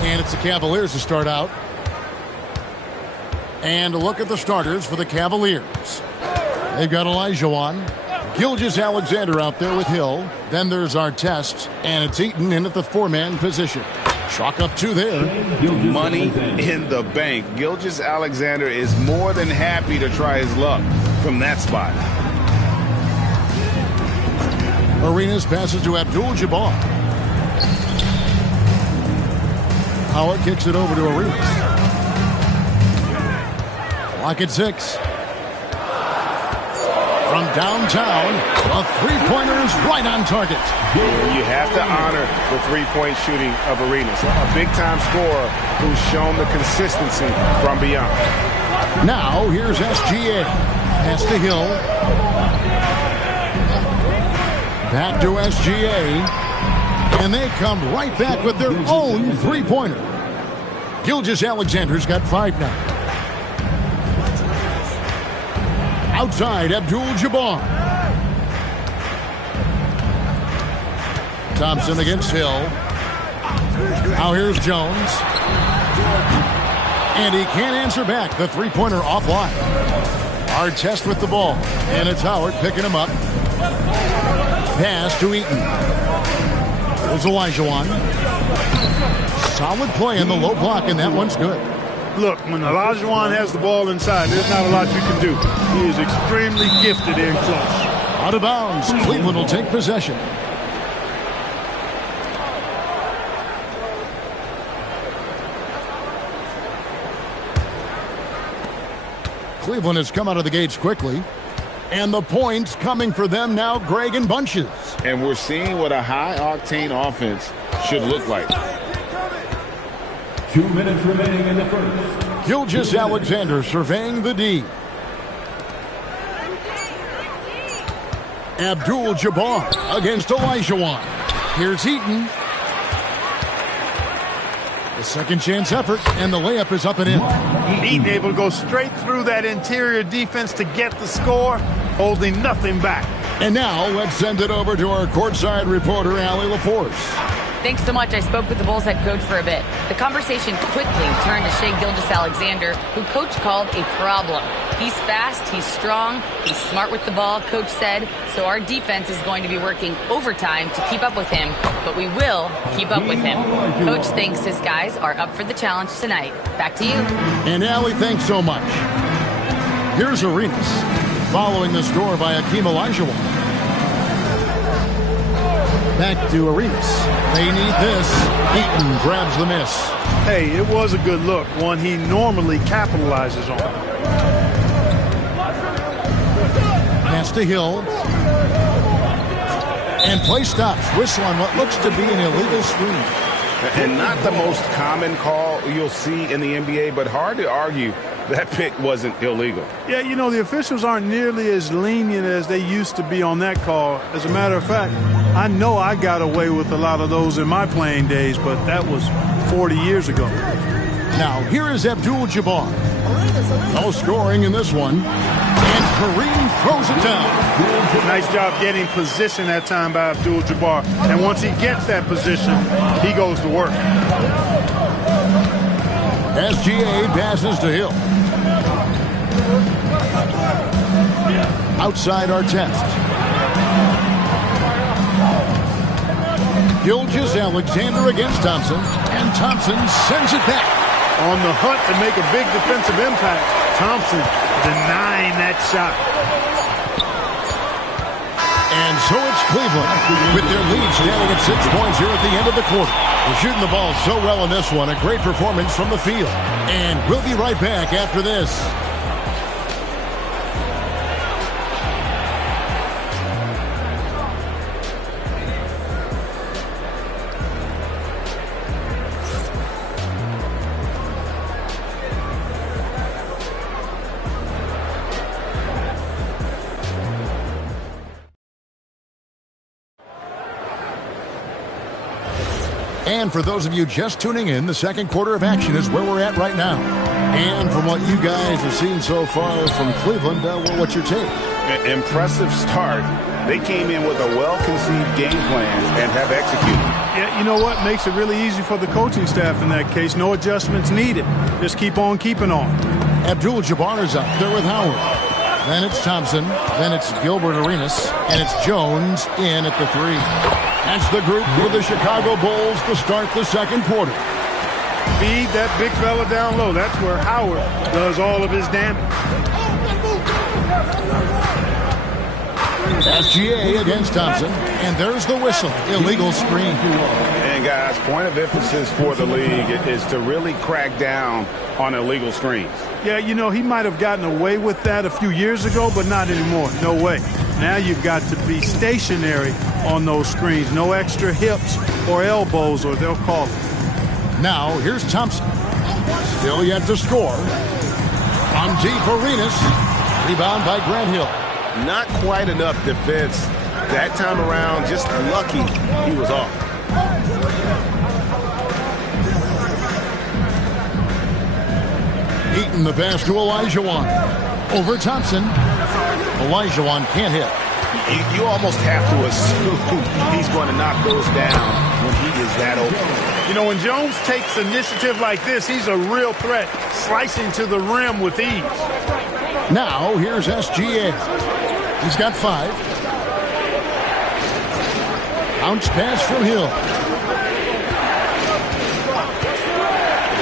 And it's the Cavaliers to start out. And a look at the starters for the Cavaliers. They've got Olajuwon, Gilgeous-Alexander out there with Hill. Then there's Artest, and it's Eaton in at the four-man position. Chalk up two there. Money in the bank. Gilgeous-Alexander is more than happy to try his luck from that spot. Arenas passes to Abdul-Jabbar. Howard kicks it over to Arenas. Clock at 6. From downtown, a three-pointer is right on target. You have to honor the three-point shooting of Arenas. A big-time scorer who's shown the consistency from beyond. Now, here's SGA. Pass to Hill. Back to SGA. And they come right back with their own three-pointer. Gilgeous-Alexander's got 5 now. Outside, Abdul-Jabbar. Thompson against Hill. Now here's Jones. And he can't answer back. The three-pointer offline. Artest with the ball. And it's Howard picking him up. Pass to Eaton. There's Olajuwon. Solid play in the low block, and that one's good. Look, when Olajuwon has the ball inside, there's not a lot you can do. He is extremely gifted in close. Out of bounds. Cleveland will take possession. Cleveland has come out of the gates quickly. And the points coming for them now, Greg and Bunches. And we're seeing what a high-octane offense should look like. 2 minutes remaining in the first. Gilgeous-Alexander surveying the D. Abdul-Jabbar against Olajuwon. Here's Eaton. The second chance effort, and the layup is up and in. Eaton able to go straight through that interior defense to get the score, holding nothing back. And now let's send it over to our courtside reporter, Allie LaForce. Thanks so much. I spoke with the Bulls head coach for a bit. The conversation quickly turned to Shai Gilgeous-Alexander, who coach called a problem. He's fast, he's strong, he's smart with the ball, coach said. So our defense is going to be working overtime to keep up with him, but we will keep up with him. Coach thinks his guys are up for the challenge tonight. Back to you. And Allie, thanks so much. Here's Arenas, following the score by Hakeem Olajuwon. Back to Arenas. They need this. Eaton grabs the miss. Hey, it was a good look, one he normally capitalizes on. Pass to Hill. And play stops. Whistle on what looks to be an illegal screen. And not the most common call you'll see in the NBA, but hard to argue that pick wasn't illegal. Yeah, you know, the officials aren't nearly as lenient as they used to be on that call. As a matter of fact, I know I got away with a lot of those in my playing days, but that was 40 years ago. Now, here is Abdul-Jabbar. No scoring in this one. And Kareem throws it down. Nice job getting position that time by Abdul-Jabbar. And once he gets that position, he goes to work. SGA passes to Hill. Outside Artest. Gilgeous-Alexander against Thompson. And Thompson sends it back. On the hunt to make a big defensive impact, Thompson denying that shot. And so it's Cleveland with their lead standing at 6 points here at the end of the quarter. They're shooting the ball so well in this one. A great performance from the field. And we'll be right back after this. And for those of you just tuning in, the second quarter of action is where we're at right now. And from what you guys have seen so far from Cleveland, what's your take? Impressive start, They came in with a well-conceived game plan and have executed. Yeah, you know what? Makes it really easy for the coaching staff in that case. No adjustments needed. Just keep on keeping on. Abdul-Jabbar is out there with Howard. Then it's Thompson. Then it's Gilbert Arenas. And it's Jones in at the 3. That's the group for the Chicago Bulls to start the second quarter. Feed that big fella down low. That's where Howard does all of his damage. SGA against Thompson. And there's the whistle. Illegal screen. And guys, point of emphasis for the league is to really crack down on illegal screens. Yeah, you know, he might have gotten away with that a few years ago, but not anymore. No way. Now you've got to be stationary on those screens. No extra hips or elbows, or they'll call it. Now, here's Thompson. Still yet to score. From deep, Arenas. Rebound by Grant Hill. Not quite enough defense that time around. Just lucky he was off. Eaton the pass to Olajuwon. Over Thompson. Olajuwon can't hit. You almost have to assume he's going to knock those down when he is that open. You know, when Jones takes initiative like this, he's a real threat, slicing to the rim with ease. Now, here's SGA. He's got 5. Bounce pass from Hill.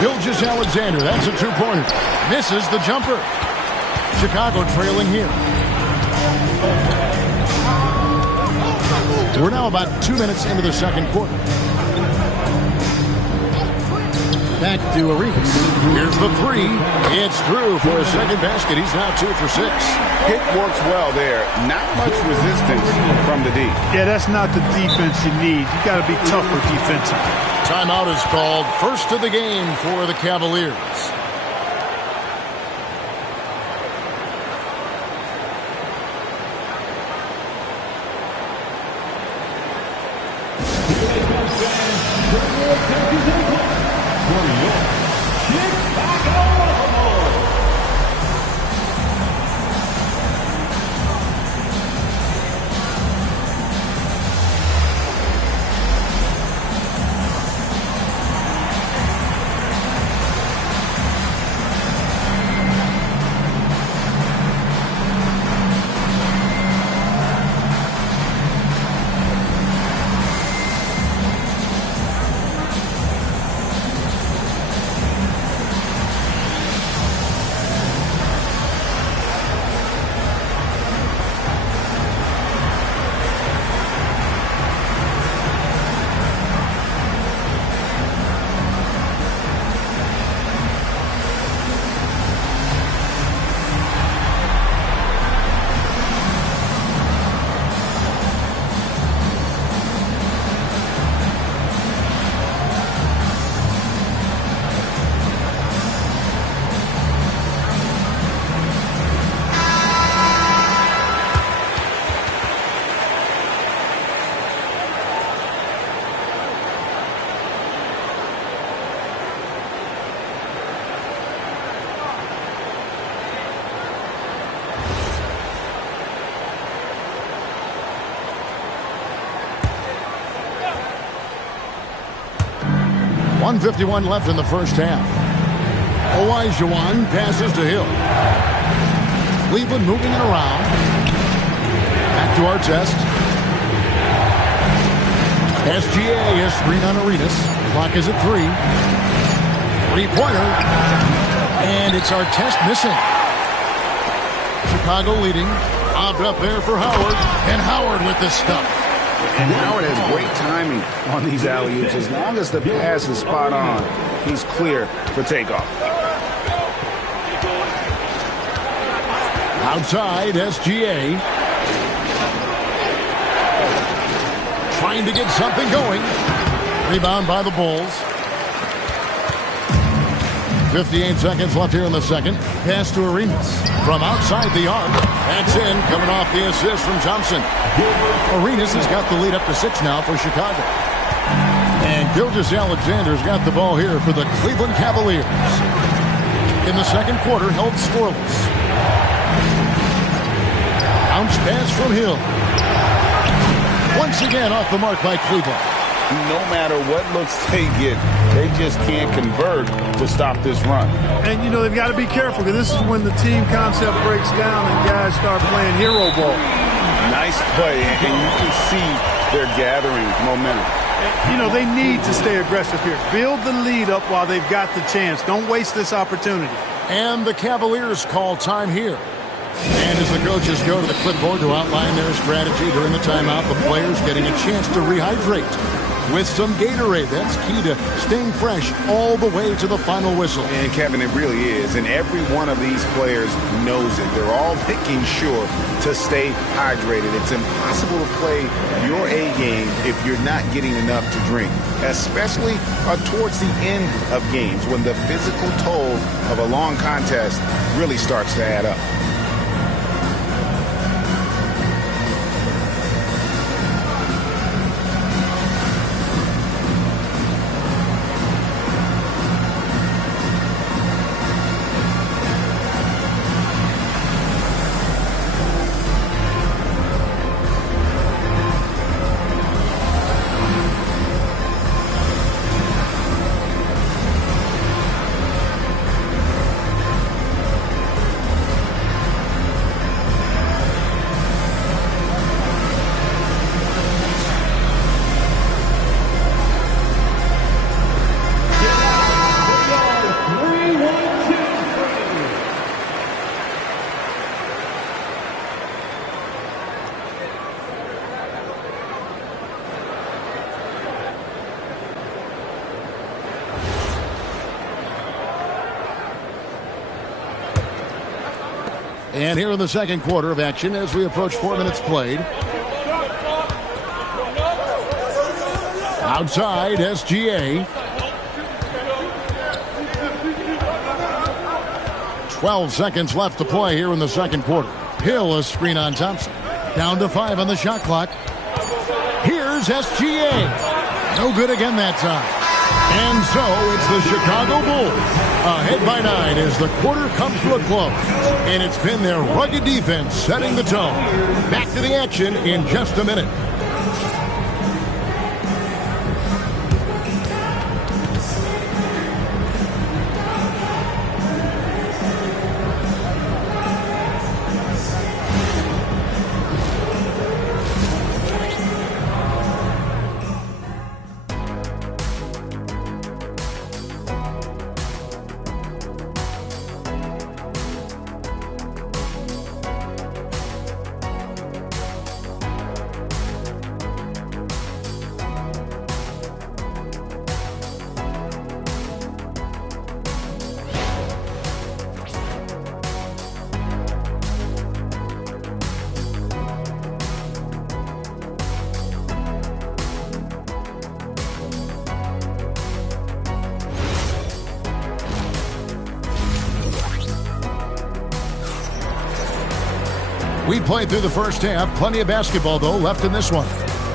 Gilgeous-Alexander, that's a 2-pointer. Misses the jumper. Chicago trailing here. We're now about 2 minutes into the second quarter. Back to Arenas. Here's the 3. It's through for a second basket. He's now 2 for 6. Hit works well there. Not much resistance from the D. Yeah, that's not the defense you need. You got to be tougher defensively. Timeout is called. First of the game for the Cavaliers. .151 left in the first half. Olajuwon passes to Hill. Cleveland moving it around. Back to our test. SGA is screen on Arenas. Clock is at 3. 3-pointer. And it's our test missing. Chicago leading. Bobbed up there for Howard. And Howard with the stuff. And Howard has great timing on these alley-oops. As long as the pass is spot on, he's clear for takeoff. Outside, SGA. Trying to get something going. Rebound by the Bulls. 58 seconds left here in the second. Pass to Arenas. From outside the arc. That's in. Coming off the assist from Thompson. Arenas has got the lead up to 6 now for Chicago. And Gilgeous-Alexander's got the ball here for the Cleveland Cavaliers. In the second quarter, held scoreless. Bounce pass from Hill. Once again off the mark by Cleveland. No matter what looks they get, they just can't convert to stop this run. And, you know, they've got to be careful because this is when the team concept breaks down and guys start playing hero ball. Nice play, and you can see they're gathering momentum. You know, they need to stay aggressive here. Build the lead up while they've got the chance. Don't waste this opportunity. And the Cavaliers call time here. And as the coaches go to the clipboard to outline their strategy during the timeout, the players getting a chance to rehydrate with some Gatorade. That's key to staying fresh all the way to the final whistle. And, Kevin, it really is. And every one of these players knows it. They're all making sure to stay hydrated. It's impossible to play your A game if you're not getting enough to drink, especially towards the end of games when the physical toll of a long contest really starts to add up. And here in the second quarter of action as we approach 4 minutes played. Outside, SGA. 12 seconds left to play here in the second quarter. Hill a screen on Thompson. Down to 5 on the shot clock. Here's SGA. No good again that time. And so it's the Chicago Bulls ahead by 9 as the quarter comes to a close. And it's been their rugged defense setting the tone. Back to the action in just a minute. We played through the first half. Plenty of basketball, though, left in this one.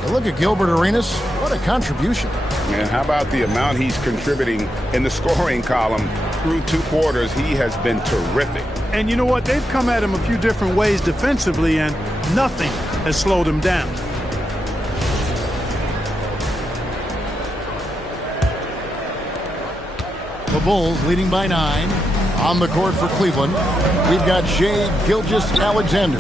And look at Gilbert Arenas. What a contribution. And how about the amount he's contributing in the scoring column through 2 quarters? He has been terrific. And you know what? They've come at him a few different ways defensively, and nothing has slowed him down. The Bulls leading by 9. On the court for Cleveland, we've got Shai Gilgeous-Alexander.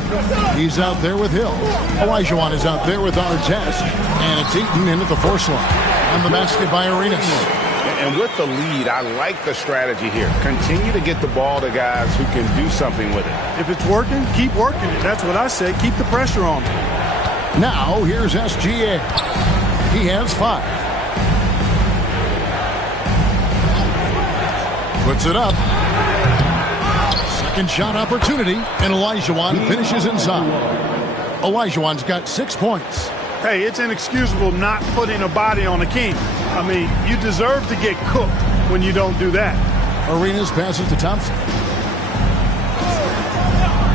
He's out there with Hill. Olajuwon is out there with Artest. And it's Eaton in at the force line. And the basket by Arenas. And with the lead, I like the strategy here. Continue to get the ball to guys who can do something with it. If it's working, keep working it. That's what I say. Keep the pressure on him. Now, here's SGA. He has 5. Puts it up. Second shot opportunity, and Olajuwon finishes inside. Olajuwon's got 6 points. Hey, it's inexcusable not putting a body on a king. I mean, you deserve to get cooked when you don't do that. Arenas passes to Thompson.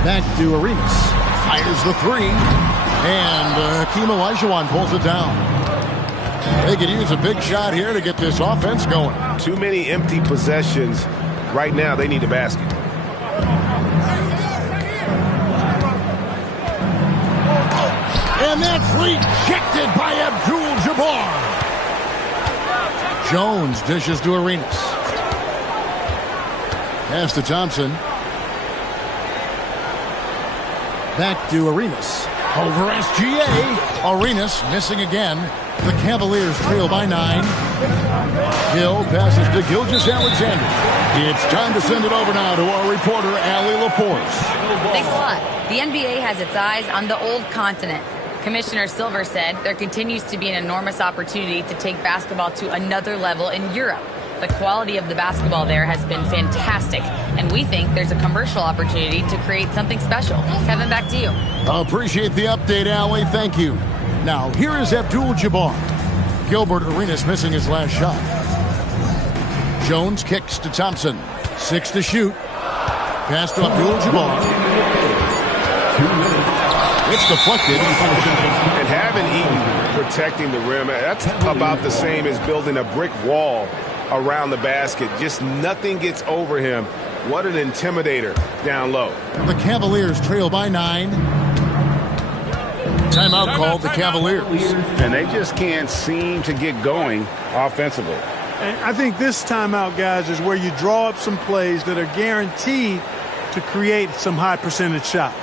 Back to Arenas. Fires the 3. And Hakeem Olajuwon pulls it down. They could use a big shot here to get this offense going. Too many empty possessions. Right now, they need a basket. And that's rejected by Abdul-Jabbar. Jones dishes to Arenas. Pass to Thompson. Back to Arenas. Over SGA. Arenas missing again. The Cavaliers trail by 9. Hill passes to Gilgeous-Alexander. It's time to send it over now to our reporter, Allie LaForce. Thanks a lot. The NBA has its eyes on the old continent. Commissioner Silver said there continues to be an enormous opportunity to take basketball to another level in Europe. The quality of the basketball there has been fantastic, and we think there's a commercial opportunity to create something special. Kevin, back to you. Appreciate the update, Allie. Thank you. Now, here is Abdul-Jabbar. Gilbert Arenas missing his last shot. Jones kicks to Thompson. 6 to shoot. Pass to Abdul-Jabbar. It's deflected. And having Eaton protecting the rim, that's about the same as building a brick wall around the basket. Just nothing gets over him. What an intimidator down low. The Cavaliers trail by 9. Timeout called the Cavaliers. And they just can't seem to get going offensively. And I think this timeout, guys, is where you draw up some plays that are guaranteed to create some high percentage shots.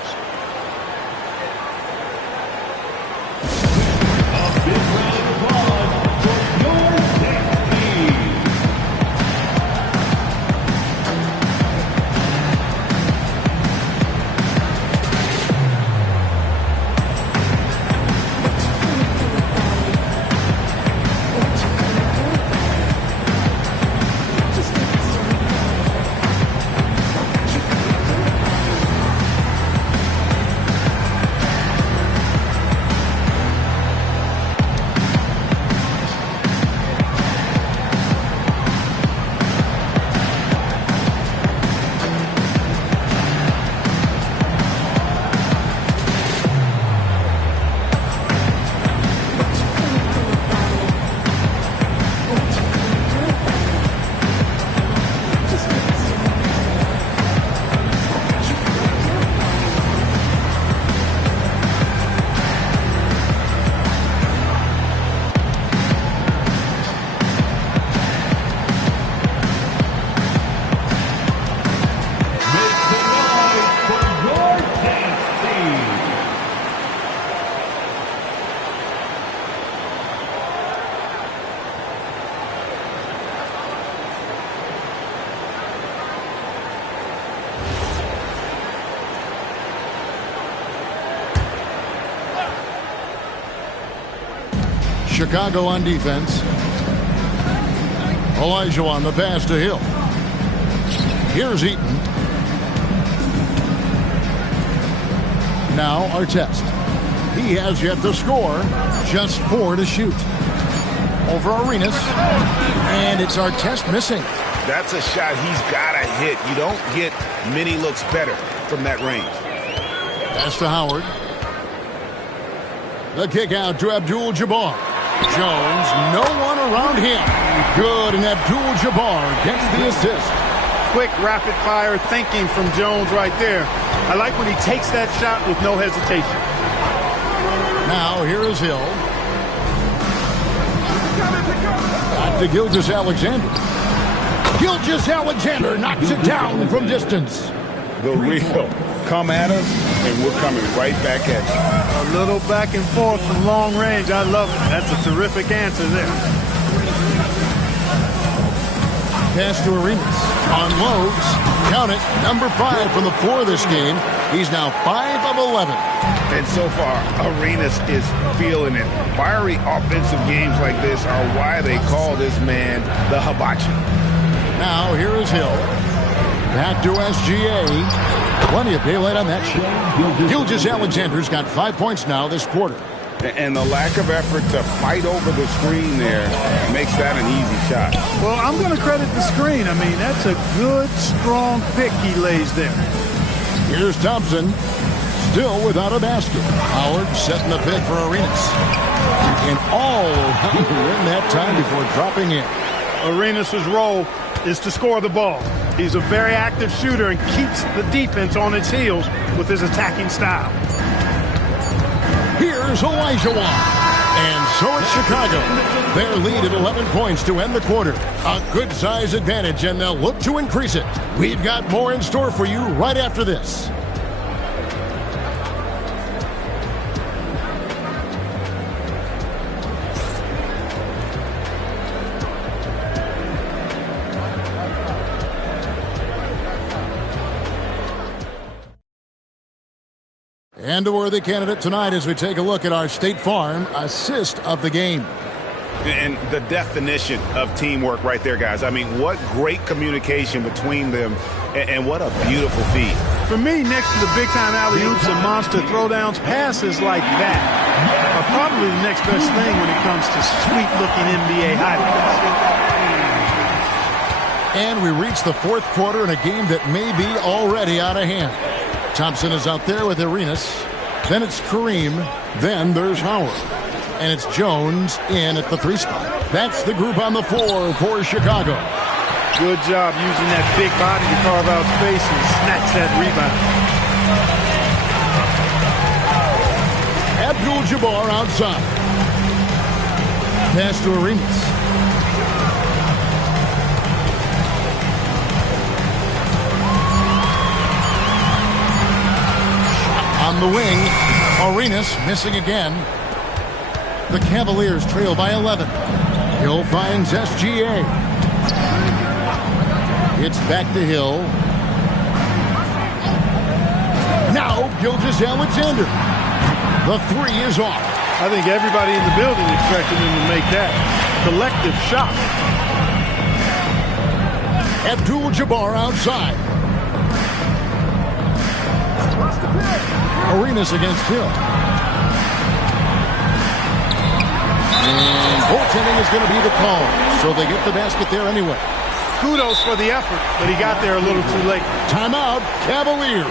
Chicago on defense. Olajuwon the pass to Hill. Here's Eaton. Now Artest. He has yet to score. Just 4 to shoot. Over Arenas. And it's Artest missing. That's a shot he's got to hit. You don't get many looks better from that range. Pass to Howard. The kick out to Abdul-Jabbar. Jones, no one around him. Good, and Abdul-Jabbar gets the assist. Quick, rapid-fire thinking from Jones right there. I like when he takes that shot with no hesitation. Now, here is Hill. Back to Gilgeous-Alexander. Gilgeous-Alexander knocks it down from distance. The real come at us, and we're coming right back at you. A little back and forth from long range. I love it. That's a terrific answer there. Pass to Arenas. Unloads. Count it. Number 5 from the floor this game. He's now 5 of 11. And so far, Arenas is feeling it. Fiery offensive games like this are why they call this man the Hibachi. Now, here is Hill. Back to SGA. Plenty of daylight on that shot. Gilgeous-Alexander's got 5 points now this quarter. And the lack of effort to fight over the screen there makes that an easy shot. Well, I'm going to credit the screen. I mean, that's a good, strong pick he lays there. Here's Thompson. Still without a basket. Howard setting the pick for Arenas. And all around the rim that time before dropping in. Arenas' role is to score the ball. He's a very active shooter and keeps the defense on its heels with his attacking style. Here's Olajuwon. And so it's Chicago. Their lead at 11 points to end the quarter. A good size advantage, and they'll look to increase it. We've got more in store for you right after this. And a worthy candidate tonight as we take a look at our State Farm assist of the game. And the definition of teamwork right there, guys. I mean, what great communication between them, and what a beautiful feed. For me, next to the big-time alley-oops and monster throwdowns, passes like that are probably the next best thing when it comes to sweet-looking NBA highlights. And we reach the fourth quarter in a game that may be already out of hand. Thompson is out there with Arenas. Then it's Kareem. Then there's Howard. And it's Jones in at the 3 spot. That's the group on the floor for Chicago. Good job using that big body to carve out space and snatch that rebound. Abdul-Jabbar outside. Pass to Arenas. On the wing, Arenas missing again. The Cavaliers trail by 11. Hill finds SGA. It's back to Hill. Now Gilgeous-Alexander. The 3 is off. I think everybody in the building expected him to make that collective shot. Abdul-Jabbar outside. Arenas against Hill. And goaltending is going to be the call. So they get the basket there anyway. Kudos for the effort, but he got there a little too late. Timeout, Cavaliers.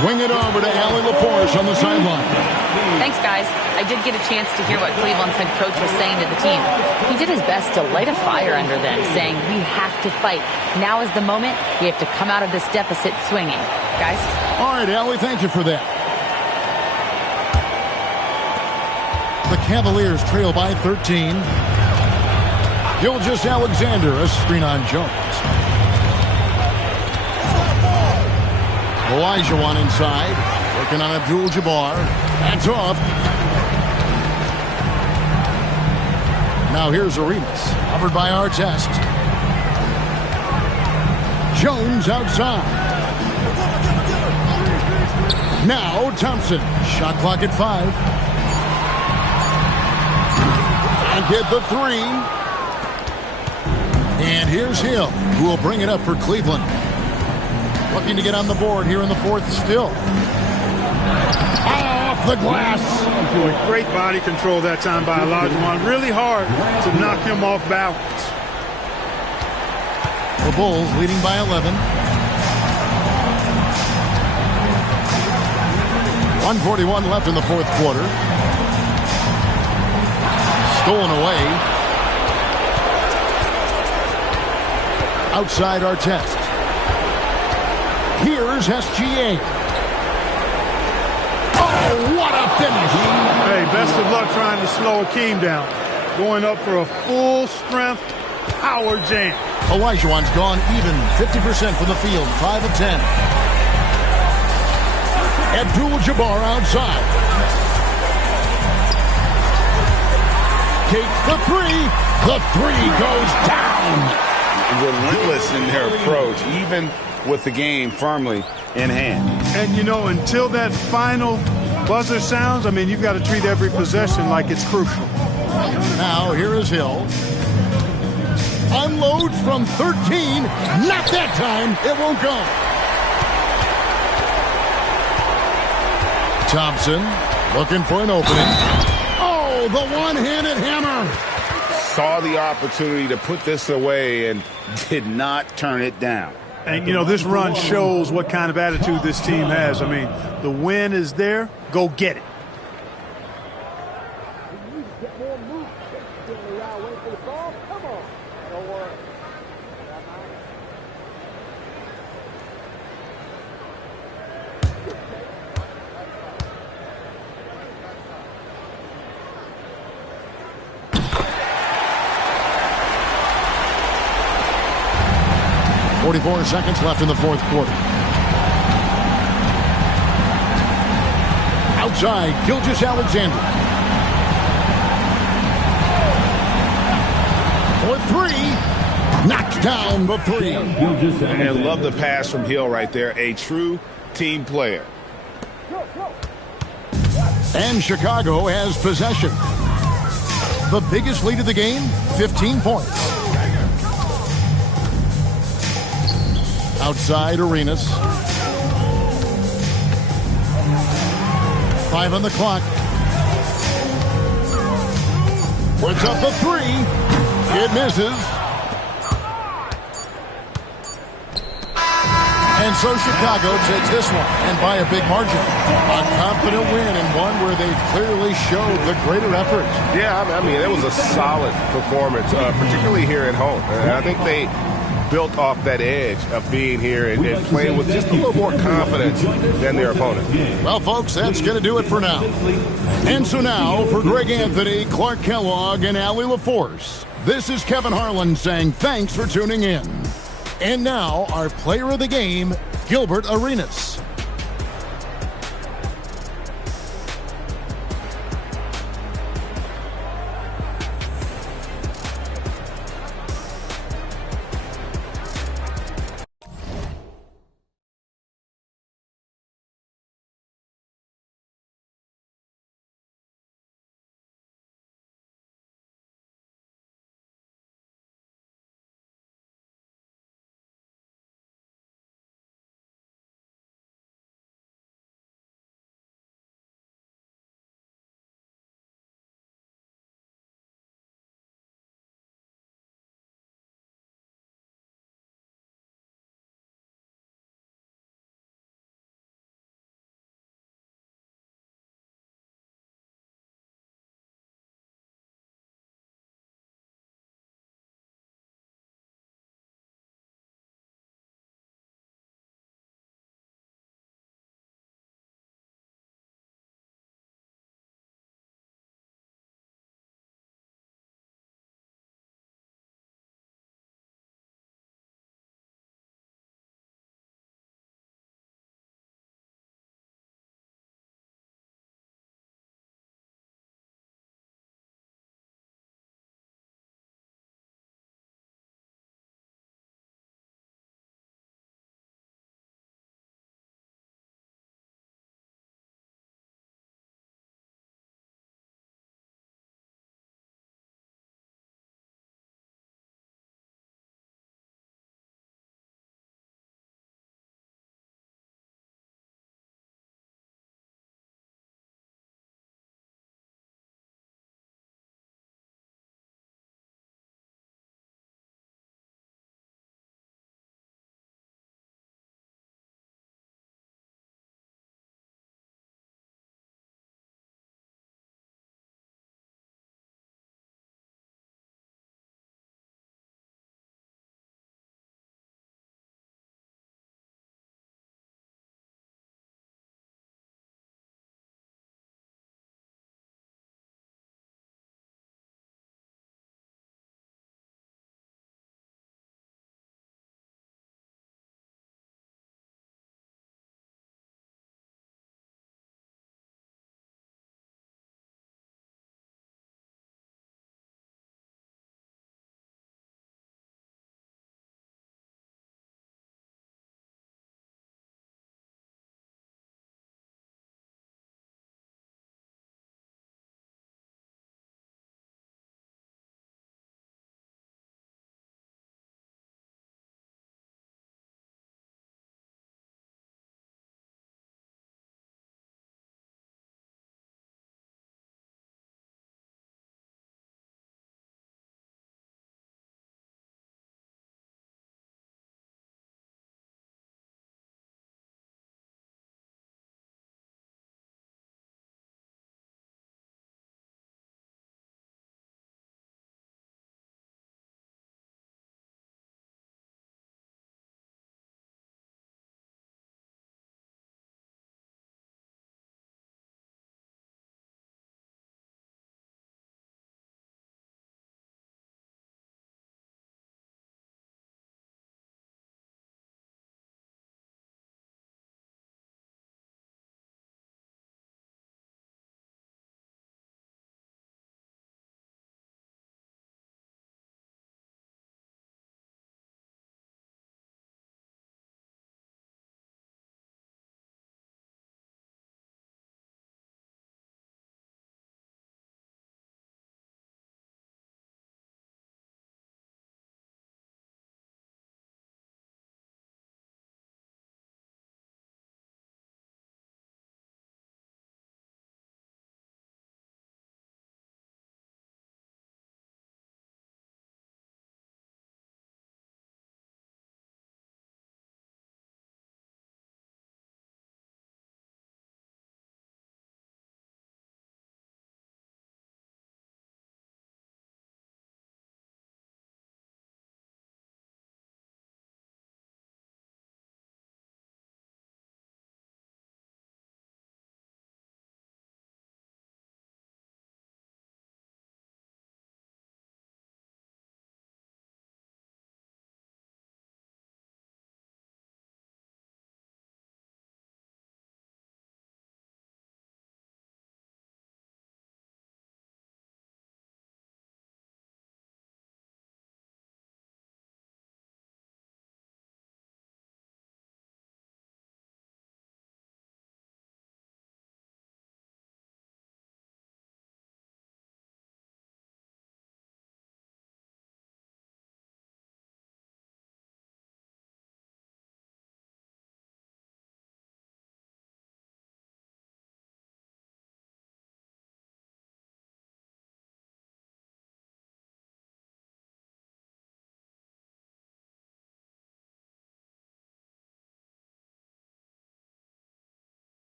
Swing it over to Allie LaForce on the sideline. Thanks, guys. I did get a chance to hear what Cleveland's head coach was saying to the team. He did his best to light a fire under them, saying, we have to fight. Now is the moment. We have to come out of this deficit swinging. Guys? All right, Allie, thank you for that. The Cavaliers trail by 13. Gilgeous-Alexander, a screen on Jones. Olajuwon inside, working on Abdul-Jabbar. That's off. Now here's Arenas, covered by Artest. Jones outside. Now Thompson, shot clock at 5. And get the 3. And here's Hill, who will bring it up for Cleveland. Looking to get on the board here in the fourth still. Off the glass. Great body control that time by Olajuwon. Really hard to knock him off balance. The Bulls leading by 11. 1:41 left in the fourth quarter. Stolen away. Outside Artest. Here's Here's SGA. Oh, what a finish. Hey, best of luck trying to slow Akeem down. Going up for a full-strength power jam. Olajuwon's gone even 50% from the field, 5 of 10. Abdul-Jabbar outside. Takes the three. The three goes down. Relentless in their approach, even with the game firmly in hand. And, you know, until that final buzzer sounds, I mean, you've got to treat every possession like it's crucial. Now, here is Hill. Unloads from 13. Not that time. It won't go. Thompson looking for an opening. Oh, the one-handed hammer. Saw the opportunity to put this away and did not turn it down. And, you know, this run shows what kind of attitude this team has. I mean, the win is there. Go get it. .44 seconds left in the fourth quarter. Outside, Gilgeous-Alexander. For three. Knocks down the three. And I love the pass from Hill right there. A true team player. And Chicago has possession. The biggest lead of the game, 15 points. Outside Arenas. 5 on the clock. Puts up a three. It misses. And so Chicago takes this one, and by a big margin. A confident win, and one where they clearly showed the greater effort. Yeah, I mean, it was a solid performance, particularly here at home. And I think they built off that edge of being here and playing with just a little more confidence than their opponent. Well, folks, that's going to do it for now. And so now, for Greg Anthony, Clark Kellogg, and Allie LaForce, this is Kevin Harlan saying thanks for tuning in. And now, our player of the game, Gilbert Arenas.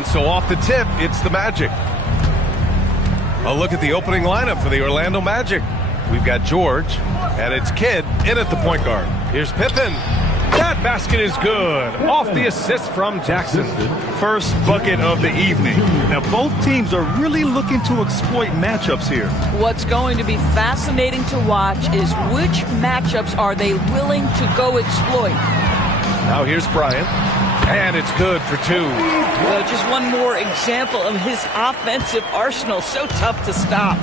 And so off the tip, it's the Magic. A look at the opening lineup for the Orlando Magic. We've got George, and it's Kidd in at the point guard. Here's Pippen. That basket is good. Off the assist from Jackson. First bucket of the evening. Now, both teams are really looking to exploit matchups here. What's going to be fascinating to watch is which matchups are they willing to go exploit. Now here's Bryant, and it's good for two. Well, just one more example of his offensive arsenal. So tough to stop.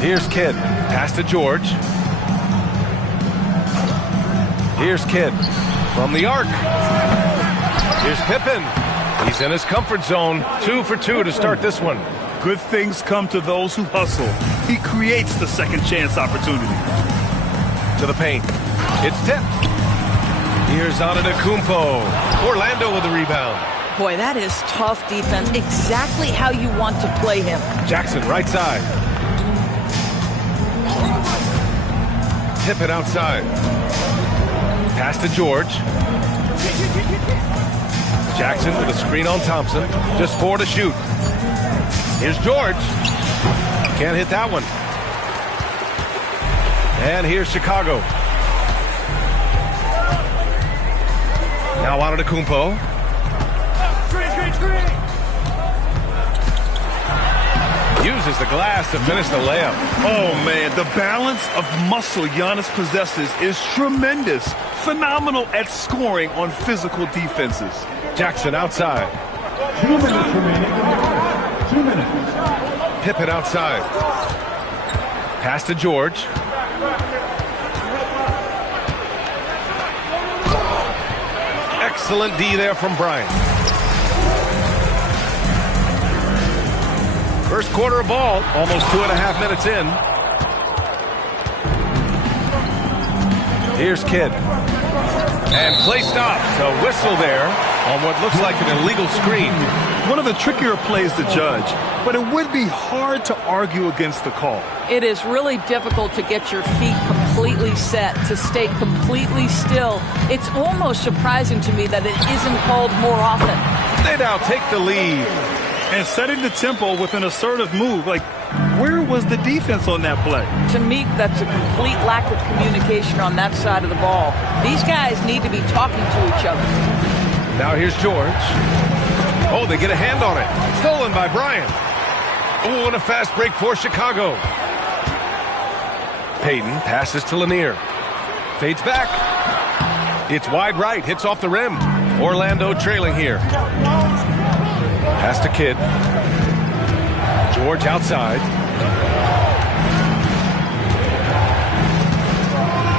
Here's Kidd. Pass to George. Here's Kidd from the arc. Here's Pippen. He's in his comfort zone. 2 for 2 to start this one. Good things come to those who hustle. He creates the second chance opportunity. To the paint. It's tipped. Here's Antetokounmpo. Orlando with the rebound. Boy, that is tough defense. Exactly how you want to play him. Jackson, right side. Pippen outside. Pass to George. Jackson with a screen on Thompson. Just 4 to shoot. Here's George. Can't hit that one. And here's Chicago. Now Antetokounmpo. Uses the glass to finish the layup. Oh, man, the balance of muscle Giannis possesses is tremendous. Phenomenal at scoring on physical defenses. Jackson outside. 2 minutes remaining. 2 minutes. Pippen outside. Pass to George. Excellent D there from Bryant. First quarter of ball, almost 2.5 minutes in. Here's Kidd. And play stops. A whistle there on what looks like an illegal screen. One of the trickier plays to judge, but it would be hard to argue against the call. It is really difficult to get your feet completely set, to stay completely still. It's almost surprising to me that it isn't called more often. They now take the lead. And setting the tempo with an assertive move. Like, where was the defense on that play? To me, that's a complete lack of communication on that side of the ball. These guys need to be talking to each other. Now here's George. Oh, they get a hand on it. Stolen by Bryant. Oh, and a fast break for Chicago. Payton passes to Lanier. Fades back. It's wide right. Hits off the rim. Orlando trailing here. Pass to Kidd. George outside.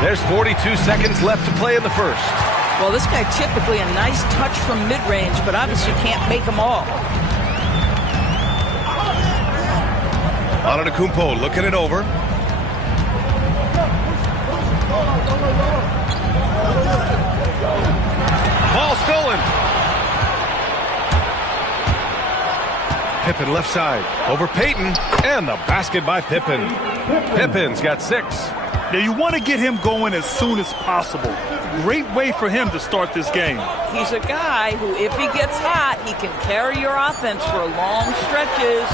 There's 42 seconds left to play in the first. Well, this guy typically a nice touch from mid-range, but obviously can't make them all. Antetokounmpo looking it over. Ball stolen. Pippen left side over Payton, and the basket by Pippen. Pippen's got 6. Now, you want to get him going as soon as possible. Great way for him to start this game. He's a guy who, if he gets hot, he can carry your offense for long stretches.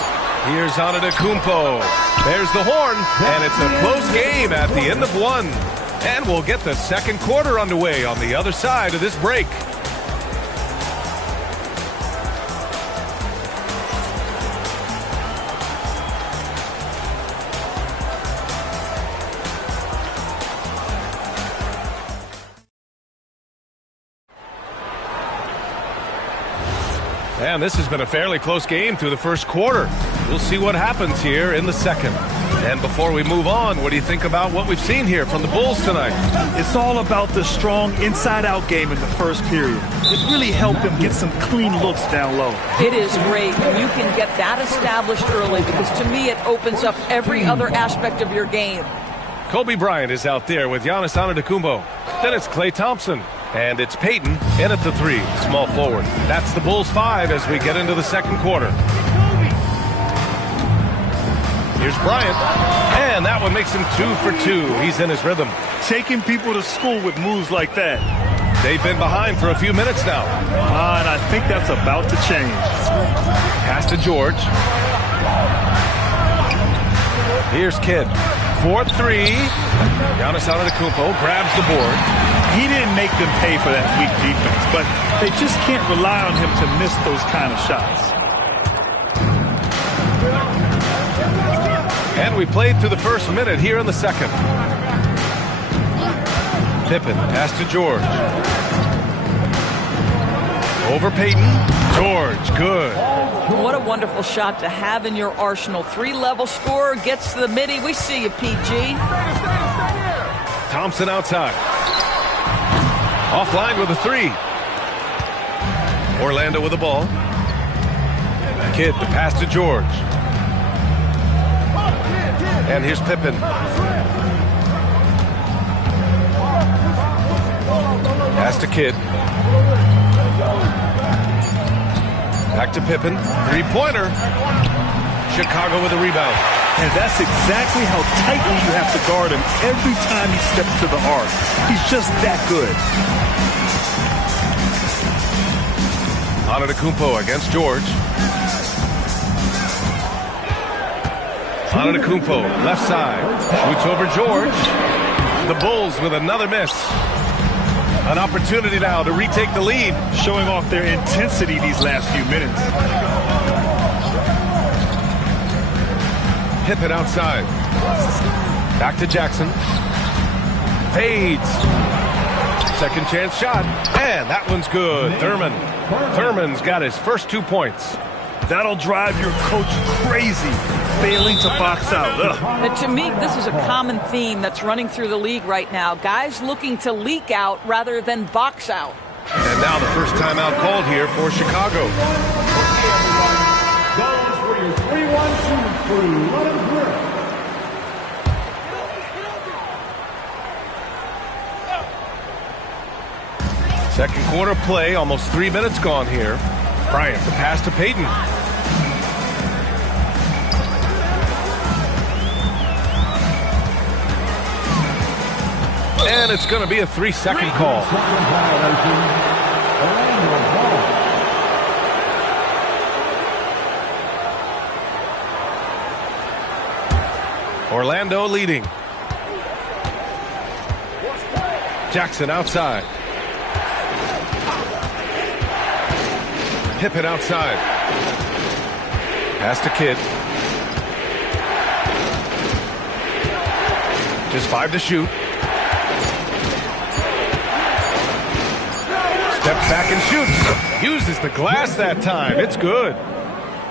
Here's Antetokounmpo. There's the horn, and it's a close game at the end of 1. And we'll get the second quarter underway on the other side of this break. And this has been a fairly close game through the first quarter. We'll see what happens here in the second. And before we move on, what do you think about what we've seen here from the Bulls tonight? It's all about the strong inside-out game in the first period. It really helped them get some clean looks down low. It is great when you can get that established early, because to me it opens up every other aspect of your game. Kobe Bryant is out there with Giannis Antetokounmpo. Then it's Klay Thompson. And it's Payton in at the 3, small forward. That's the Bulls 5 as we get into the second quarter. Here's Bryant. And that one makes him 2 for 2. He's in his rhythm. Taking people to school with moves like that. They've been behind for a few minutes now. And I think that's about to change. Pass to George. Here's Kidd. 4-3. Giannis Antetokounmpo grabs the board. He didn't make them pay for that weak defense, but they just can't rely on him to miss those kind of shots. And we played through the first minute here in the second. Pippen, pass to George. Over Payton. George, good. What a wonderful shot to have in your arsenal. 3-level scorer, gets to the midi. We see you, PG. Thompson outside. Offline with a 3. Orlando with the ball. Kidd, the pass to George. And here's Pippen. Pass to Kidd. Back to Pippen. 3-pointer. Chicago with a rebound. And that's exactly how tightly you have to guard him every time he steps to the arc. He's just that good. Antetokounmpo against George. Antetokounmpo, left side. Shoots over George. The Bulls with another miss. An opportunity now to retake the lead. Showing off their intensity these last few minutes. Pippen outside. Back to Jackson. Fades. Second chance shot. And that one's good. Thurman's got his first 2 points. That'll drive your coach crazy, failing to box out. To me, this is a common theme that's running through the league right now. Guys looking to leak out rather than box out. And now the first timeout called here for Chicago. Those were your 3-1-2 crew. Let them grip. Second quarter play, almost 3 minutes gone here. Bryant, the pass to Payton. And it's going to be a 3-second call. Orlando leading. Jackson outside. Pippen outside. Pass to Kidd. Just 5 to shoot. Steps back and shoots. Uses the glass that time. It's good.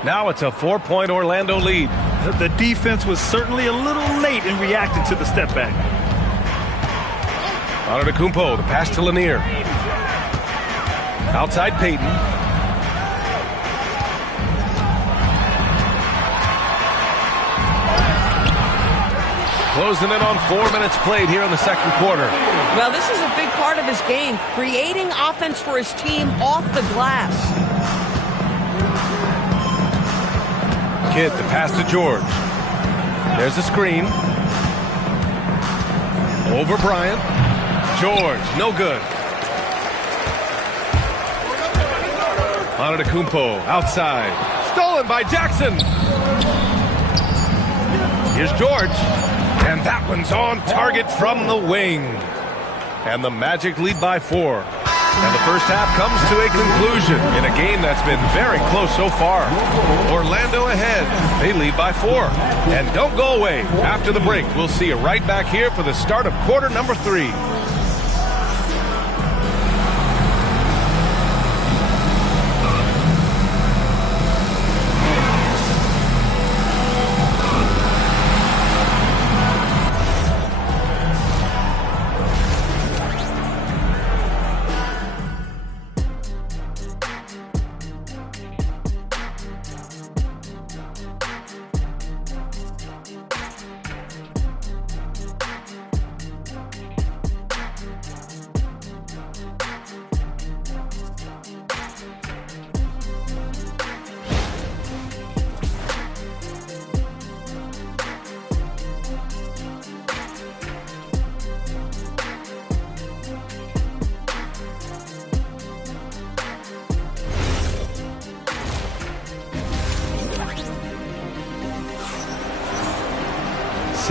Now it's a 4-point Orlando lead. The defense was certainly a little late in reacting to the step back. Antetokounmpo, the pass to Lanier. Outside Payton. Closing in on 4 minutes played here in the second quarter. Well, this is a big part of his game, creating offense for his team off the glass. Kidd, the pass to George. There's a screen. Over Bryant. George, no good. Antetokounmpo, outside. Stolen by Jackson. Here's George. And that one's on target from the wing. And the Magic lead by 4. And the first half comes to a conclusion in a game that's been very close so far. Orlando ahead. They lead by 4. And don't go away. After the break, we'll see you right back here for the start of quarter number 3.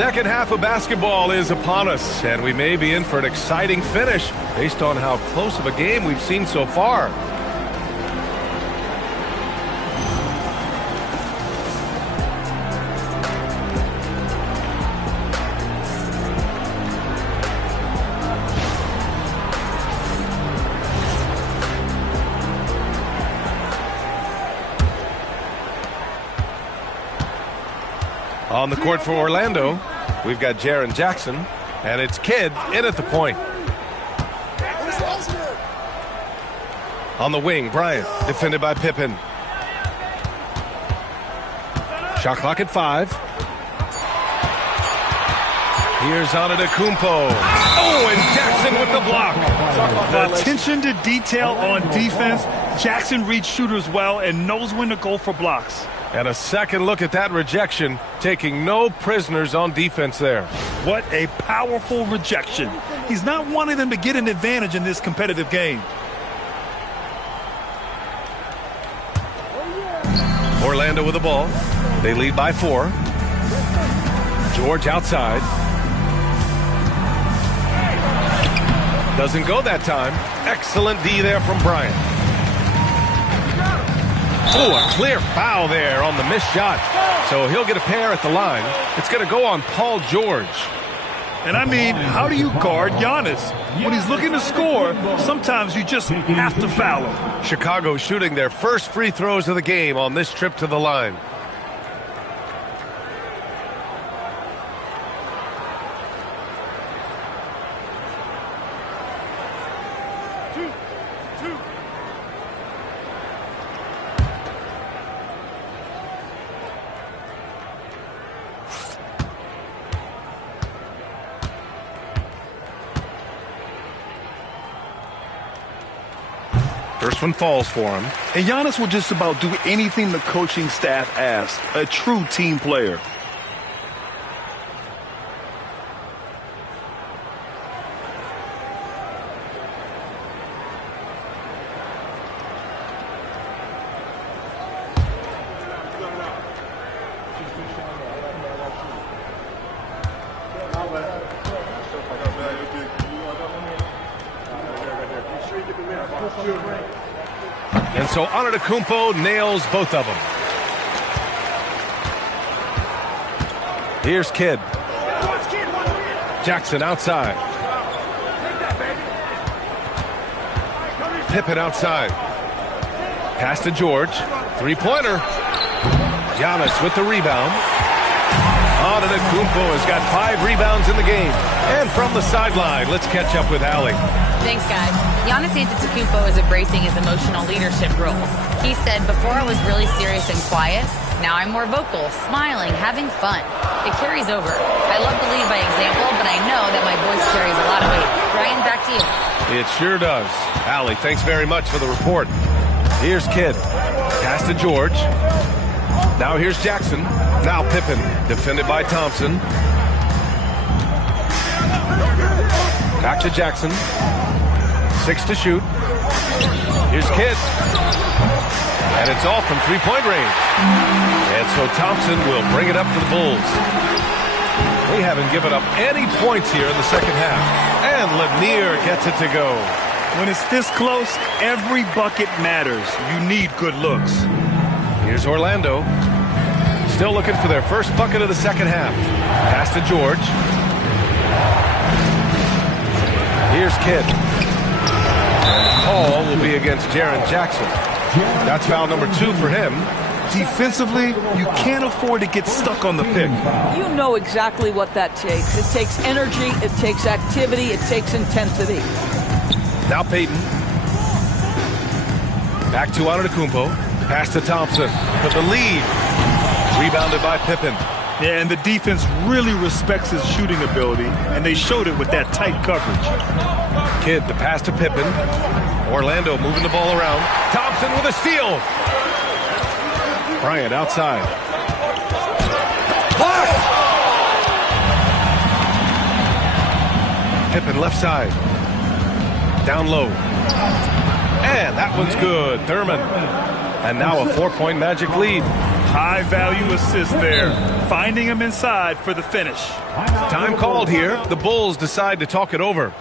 Second half of basketball is upon us, and we may be in for an exciting finish based on how close of a game we've seen so far. On the court for Orlando, we've got Jaren Jackson, and it's Kidd in at the point. On the wing, Bryant, defended by Pippen. Shot clock at 5. Here's Antetokounmpo. Oh, and Jackson with the block. The attention to detail on defense. Jackson reads shooters well and knows when to go for blocks. And a second look at that rejection, taking no prisoners on defense there. What a powerful rejection. He's not wanting them to get an advantage in this competitive game. Orlando with the ball. They lead by 4. George outside. Doesn't go that time. Excellent D there from Bryant. Oh, a clear foul there on the missed shot. So he'll get a pair at the line. It's going to go on Paul George. And I mean, how do you guard Giannis? When he's looking to score, sometimes you just have to foul him. Chicago shooting their first free throws of the game on this trip to the line. First one falls for him. And Giannis will just about do anything the coaching staff asks. A true team player. And so Antetokounmpo nails both of them. Here's Kidd. Jackson outside. Pippen outside. Pass to George. Three-pointer. Giannis with the rebound. Antetokounmpo has got 5 rebounds in the game. And from the sideline, let's catch up with Allie. Thanks, guys. Giannis Antetokounmpo is embracing his emotional leadership role. He said, before I was really serious and quiet, now I'm more vocal, smiling, having fun. It carries over. I love to lead by example, but I know that my voice carries a lot of weight. Ryan, back to you. It sure does. Allie, thanks very much for the report. Here's Kidd. Pass to George. Now here's Jackson. Now Pippen, defended by Thompson. Back to Jackson. 6 to shoot. Here's Kidd. And it's all from three-point range. And so Thompson will bring it up for the Bulls. They haven't given up any points here in the second half. And Lanier gets it to go. When it's this close, every bucket matters. You need good looks. Here's Orlando. Still looking for their first bucket of the second half. Pass to George. Here's Kidd. Call will be against Jaren Jackson. That's foul number 2 for him. Defensively, you can't afford to get stuck on the pick. You know exactly what that takes. It takes energy, it takes activity, it takes intensity. Now Payton. Back to Antetokounmpo. Pass to Thompson for the lead. Rebounded by Pippen. Yeah, and the defense really respects his shooting ability, and they showed it with that tight coverage. Kidd, the pass to Pippen. Orlando moving the ball around. Thompson with a steal. Bryant outside. Blocked! Pippen left side. Down low. And that one's good. Thurman. And now a 4-point Magic lead. High-value assist there, finding him inside for the finish. Time called here. The Bulls decide to talk it over.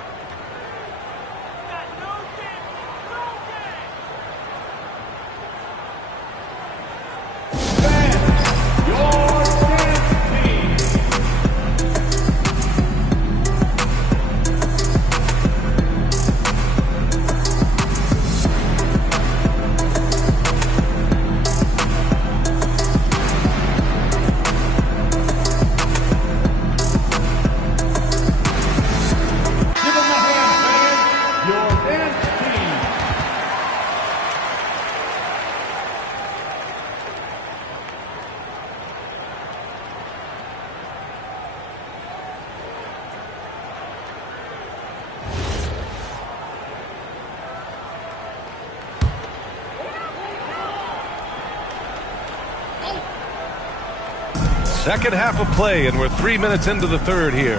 Second half of play, and we're 3 minutes into the third here.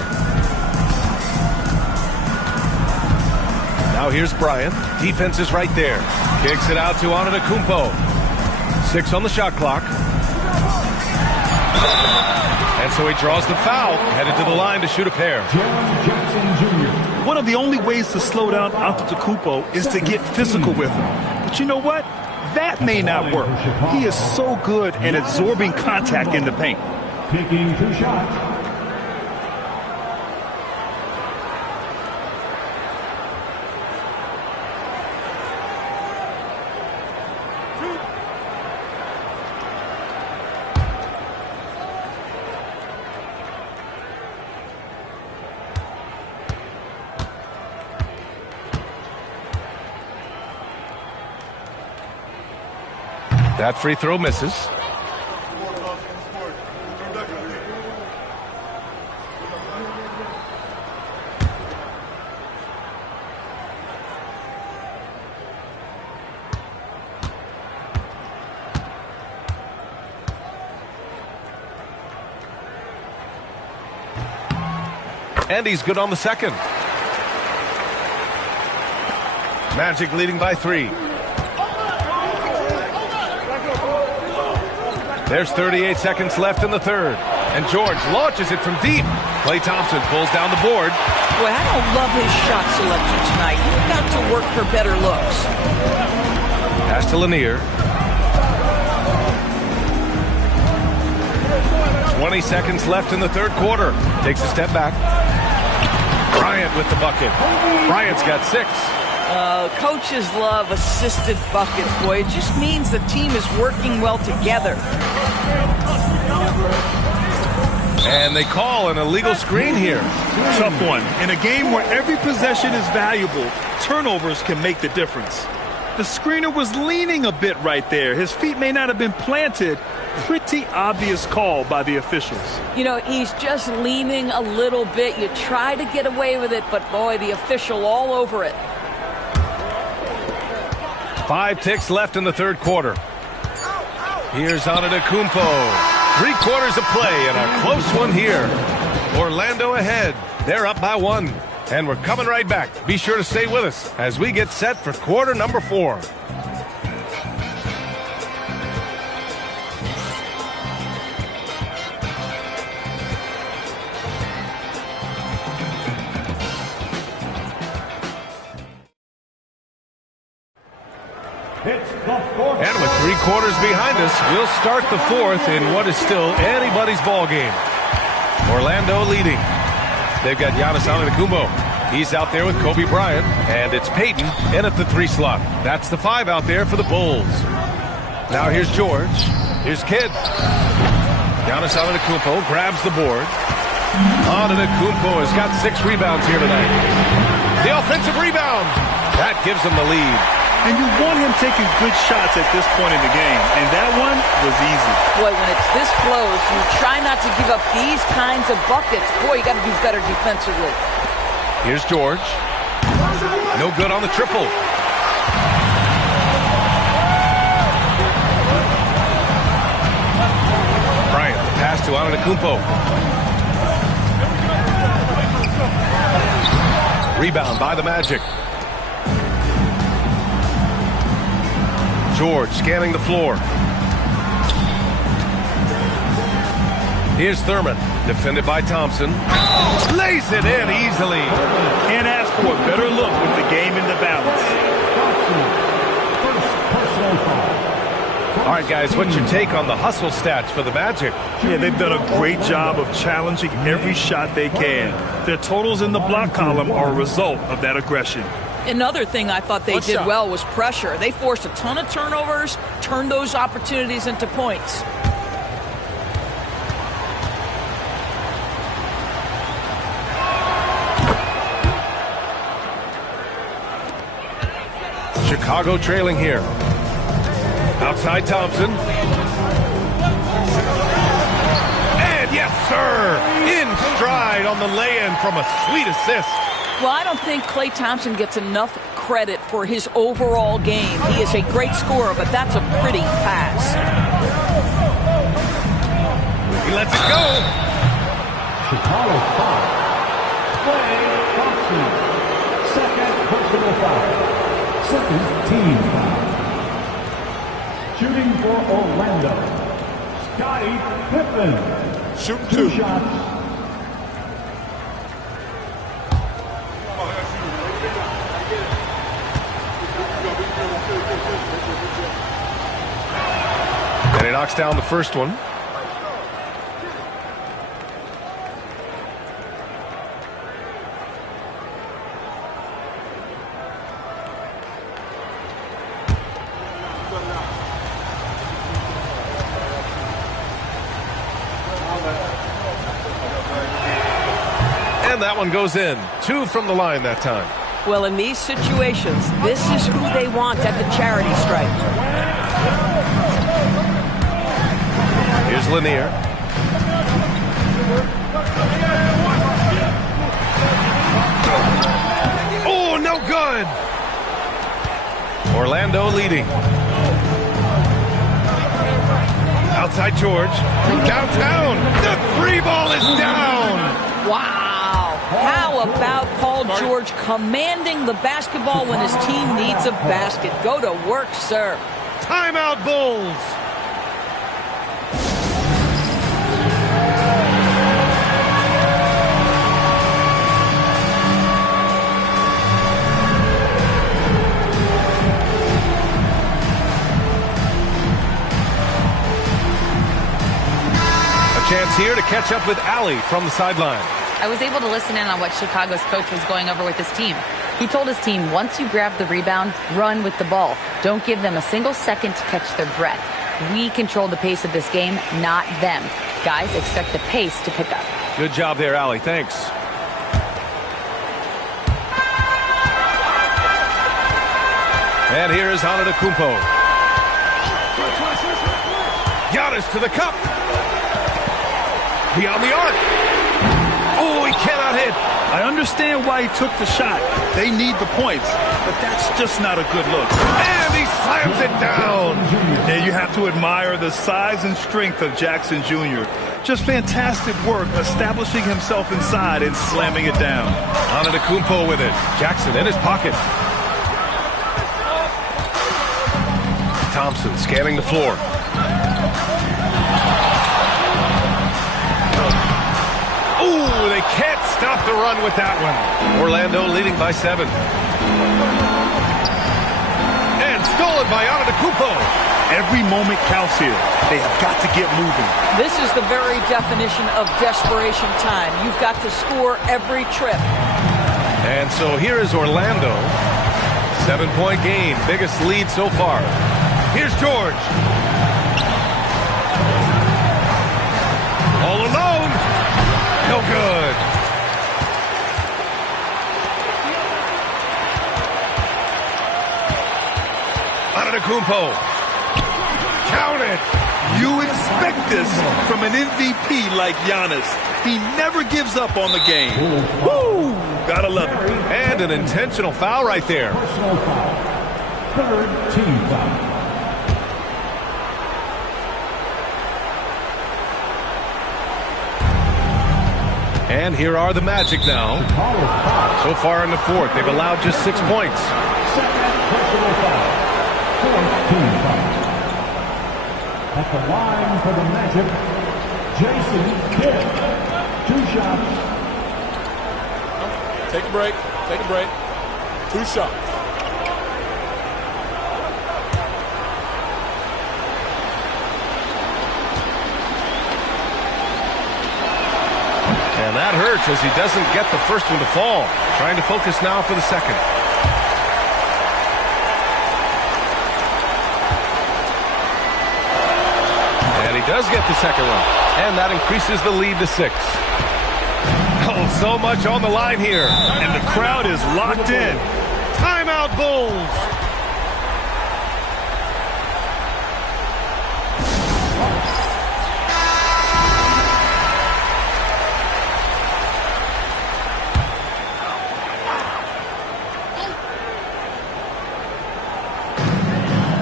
Now here's Bryant. Defense is right there. Kicks it out to Antetokounmpo. 6 on the shot clock. And so he draws the foul, headed to the line to shoot a pair. One of the only ways to slow down Antetokounmpo is to get physical with him. But you know what? That may not work. He is so good at absorbing contact in the paint. Taking 2 shots. That free throw misses. And he's good on the second. Magic leading by 3. There's 38 seconds left in the third. And George launches it from deep. Klay Thompson pulls down the board. Boy, I don't love his shot selection tonight. You've got to work for better looks. Pass to Lanier. 20 seconds left in the third quarter. Takes a step back. Bryant with the bucket. Bryant's got 6. Coaches love assisted buckets, boy. It just means the team is working well together. And they call an illegal screen here. Tough one. In a game where every possession is valuable, turnovers can make the difference. The screener was leaning a bit right there. His feet may not have been planted. Pretty obvious call by the officials. You know, he's just leaning a little bit. You try to get away with it, but boy, the official all over it. 5 ticks left in the third quarter. Here's Antetokounmpo. 3 quarters of play and a close one here. Orlando ahead. They're up by 1. And we're coming right back. Be sure to stay with us as we get set for quarter number 4. And with 3 quarters behind us, we'll start the 4th in what is still anybody's ball game. Orlando leading. They've got Giannis Antetokounmpo. He's out there with Kobe Bryant, and it's Peyton in at the 3 slot. That's the 5 out there for the Bulls. Now here's George. Here's Kidd. Giannis Antetokounmpo grabs the board. Antetokounmpo has got 6 rebounds here tonight. The offensive rebound. That gives them the lead. And you want him taking good shots at this point in the game. And that one was easy. Boy, when it's this close, you try not to give up these kinds of buckets. Boy, you got to do better defensively. Here's George. No good on the triple. Bryant, the pass to Antetokounmpo. Rebound by the Magic. George scanning the floor. Here's Thurman, defended by Thompson. Lays it in easily. Can't ask for a better look with the game in the balance. All right, guys, what's your take on the hustle stats for the Magic? Yeah, they've done a great job of challenging every shot they can. Their totals in the block column are a result of that aggression. Another thing I thought they did well was pressure. They forced a ton of turnovers, turned those opportunities into points. Chicago trailing here. Outside Thompson. And yes, sir! In stride on the lay-in from a sweet assist. Well, I don't think Klay Thompson gets enough credit for his overall game. He is a great scorer, but that's a pretty pass. He lets it go. Chicago foul. Klay Thompson. Second personal foul. Second team foul. Shooting for Orlando, Scottie Pippen. Shoot 2 shots. And he knocks down the first one. And that one goes in. 2 from the line that time. Well, in these situations, this is who they want at the charity stripe. Here's Lanier. Oh, no good. Orlando leading. Outside George. Downtown. The free ball is down. Wow. How about Paul George commanding the basketball when his team needs a basket? Go to work, sir. Timeout, Bulls. A chance here to catch up with Allie from the sideline. I was able to listen in on what Chicago's coach was going over with his team. He told his team, once you grab the rebound, run with the ball. Don't give them a single second to catch their breath. We control the pace of this game, not them. Guys, expect the pace to pick up. Good job there, Allie. Thanks. And here is Antetokounmpo. Giannis to the cup. Beyond the arc. Oh, he cannot hit. I understand why he took the shot. They need the points, but that's just not a good look. And he slams it down. Yeah, you have to admire the size and strength of Jackson Jr. Just fantastic work establishing himself inside and slamming it down. Antetokounmpo with it. Jackson in his pocket. Thompson scanning the floor. Ooh, they can't stop the run with that one. Orlando leading by 7. And stolen by Antetokounmpo. Every moment counts here. They have got to get moving. This is the very definition of desperation time. You've got to score every trip. And so here is Orlando. 7-point game. Biggest lead so far. Here's George. All alone. No good. Antetokounmpo. Count it. You expect this from an MVP like Giannis. He never gives up on the game. Woo! Gotta love it. And an intentional foul right there. Personal foul. Third team foul. And here are the Magic now. So far in the fourth, they've allowed just 6 points. Second personal foul. Fourth team foul. At the line for the Magic, Jason Kidd. 2 shots. Take a break. Take a break. 2 shots. And that hurts as he doesn't get the first one to fall. Trying to focus now for the second. And he does get the second one. And that increases the lead to 6. Oh, so much on the line here. And the crowd is locked in. Timeout, Bulls.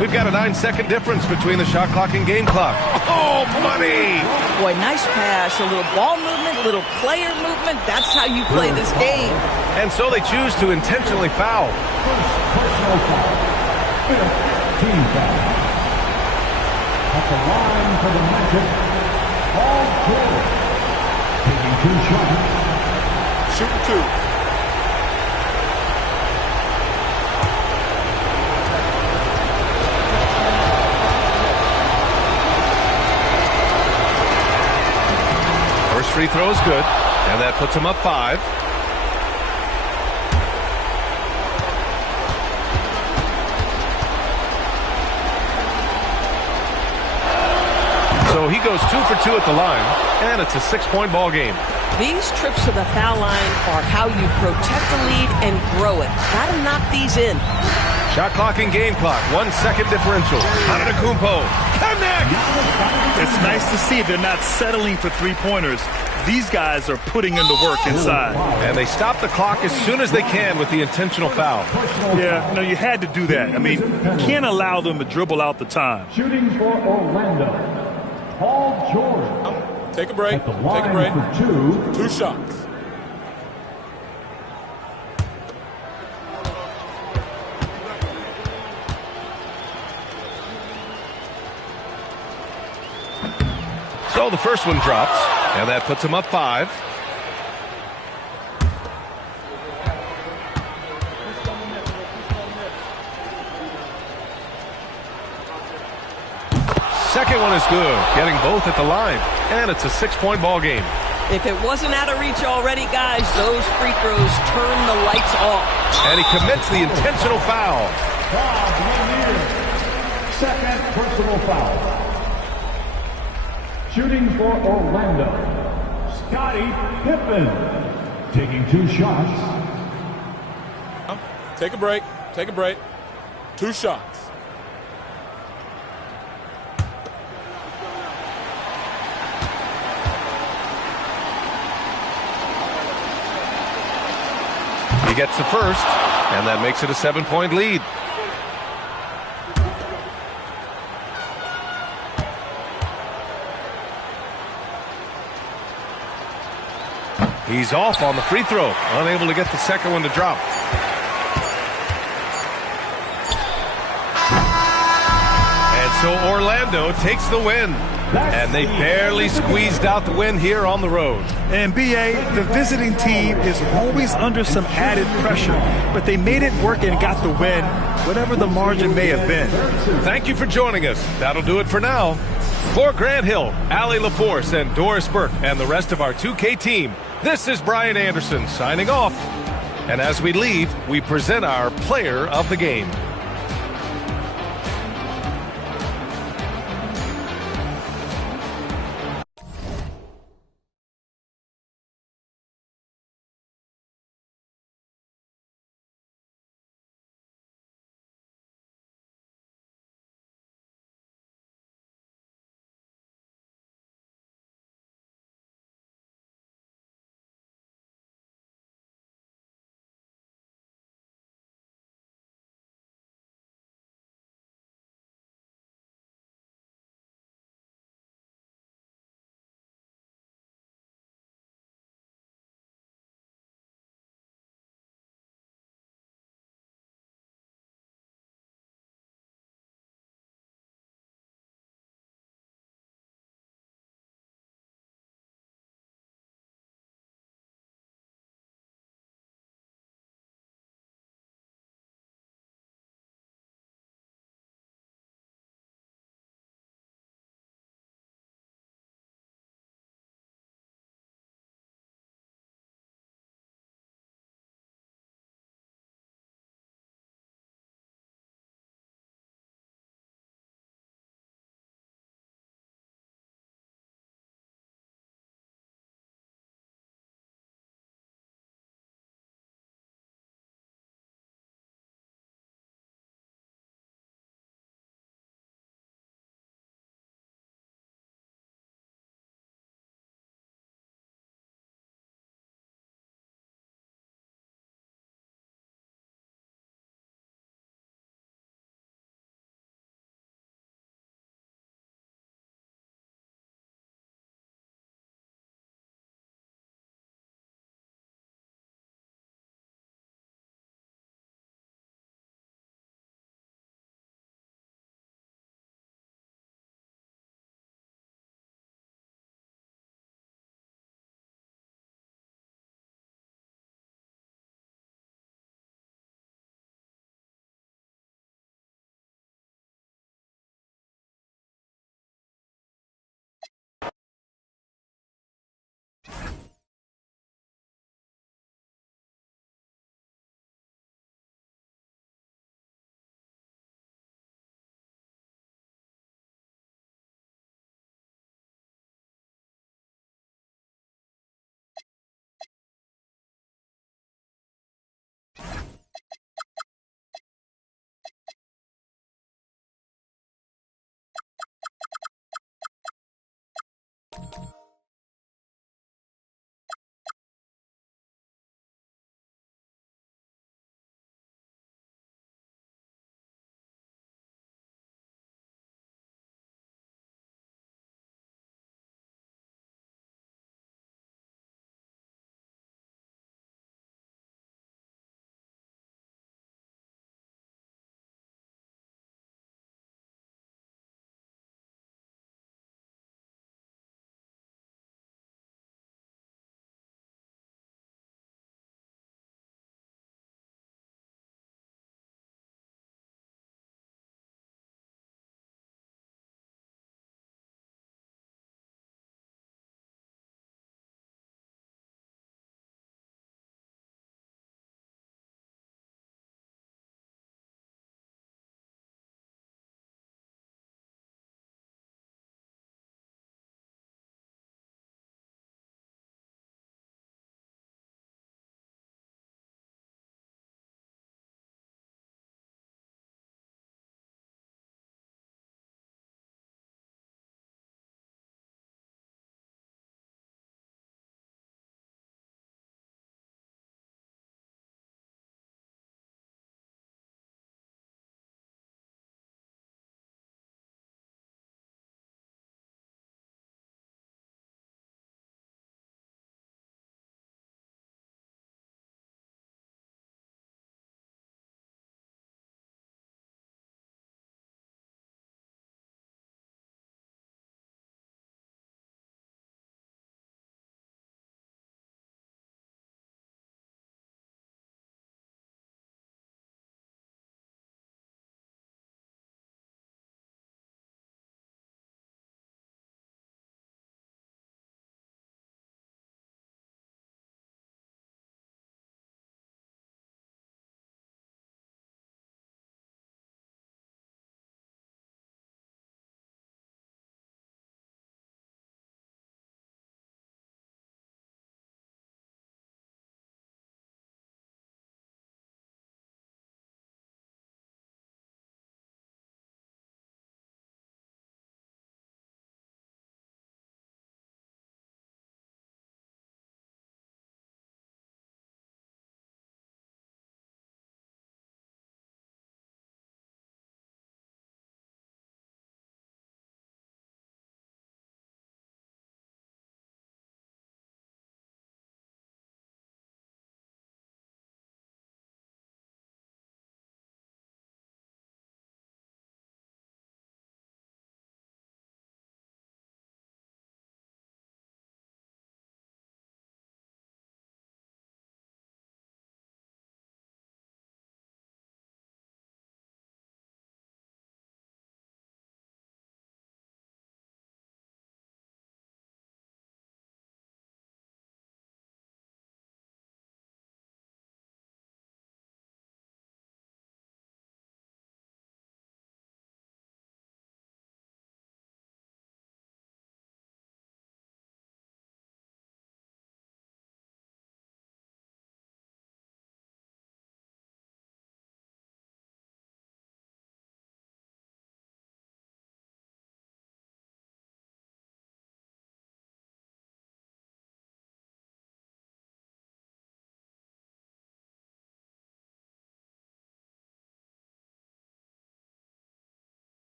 We've got a 9-second difference between the shot clock and game clock. Oh, money! Boy, nice pass. A little ball movement, a little player movement. That's how you play this game. And so they choose to intentionally foul. First personal foul. 5th team foul. At the line for the Magic, Paul George. Taking 2 shots. Shooting 2. First free throw is good, and that puts him up 5. So he goes 2 for 2 at the line, and it's a 6-point ball game. These trips to the foul line are how you protect the lead and grow it. Got to knock these in. Shot clock and game clock, 1 second differential. Antetokounmpo, connect! It's nice to see they're not settling for 3-pointers. These guys are putting in the work inside. And they stop the clock as soon as they can with the intentional foul. Yeah, no, you had to do that. I mean, you can't allow them to dribble out the time. Shooting for Orlando, Paul George. Take a break. At the Take line a break. for 2. 2 shots. So the first one drops, and that puts him up 5. Second one is good, getting both at the line, and it's a 6-point ball game. If it wasn't out of reach already, guys, those free throws turn the lights off. And he commits the intentional foul. Bob Lanier. 2nd personal foul. Shooting for Orlando, Scottie Pippen. Taking 2 shots. Take a break. Take a break. 2 shots. He gets the first, and that makes it a 7-point lead. He's off on the free throw, unable to get the second one to drop. And so Orlando takes the win. And they barely squeezed out the win here on the road. And B.A., the visiting team is always under some added pressure, but they made it work and got the win, whatever the margin may have been. Thank you for joining us. That'll do it for now. For Grant Hill, Allie LaForce, and Doris Burke, and the rest of our 2K team, this is Brian Anderson signing off. And as we leave, we present our player of the game.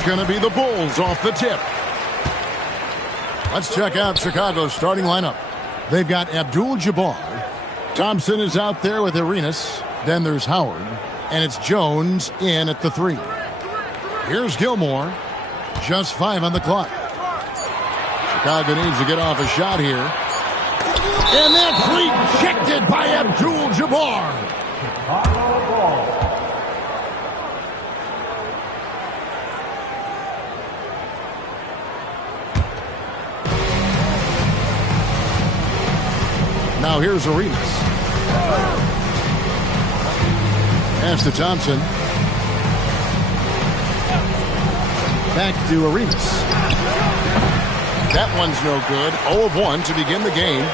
It's going to be the Bulls off the tip. Let's check out Chicago's starting lineup. They've got Abdul-Jabbar. Thompson is out there with Arenas. Then there's Howard. And it's Jones in at the 3. Here's Gilmore. Just 5 on the clock. Chicago needs to get off a shot here. And that's rejected by Abdul-Jabbar. Now here's Arenas. Pass to Thompson. Back to Arenas. That one's no good. 0 of 1 to begin the game.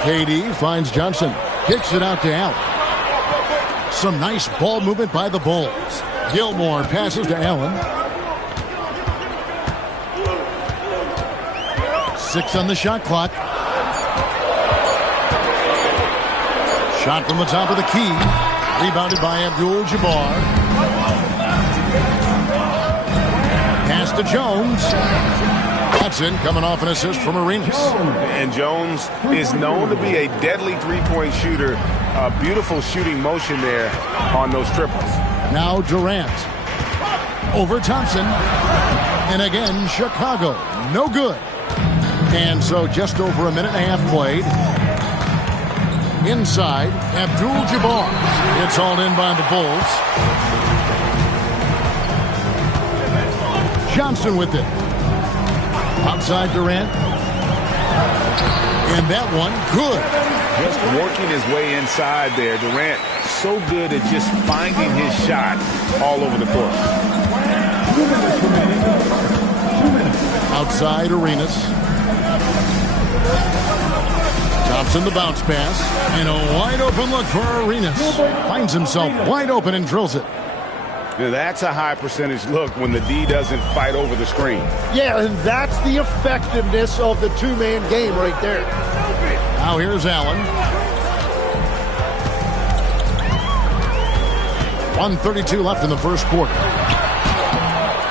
KD finds Johnson. Kicks it out to Allen. Some nice ball movement by the Bulls. Gilmore passes to Allen. 6 on the shot clock. Shot from the top of the key. Rebounded by Abdul-Jabbar. Pass to Jones. Watson coming off an assist from Arenas. And Jones is known to be a deadly three-point shooter. A beautiful shooting motion there on those triples. Now Durant. Over Thompson. And again, Chicago. No good. And so just over a minute and a half played. Inside, Abdul-Jabbar. It's hauled in by the Bulls. Johnson with it. Outside Durant. And that one, good. Just working his way inside there. Durant, so good at just finding his shot all over the court. Outside Arenas. Thompson the bounce pass. And a wide open look for Arenas. Finds himself wide open and drills it. Now that's a high percentage look when the D doesn't fight over the screen. Yeah, and that's the effectiveness of the two-man game right there. Now here's Allen. 1:32 left in the first quarter.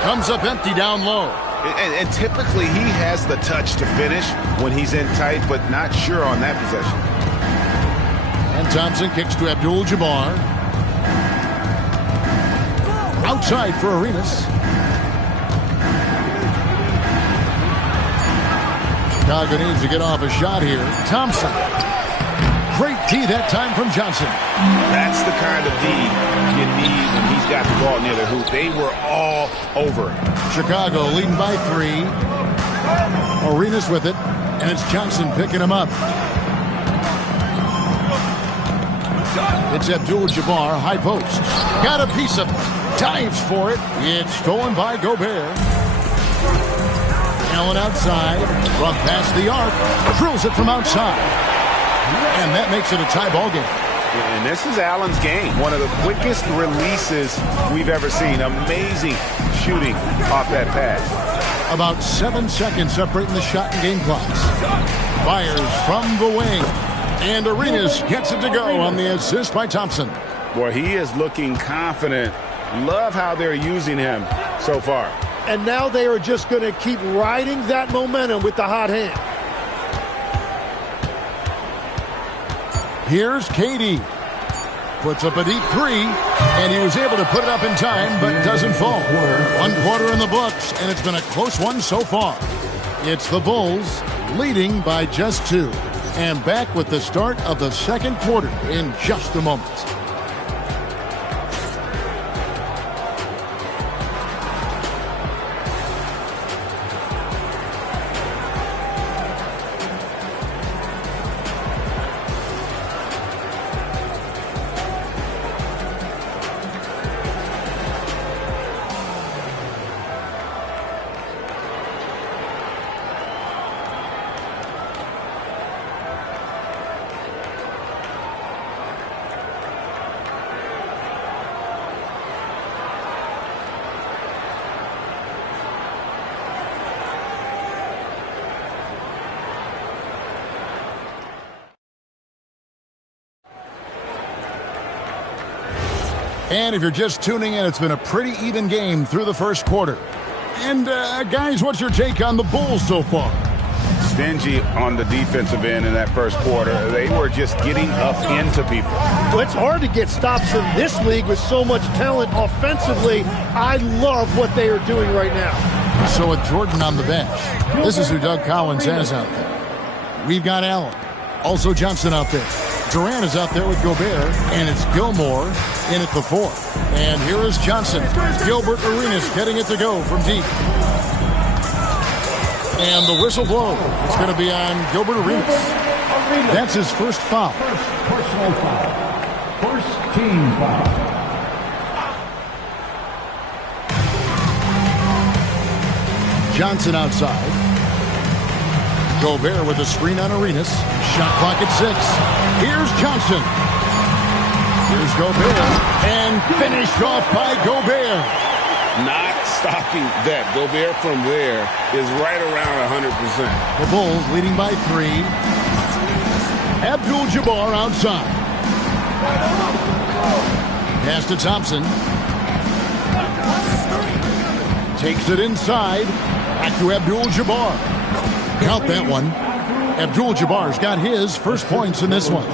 Comes up empty down low. And typically he has the touch to finish when he's in tight, but not sure on that possession. And Thompson kicks to Abdul-Jabbar. Outside for Arenas. Chicago needs to get off a shot here. Thompson. Great D that time from Johnson. That's the kind of D you need when he's got the ball near the hoop. They were all over it. Chicago leading by 3. Arenas with it. And it's Johnson picking him up. It's Abdul-Jabbar, high post. Got a piece of it. Dives for it. It's stolen by Gobert. Allen outside. From past the arc. Drills it from outside. And that makes it a tie ball game. And this is Allen's game. One of the quickest releases we've ever seen. Amazing shooting off that pass. About 7 seconds separating the shot and game clocks. Fires from the wing. And Arenas gets it to go on the assist by Thompson. Boy, he is looking confident. Love how they're using him so far. And now they are just going to keep riding that momentum with the hot hand. Here's KD. Puts up a deep 3, and he was able to put it up in time, but doesn't fall. 1 quarter in the books, and it's been a close one so far. It's the Bulls leading by just 2. And back with the start of the second quarter in just a moment. And if you're just tuning in, it's been a pretty even game through the first quarter. And, guys, what's your take on the Bulls so far? Stingy on the defensive end in that first quarter. They were just getting up into people. Well, it's hard to get stops in this league with so much talent offensively. I love what they are doing right now. So with Jordan on the bench, this is who Doug Collins has out there. We've got Allen. Also Johnson out there. Durant is out there with Gobert, and it's Gilmore in at the 4. And here is Johnson. Gilbert Arenas getting it to go from deep. And the whistle blows. It's going to be on Gilbert Arenas. That's his first foul. First personal foul. First team foul. Johnson outside. Gobert with a screen on Arenas. Shot clock at 6. Here's Johnson. Here's Gobert. And finished off by Gobert. Not stopping that. Gobert from there is right around 100%. The Bulls leading by 3. Abdul-Jabbar outside. Pass to Thompson. Takes it inside. Back to Abdul-Jabbar. Count that one. Abdul-Jabbar's got his first points in this one.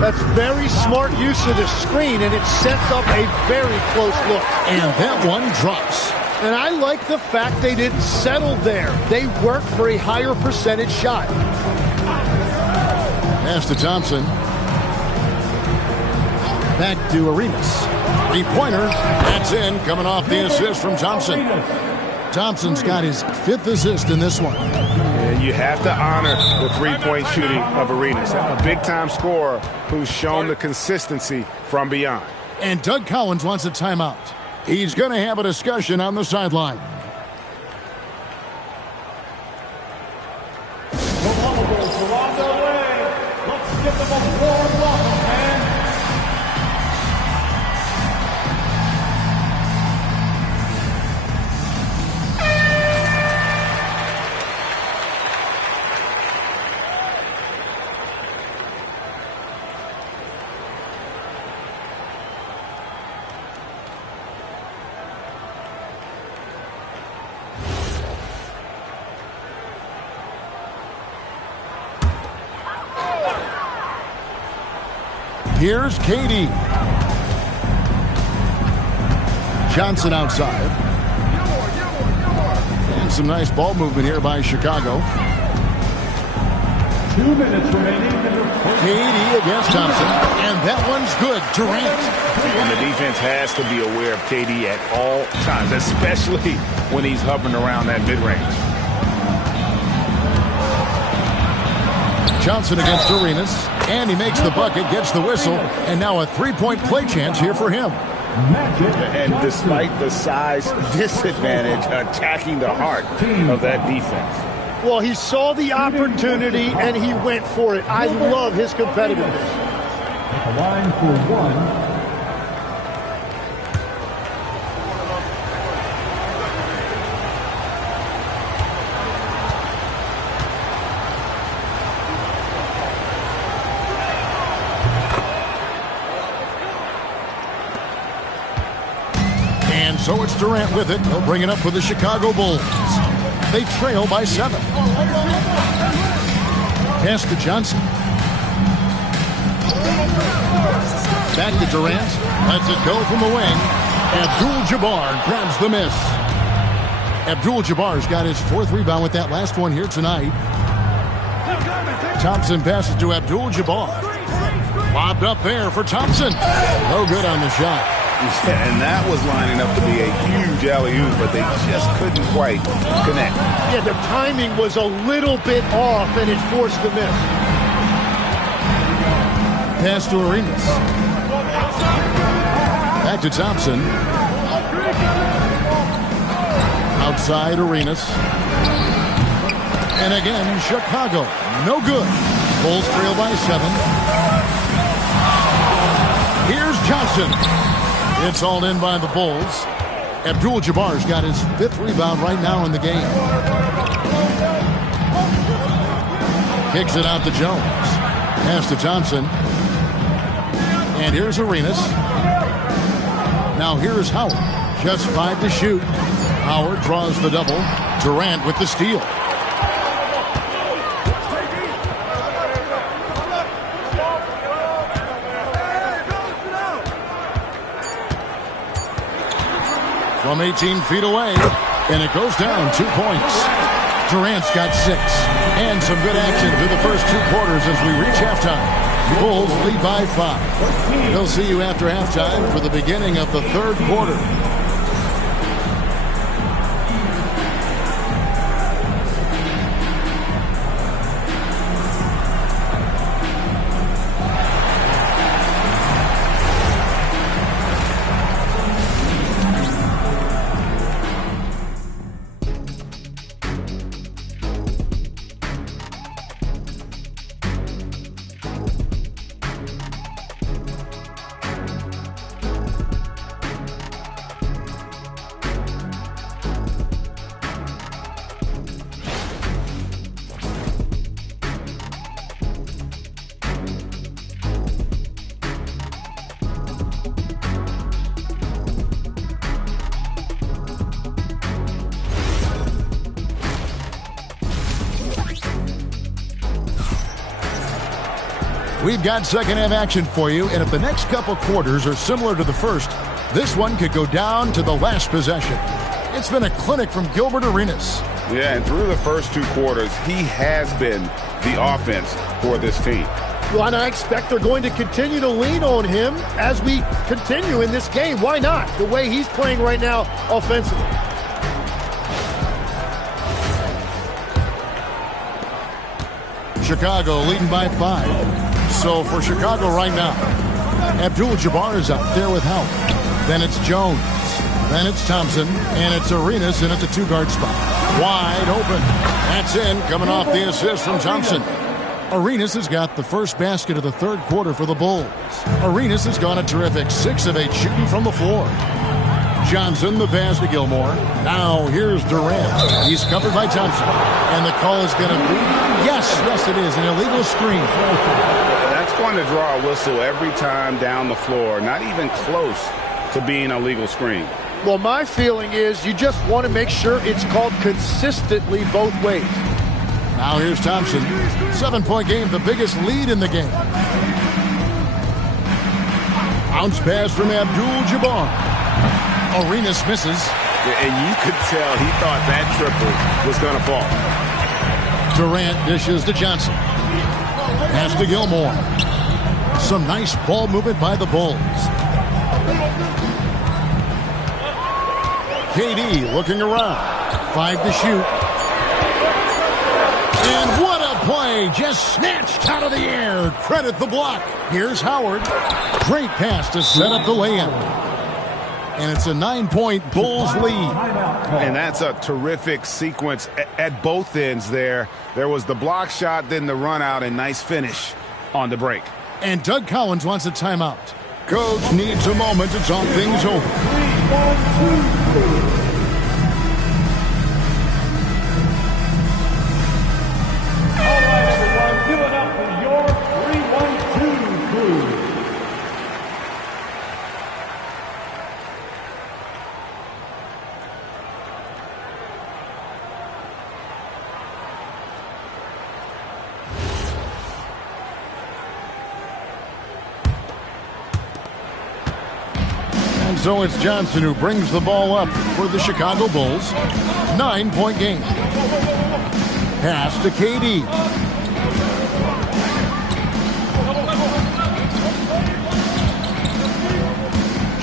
That's very smart use of the screen, and it sets up a very close look. And that one drops. And I like the fact they didn't settle there. They worked for a higher percentage shot. Pass to Thompson. Back to Arenas. 3-pointer. That's in, coming off the assist from Thompson. Thompson's got his 5th assist in this one. And you have to honor the 3-point shooting of Arenas. A big-time scorer who's shown the consistency from beyond. And Doug Collins wants a timeout. He's going to have a discussion on the sideline. The Bulls are on their way. Let's give them a warm welcome, man. Here's KD. Johnson outside. And some nice ball movement here by Chicago. 2 minutes remaining. KD against Thompson. And that one's good. Durant. And the defense has to be aware of KD at all times, especially when he's hovering around that mid-range. Johnson against Arenas, and he makes the bucket, gets the whistle, and now a 3-point play chance here for him. And despite the size disadvantage, attacking the heart of that defense. Well, he saw the opportunity, and he went for it. I love his competitiveness. At the line for one. So it's Durant with it. He'll bring it up for the Chicago Bulls. They trail by 7. Pass to Johnson. Back to Durant. Lets it go from the wing. Abdul-Jabbar grabs the miss. Abdul-Jabbar's got his 4th rebound with that last one here tonight. Thompson passes to Abdul-Jabbar. Lobbed up there for Thompson. No good on the shot. And that was lining up to be a huge alley-oop, but they just couldn't quite connect. Yeah, their timing was a little bit off, and it forced the miss. Pass to Arenas. Back to Thompson. Outside Arenas. And again, Chicago. No good. Bulls trail by 7. Here's Johnson. It's all in by the Bulls. Abdul-Jabbar's got his 5th rebound right now in the game. Kicks it out to Jones. Pass to Thompson. And here's Arenas. Now here's Howard. Just 5 to shoot. Howard draws the double. Durant with the steal. From 18 feet away, and it goes down 2 points. Durant's got 6. And some good action through the first 2 quarters as we reach halftime. The Bulls lead by 5. We'll see you after halftime for the beginning of the 3rd quarter. We've got second half action for you, and if the next couple quarters are similar to the first, this one could go down to the last possession. It's been a clinic from Gilbert Arenas. Yeah, and through the first 2 quarters, he has been the offense for this team. Well, and I expect they're going to continue to lean on him as we continue in this game. Why not? The way he's playing right now offensively. Chicago leading by 5. So for Chicago right now, Abdul-Jabbar is out there with help. Then it's Jones. Then it's Thompson. And it's Arenas in at the 2-guard spot. Wide open. That's in, coming off the assist from Thompson. Arenas has got the first basket of the 3rd quarter for the Bulls. Arenas has gone a terrific 6 of 8 shooting from the floor. Johnson, the pass to Gilmore. Now here's Durant. He's covered by Thompson. And the call is going to be, yes, it is, an illegal screen. That's going to draw a whistle every time down the floor. Not even close to being a legal screen. Well, my feeling is you just want to make sure it's called consistently both ways. Now here's Thompson. 7-point game, the biggest lead in the game. Bounce pass from Abdul-Jabbar. Arenas misses. And you could tell he thought that triple was going to fall. Durant dishes to Johnson. Pass to Gilmore. Some nice ball movement by the Bulls. KD looking around. 5 to shoot. And what a play. Just snatched out of the air. Credit the block. Here's Howard. Great pass to set up the layup. And it's a 9-point Bulls lead. And that's a terrific sequence at both ends there. There was the block shot, then the run out, and nice finish on the break. And Doug Collins wants a timeout. Coach needs a moment to talk things over. 3-1-2. Give it up for your 3-1-2 crew. And so it's Johnson who brings the ball up for the Chicago Bulls. 9-point game. Pass to KD.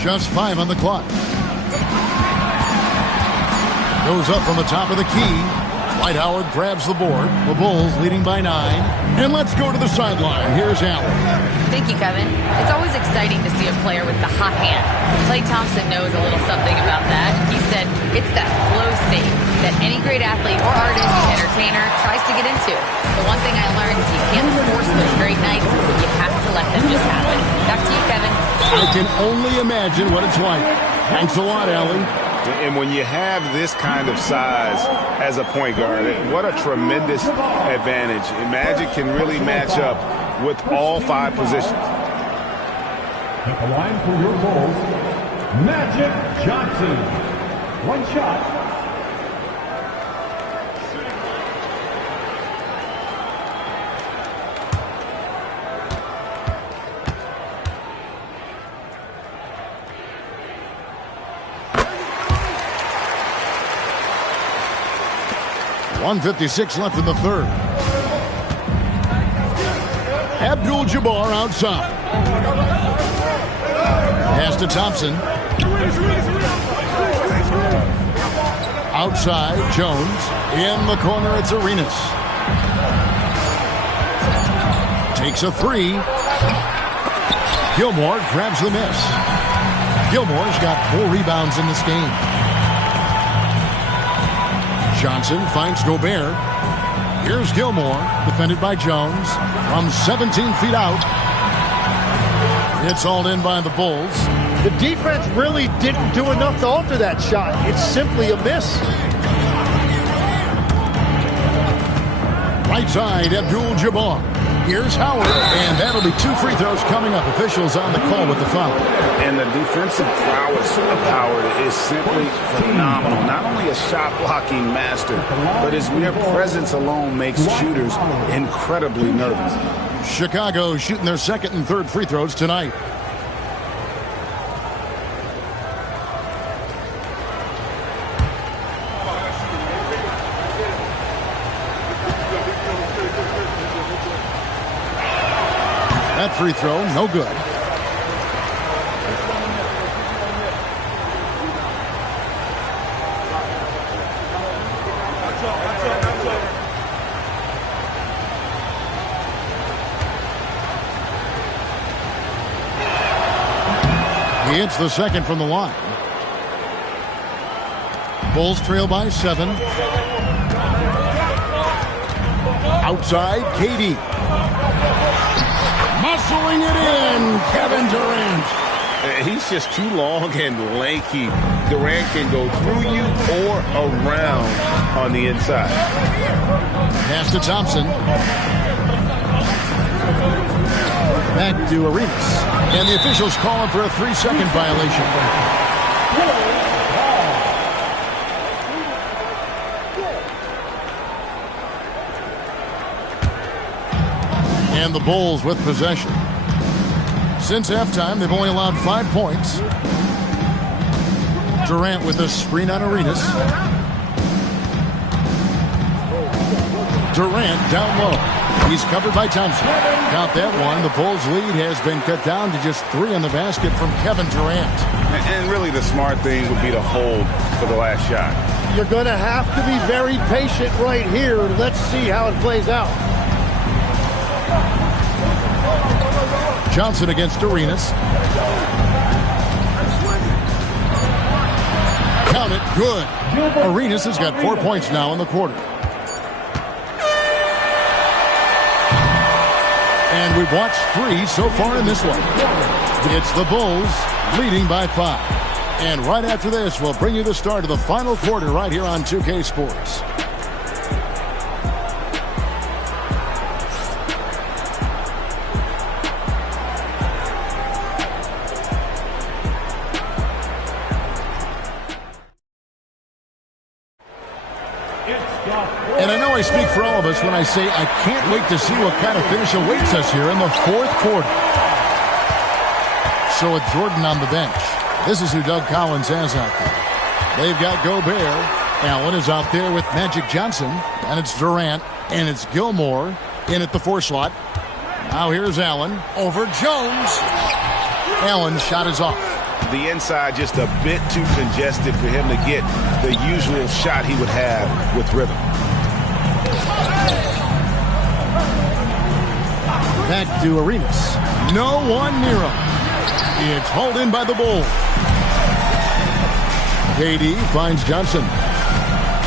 Just 5 on the clock. Goes up from the top of the key. Dwight Howard grabs the board. The Bulls leading by 9. And let's go to the sideline. Here's Allen. Thank you, Kevin. It's always exciting to see a player with the hot hand. Klay Thompson knows a little something about that. He said it's that flow state that any great athlete or artist, entertainer tries to get into. The one thing I learned is you can't force those great nights. You have to let them just happen. Back to you, Kevin. I can only imagine what it's like. Thanks a lot, Allen. And when you have this kind of size as a point guard, what a tremendous advantage. Magic can really match up with all 5 positions. At the line for your Bulls, Magic Johnson. One shot. .156 left in the third. Abdul-Jabbar outside. Pass to Thompson. Outside, Jones. In the corner, it's Arenas. Takes a three. Gilmore grabs the miss. Gilmore's got 4 rebounds in this game. Johnson finds Gobert. Here's Gilmore, defended by Jones. From 17 feet out. It's hauled in by the Bulls. The defense really didn't do enough to alter that shot. It's simply a miss. Right side, Abdul-Jabbar. Here's Howard, and that'll be 2 free throws coming up. Officials on the call with the foul. And the defensive prowess of Howard is simply phenomenal. Not only a shot-blocking master, but his mere presence alone makes shooters incredibly nervous. Chicago shooting their second and third free throws tonight. That free throw, no good. He hits the second from the line. Bulls trail by 7. Outside, KD. Muscling it in, Kevin Durant. He's just too long and lanky. Durant can go through you or around on the inside. Pass to Thompson. Back to Arenas. And the officials calling for a 3-second violation. And the Bulls with possession. Since halftime, they've only allowed 5 points. Durant with a screen on Arenas. Durant down low. He's covered by Thompson. Count that one. The Bulls' lead has been cut down to just 3 on the basket from Kevin Durant. And really the smart thing would be to hold for the last shot. You're going to have to be very patient right here. Let's see how it plays out. Johnson against Arenas. Count it. Good. Arenas has got 4 points now in the quarter. And we've watched 3 so far in this one. It's the Bulls leading by 5. And right after this, we'll bring you the start of the final quarter right here on 2K Sports. And I know I speak for all of us when I say I can't wait to see what kind of finish awaits us here in the fourth quarter. So with Jordan on the bench, this is who Doug Collins has out there. They've got Gobert. Allen is out there with Magic Johnson. And it's Durant. And it's Gilmore in at the 4 slot. Now here's Allen over Jones. Allen's shot is off. The inside just a bit too congested for him to get the usual shot he would have with rhythm. Back to Arenas. No one near him. It's hauled in by the Bulls. KD finds Johnson.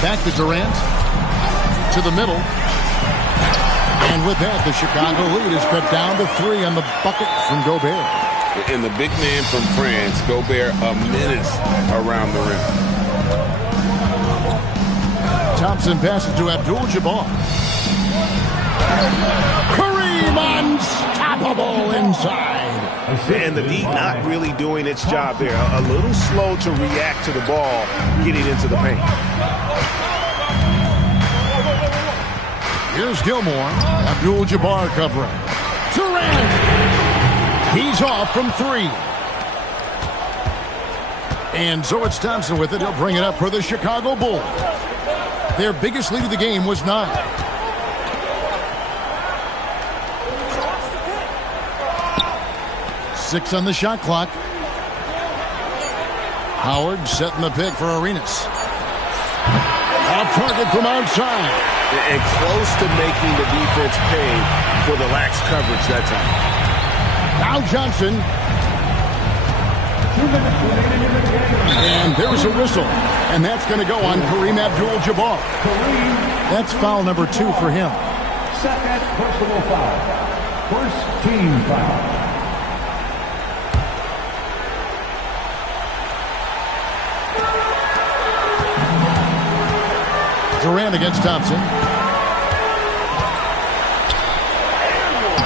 Back to Durant. To the middle. And with that, the Chicago lead is cut down to 3 on the bucket from Gobert. And the big man from France, Gobert, a menace around the rim. Thompson passes to Abdul-Jabbar. Kareem unstoppable inside. And the D not really doing its job there. A little slow to react to the ball getting into the paint. Here's Gilmore. Abdul-Jabbar covering. Durant! He's off from 3. And so it's Thompson with it. He'll bring it up for the Chicago Bulls. Their biggest lead of the game was 9. Six on the shot clock. Howard setting the pick for Arenas. Off target from outside. And close to making the defense pay for the lax coverage that time. Now Johnson. And there's a whistle. And that's going to go on Kareem Abdul-Jabbar. That's foul number 2 for him. Second personal foul. First team foul. Durant against Thompson.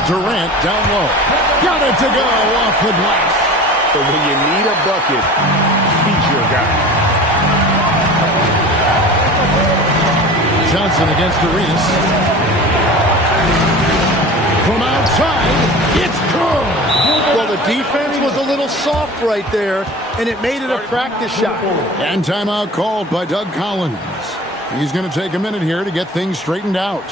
Durant down low. Got it to go off the glass. So when you need a bucket, he's your guy. Johnson against Arenas. From outside, it's good. Well, the defense was a little soft right there, and it made it a practice shot. And timeout called by Doug Collins. He's going to take a minute here to get things straightened out.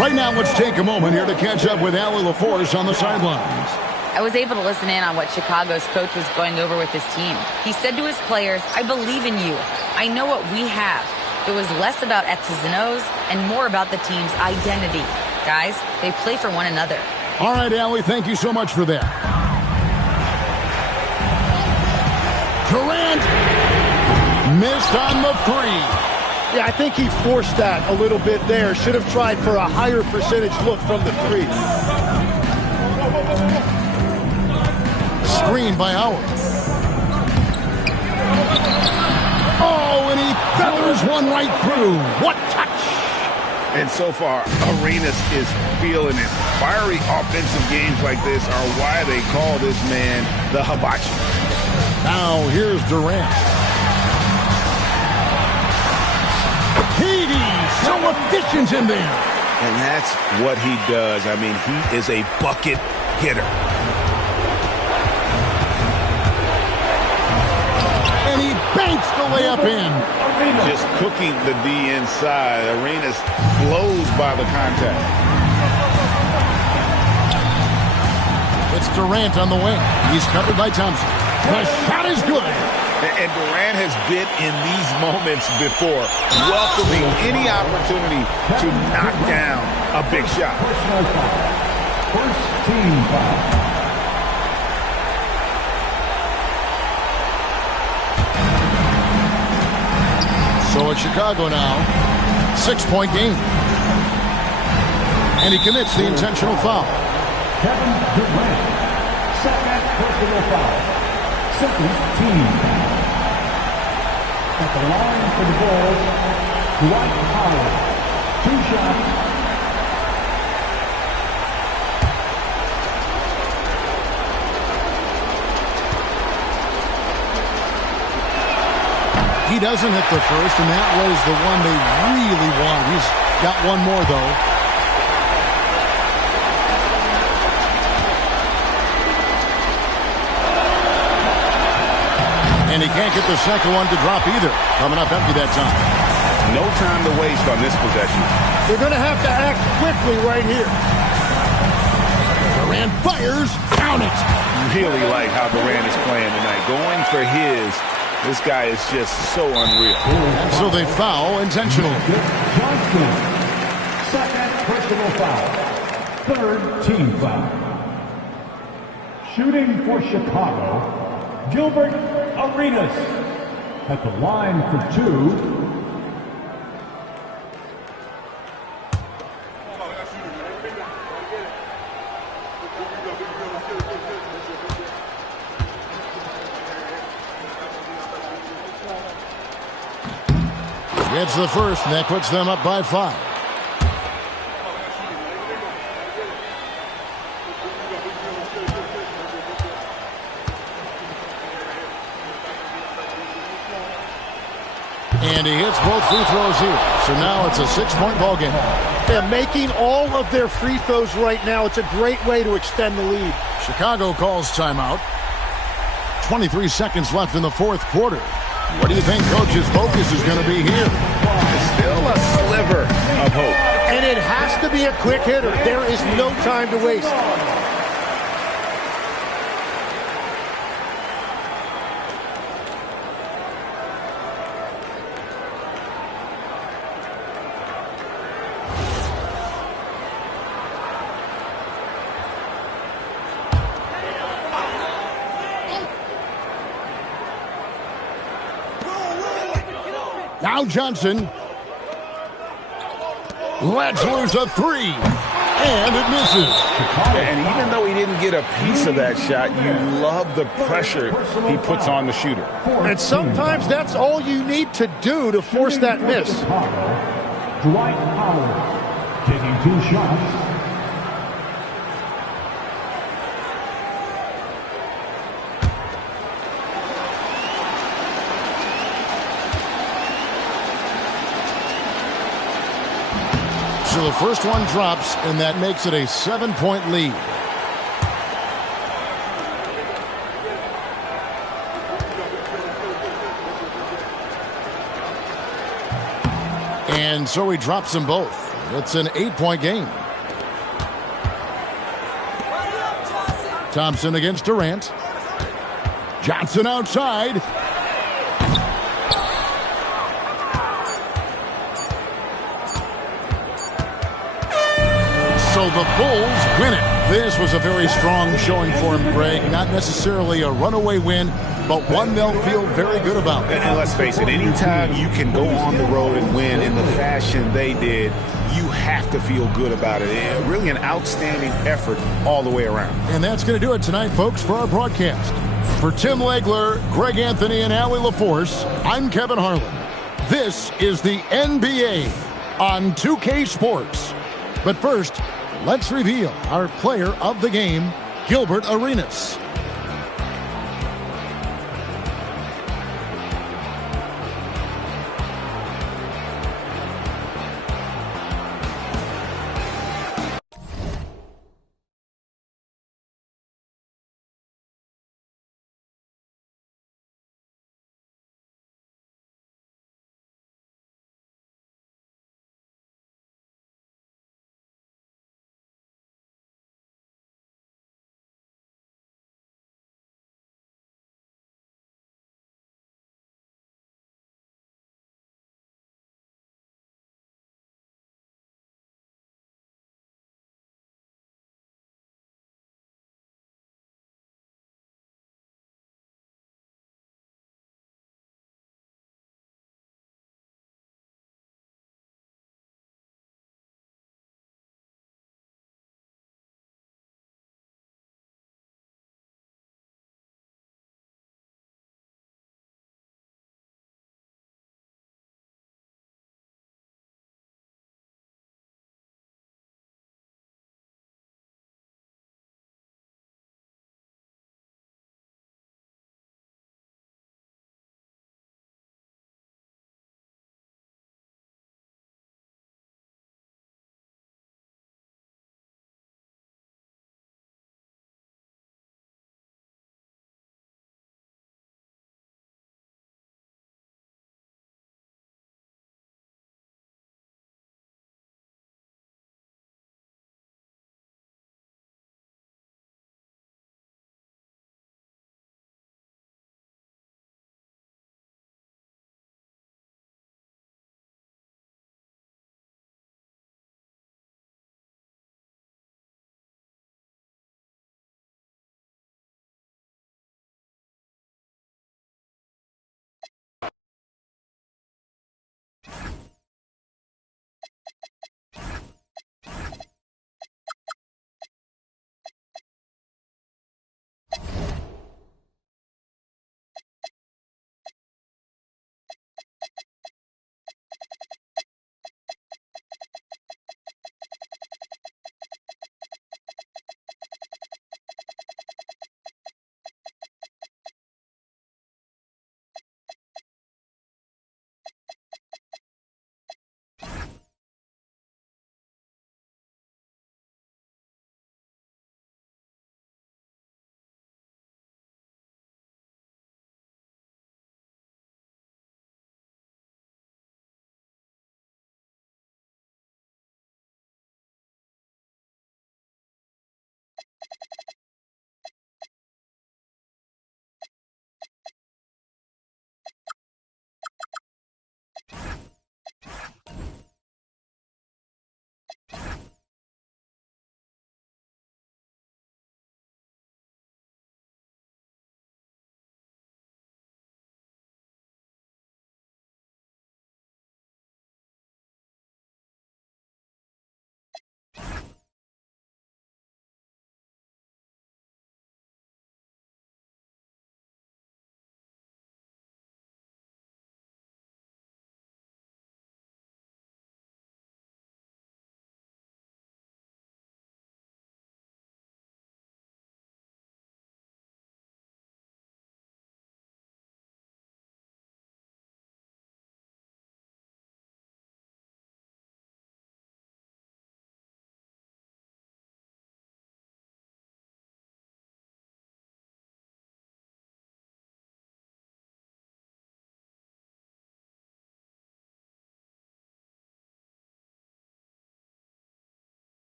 Right now, let's take a moment here to catch up with Allie LaForce on the sidelines. I was able to listen in on what Chicago's coach was going over with his team. He said to his players, "I believe in you. I know what we have." It was less about X's and O's and more about the team's identity. Guys, they play for one another. All right, Allie, thank you so much for that. Durant missed on the 3. Yeah, I think he forced that a little bit there. Should have tried for a higher percentage look from the 3. Screen by Howard. Oh, and he feathers one right through. What touch! And so far, Arenas is feeling it. Fiery offensive games like this are why they call this man the hibachi. Now here's Durant. He's so efficient in there. And that's what he does. I mean, he is a bucket hitter. And he banks the layup in. Just cooking the D inside. Arenas blows by the contact. It's Durant on the wing. He's covered by Thompson. The shot is good. And Durant has been in these moments before, welcoming any opportunity to knock down a big shot. First team foul. So it's Chicago now. 6-point game. And he commits the intentional foul. Kevin Durant. Second personal foul. Second team foul. At the line for the Bulls, Dwight Howard. 2 shots. He doesn't hit the first, and that was the one they really wanted. He's got one more, though. And he can't get the second one to drop either. Coming up empty that time. No time to waste on this possession. They're going to have to act quickly right here. Durant fires. Count it. Really like how Durant is playing tonight. Going for his. This guy is just so unreal. And so they foul intentionally. Johnson. Second personal foul. Third team foul. Shooting for Chicago, Gilbert Arenas. At the line for 2. Gets the first, and that puts them up by 5. And he hits both free throws here. So now it's a 6-point ball game. They're making all of their free throws right now. It's a great way to extend the lead. Chicago calls timeout. 23 seconds left in the fourth quarter. What do you think Coach's focus is going to be here? Still a sliver of hope. And it has to be a quick hitter. There is no time to waste. Now Johnson lets loose a 3, and it misses. And even though he didn't get a piece of that shot, you love the pressure he puts on the shooter. And sometimes that's all you need to do to force that miss. Dwight Howard taking 2 shots. So the first one drops, and that makes it a 7-point lead. And so he drops them both. It's an 8-point game. Thompson against Durant. Johnson outside. So the Bulls win it. This was a very strong showing for him, Greg. Not necessarily a runaway win, but one they'll feel very good about. And let's face it, anytime you can go on the road and win in the fashion they did, you have to feel good about it. And really an outstanding effort all the way around. And that's going to do it tonight, folks, for our broadcast. For Tim Legler, Greg Anthony, and Allie LaForce, I'm Kevin Harlan. This is the NBA on 2K Sports. But first, let's reveal our player of the game, Gilbert Arenas.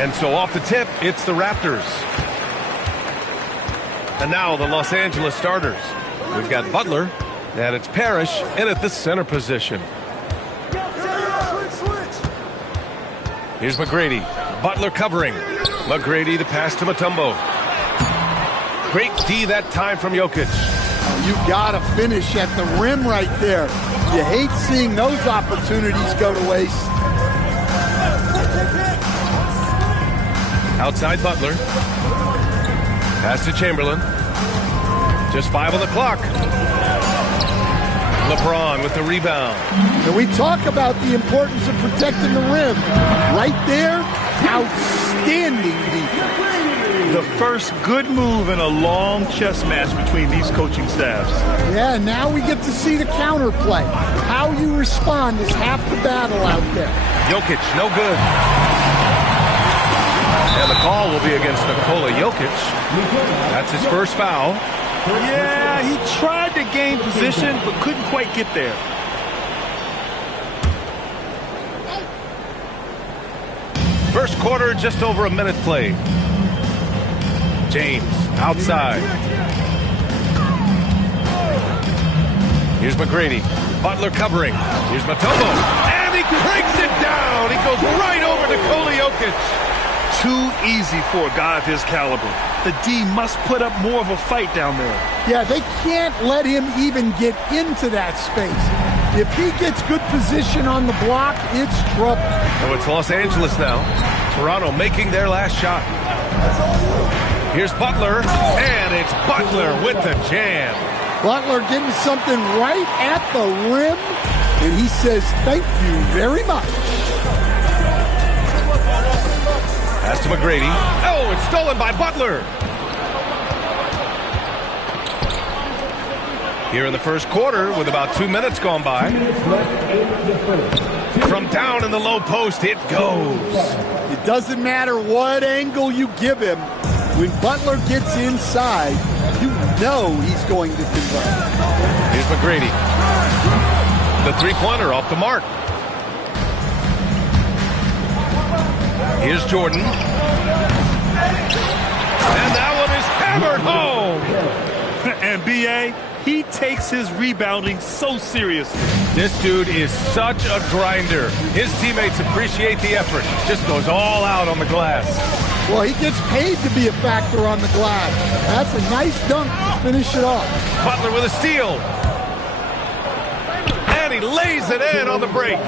And so off the tip, it's the Raptors. And now the Los Angeles starters. We've got Butler, and it's Parrish in at the center position. Here's McGrady. Butler covering. McGrady, the pass to Mutombo. Great D that time from Jokic. You got to finish at the rim right there. You hate seeing those opportunities go to waste. Outside Butler. Pass to Chamberlain. Just 5 on the clock. LeBron with the rebound. And we talk about the importance of protecting the rim. Right there, outstanding defense. The first good move in a long chess match between these coaching staffs. Yeah, now we get to see the counterplay. How you respond is half the battle out there. Jokic, no good. And the call will be against Nikola Jokic. That's his first foul. Yeah, he tried to gain position, but couldn't quite get there. First quarter, just over a minute played. James, outside. Here's McGrady. Butler covering. Here's Mutombo. And he cranks it down. He goes right over Nikola Jokic. Too easy for a guy of his caliber. The D must put up more of a fight down there. Yeah, they can't let him even get into that space. If he gets good position on the block, it's trouble. So it's Los Angeles now. Toronto making their last shot. Here's Butler, and it's Butler with the jam. Butler getting something right at the rim, and he says, thank you very much. Pass to McGrady. Oh, it's stolen by Butler. Here in the first quarter, with about 2 minutes gone by. From down in the low post, it goes. It doesn't matter what angle you give him. When Butler gets inside, you know he's going to convert. Here's McGrady. The three-pointer off the mark. Here's Jordan. And that one is hammered home. And B.A., he takes his rebounding so seriously. This dude is such a grinder. His teammates appreciate the effort. Just goes all out on the glass. Well, he gets paid to be a factor on the glass. That's a nice dunk to finish it off. Butler with a steal. And he lays it in on the break.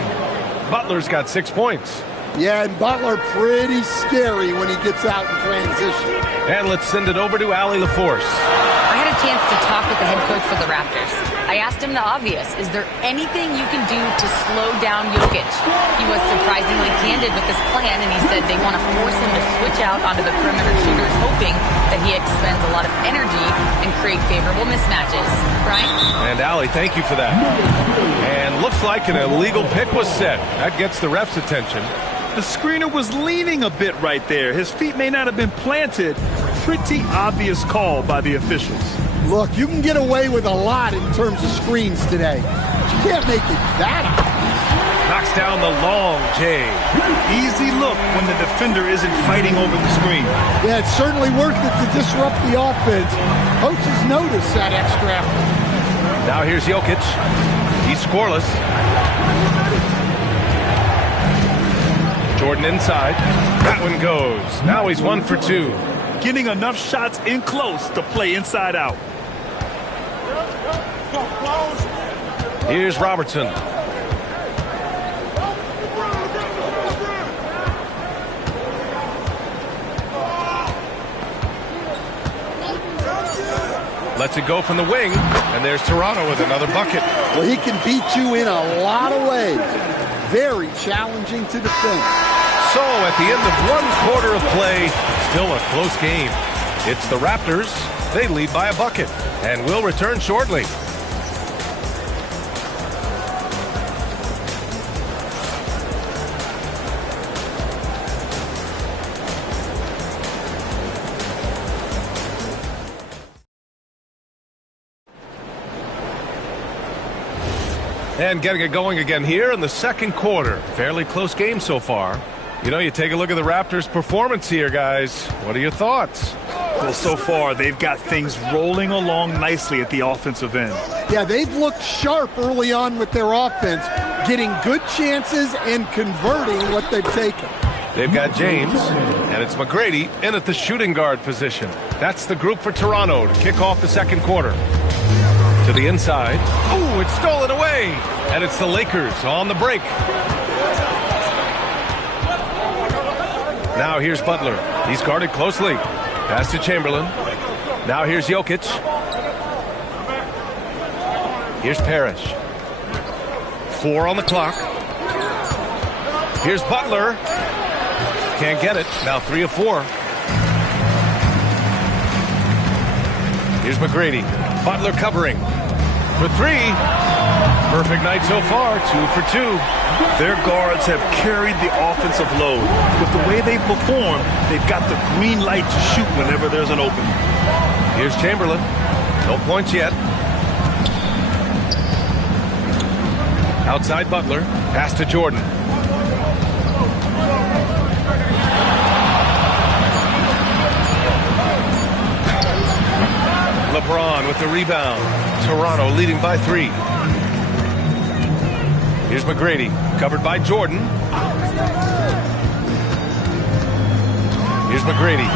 Butler's got 6 points. Yeah, and Butler pretty scary when he gets out in transition. And let's send it over to Allie LaForce. I had a chance to talk with the head coach for the Raptors. I asked him the obvious. Is there anything you can do to slow down Jokic? He was surprisingly candid with this plan, and he said they want to force him to switch out onto the perimeter shooters, hoping that he expends a lot of energy and create favorable mismatches. Brian? And Allie, thank you for that. And looks like an illegal pick was set. That gets the ref's attention. The screener was leaning a bit right there. His feet may not have been planted. Pretty obvious call by the officials. Look, you can get away with a lot in terms of screens today. But you can't make it that obvious. Knocks down the long J. Easy look when the defender isn't fighting over the screen. Yeah, it's certainly worth it to disrupt the offense. Coaches notice that extra effort. Now here's Jokic. He's scoreless. Jordan inside. That one goes. Now he's 1 for 2. Getting enough shots in close to play inside out. Here's Robertson. Lets it go from the wing, and there's Toronto with another bucket. Well, he can beat you in a lot of ways. Very challenging to defend. So at the end of 1 quarter of play, still a close game. It's the Raptors. They lead by a bucket, and will return shortly. And getting it going again here in the second quarter. Fairly close game so far. You know, you take a look at the Raptors' performance here, guys. What are your thoughts? Well, so far, they've got things rolling along nicely at the offensive end. Yeah, they've looked sharp early on with their offense, getting good chances and converting what they've taken. They've got James, and it's McGrady in at the shooting guard position. That's the group for Toronto to kick off the second quarter. To the inside. Oh, it's stolen away. And it's the Lakers on the break. Now here's Butler. He's guarded closely. Pass to Chamberlain. Now here's Jokic. Here's Parrish. 4 on the clock. Here's Butler. Can't get it. Now 3 of 4. Here's McGrady. Butler covering. For 3. Perfect night so far. 2 for 2. Their guards have carried the offensive load. With the way they've performed, they've got the green light to shoot whenever there's an opening. Here's Chamberlain. No points yet. Outside Butler. Pass to Jordan. LeBron with the rebound. Toronto leading by 3. Here's McGrady, covered by Jordan. Here's McGrady.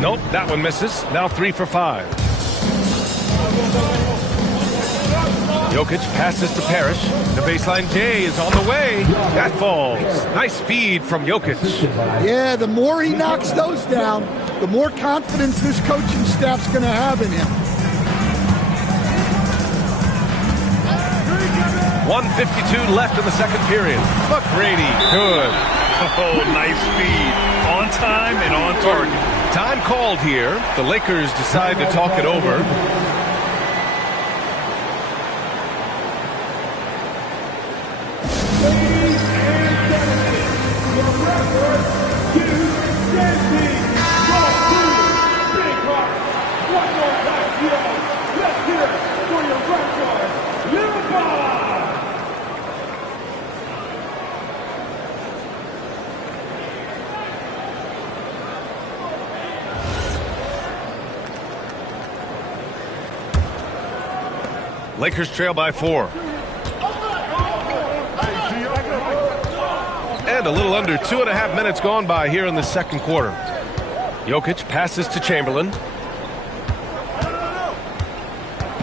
Nope, that one misses. Now 3 for 5. Jokic passes to Parrish. The baseline J is on the way. That falls. Nice feed from Jokic. Yeah, the more he knocks those down, the more confidence this coaching staff's going to have in him. 1:52 left in the second period. McGrady, good. Oh, nice feed. On time and on target. Time called here. The Lakers decide to talk it over. Ladies and gentlemen, your referee, Hugh Jansky, brought to Big Hearts. One more time, yo. Let's hear it for your referee, LeBron. Lakers trail by 4. And a little under 2.5 minutes gone by here in the second quarter. Jokic passes to Chamberlain.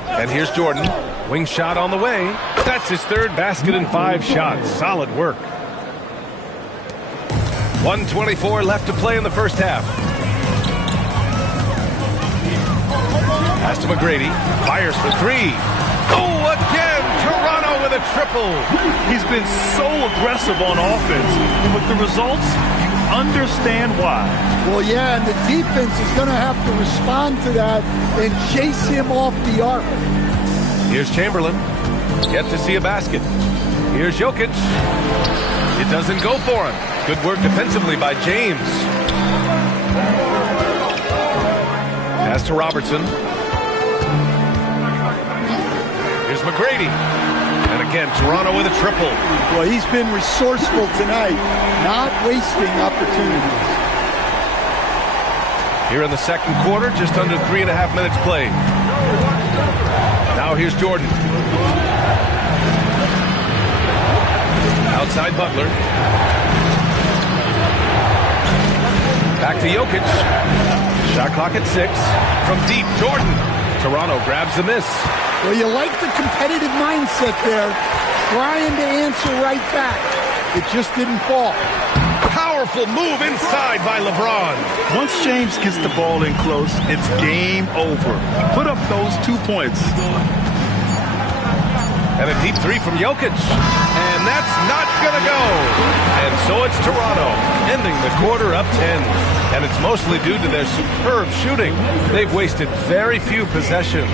And here's Jordan. Wing shot on the way. That's his third basket in 5 shots. Solid work. 1:24 left to play in the first half. Pass to McGrady. Fires for 3. Oh, again! Toronto with a triple. He's been so aggressive on offense. And with the results, you understand why. Well, yeah, and the defense is going to have to respond to that and chase him off the arc. Here's Chamberlain. Yet to see a basket. Here's Jokic. It doesn't go for him. Good work defensively by James. Pass to Robertson. Here's McGrady. And again, Toronto with a triple. Well, he's been resourceful tonight, not wasting opportunities. Here in the second quarter, just under 3.5 minutes played. Now here's Jordan. Outside Butler. Back to Jokic. Shot clock at 6. From deep, Jordan. Toronto grabs the miss. Well, you like the competitive mindset there, trying to answer right back. It just didn't fall. Powerful move inside by LeBron. Once James gets the ball in close, it's game over. Put up those 2 points. And a deep 3 from Jokic. And that's not going to go. And so it's Toronto, ending the quarter up 10. And it's mostly due to their superb shooting. They've wasted very few possessions.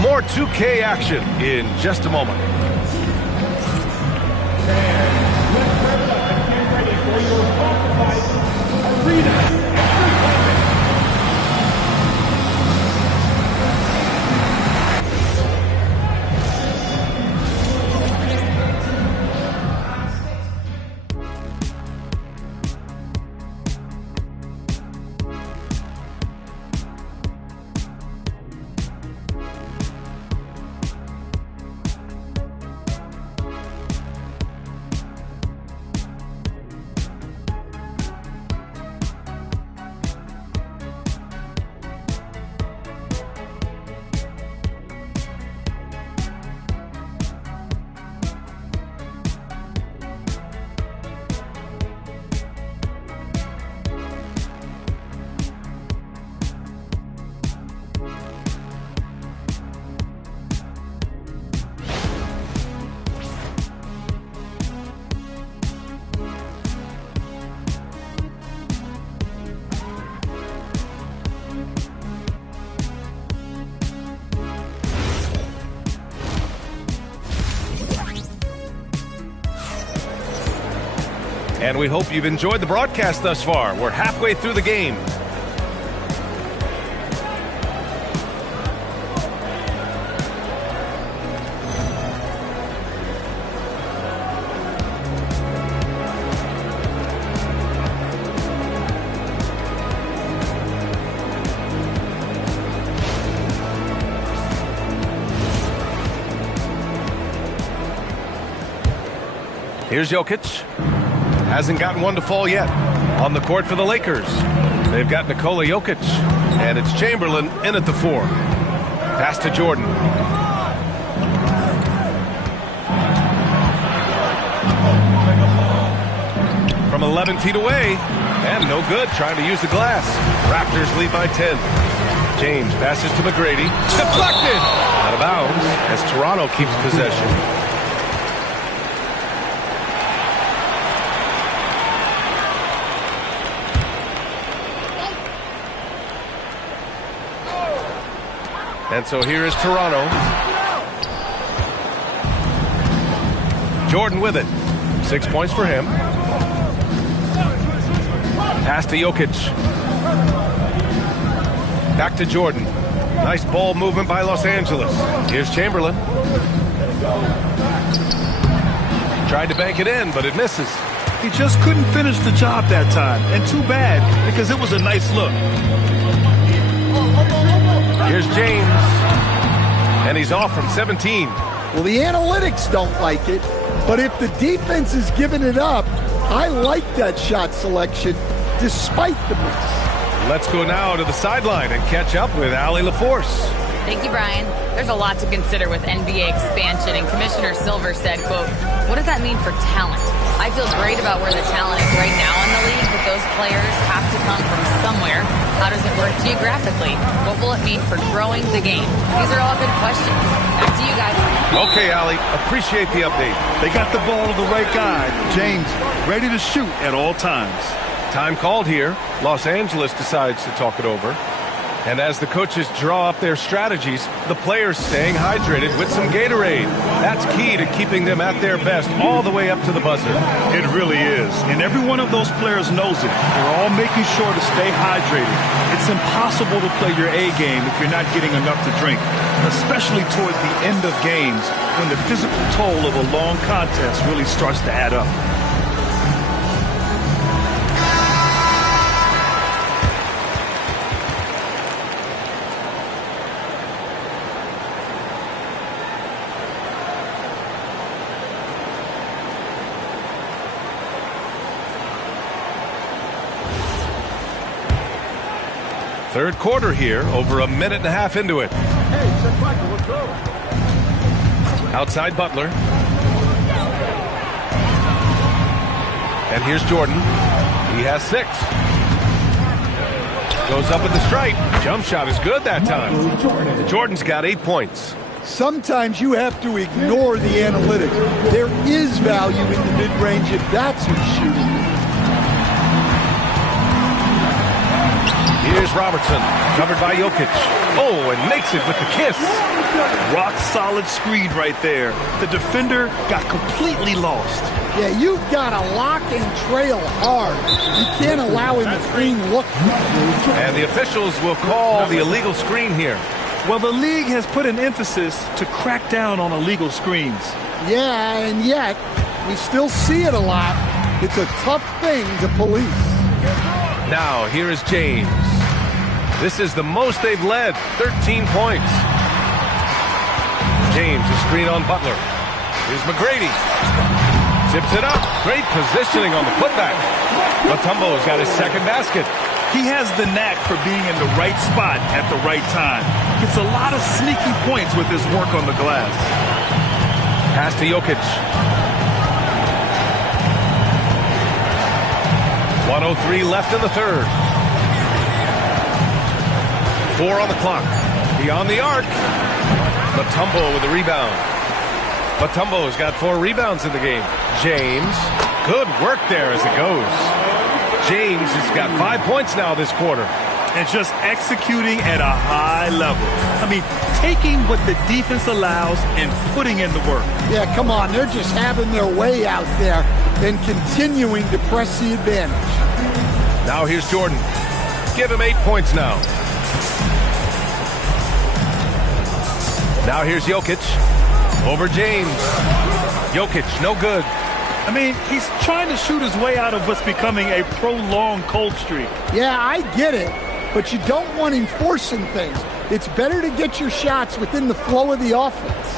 More 2K action in just a moment. And we hope you've enjoyed the broadcast thus far. We're halfway through the game. Here's Jokic. Hasn't gotten one to fall yet. On the court for the Lakers. They've got Nikola Jokic. And it's Chamberlain in at the 4. Pass to Jordan. From 11 feet away. And no good. Trying to use the glass. Raptors lead by 10. James passes to McGrady. Deflected! Out of bounds as Toronto keeps possession. And so here is Toronto. Jordan with it. 6 points for him. Pass to Jokic. Back to Jordan. Nice ball movement by Los Angeles. Here's Chamberlain. Tried to bank it in, but it misses. He just couldn't finish the job that time. And too bad, because it was a nice look. Here's James. And he's off from 17. Well, the analytics don't like it, but if the defense is giving it up, I like that shot selection despite the miss. Let's go now to the sideline and catch up with Allie LaForce. Thank you, Brian. There's a lot to consider with NBA expansion, and Commissioner Silver said, quote, "What does that mean for talent? I feel great about where the talent is right now in the league, but those players have to come from somewhere. How does it work geographically? What will it mean for growing the game?" These are all good questions. Back to you guys. Okay, Allie. Appreciate the update. They got the ball to the right guy. James, ready to shoot at all times. Time called here. Los Angeles decides to talk it over. And as the coaches draw up their strategies, the players staying hydrated with some Gatorade. That's key to keeping them at their best all the way up to the buzzer. It really is. And every one of those players knows it. They're all making sure to stay hydrated. It's impossible to play your A game if you're not getting enough to drink, especially towards the end of games when the physical toll of a long contest really starts to add up. Third quarter here, over a minute and a half into it. Outside Butler. And here's Jordan. He has 6. Goes up with the strike. Jump shot is good that time. Jordan's got 8 points. Sometimes you have to ignore the analytics. There is value in the mid-range if that's who's shooting. Here's Robertson, covered by Jokic. Oh, and makes it with the kiss. Rock solid screen right there. The defender got completely lost. Yeah, you've got to lock and trail hard. You can't allow him a clean look. And the officials will call the illegal screen here. Well, the league has put an emphasis to crack down on illegal screens. Yeah, and yet we still see it a lot. It's a tough thing to police. Now, here is James. This is the most they've led, 13 points. James, a screen on Butler. Here's McGrady. Tips it up. Great positioning on the putback. Mutombo's got his second basket. He has the knack for being in the right spot at the right time. Gets a lot of sneaky points with his work on the glass. Pass to Jokic. 1:03 left in the third. 4 on the clock. Beyond the arc. Mutombo with a rebound. Mutombo's got 4 rebounds in the game. James. Good work there as it goes. James has got 5 points now this quarter. and just executing at a high level. I mean, taking what the defense allows and putting in the work. Yeah, come on. They're just having their way out there and continuing to press the advantage. Now here's Jordan. Give him 8 points now. Now here's Jokic. Over James. Jokic, no good. I mean, he's trying to shoot his way out of what's becoming a prolonged cold streak. Yeah, I get it, but you don't want him forcing things. It's better to get your shots within the flow of the offense.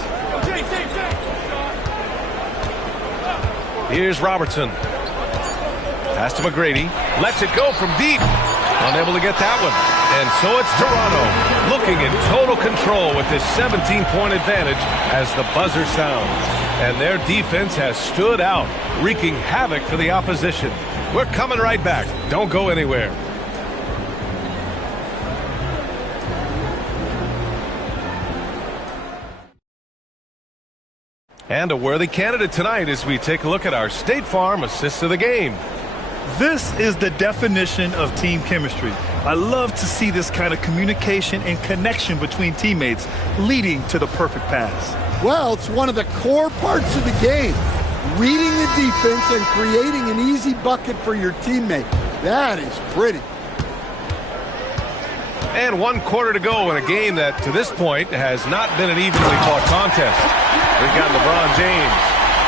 Here's Robertson. Pass to McGrady. Lets it go from deep. Unable to get that one. And so it's Toronto looking in total control with this 17-point advantage as the buzzer sounds. And their defense has stood out, wreaking havoc for the opposition. We're coming right back. Don't go anywhere. And a worthy candidate tonight as we take a look at our State Farm assist of the game. This is the definition of team chemistry. I love to see this kind of communication and connection between teammates leading to the perfect pass. Well, it's one of the core parts of the game. Reading the defense and creating an easy bucket for your teammate. That is pretty. And 1 quarter to go in a game that, to this point, has not been an evenly fought contest. We've got LeBron James,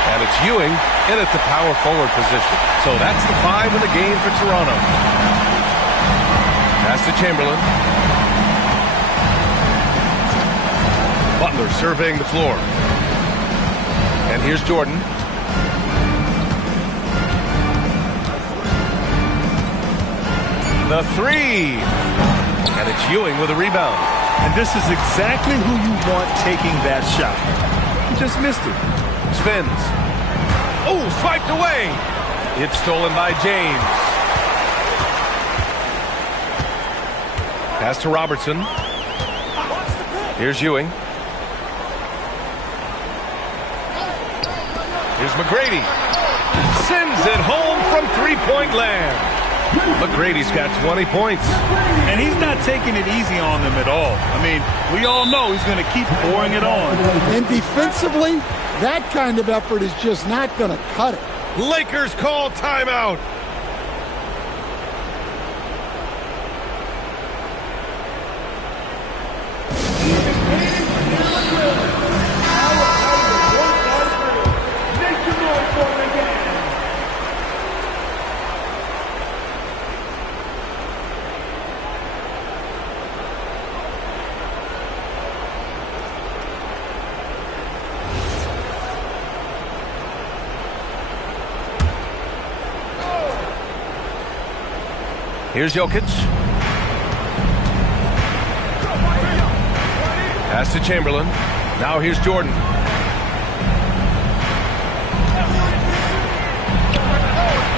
and it's Ewing in at the power forward position. So that's the 5 in the game for Toronto. Pass to Chamberlain. Butler surveying the floor. And here's Jordan. The 3. And it's Ewing with a rebound. And this is exactly who you want taking that shot. He just missed it. Spins. Oh, swiped away. It's stolen by James. Pass to Robertson. Here's Ewing. Here's McGrady. Sends it home from three-point land. McGrady's got 20 points. And he's not taking it easy on them at all. I mean, we all know he's going to keep pouring it on. And defensively, that kind of effort is just not going to cut it. Lakers call timeout. Here's Jokic. Pass to Chamberlain. Now here's Jordan.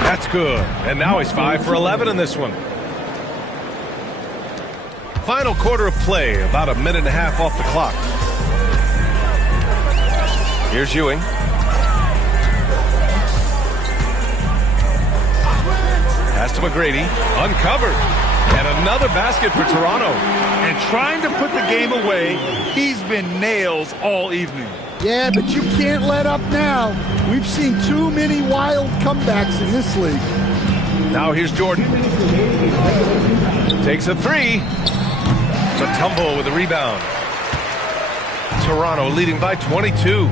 That's good. And now he's 5 for 11 in this one. Final quarter of play, about a minute and a half off the clock. Here's Ewing. Pass to McGrady. Uncovered. And another basket for Toronto. And trying to put the game away, he's been nails all evening. Yeah, but you can't let up now. We've seen too many wild comebacks in this league. Now here's Jordan. Takes a 3. Mutombo with a rebound. Toronto leading by 22.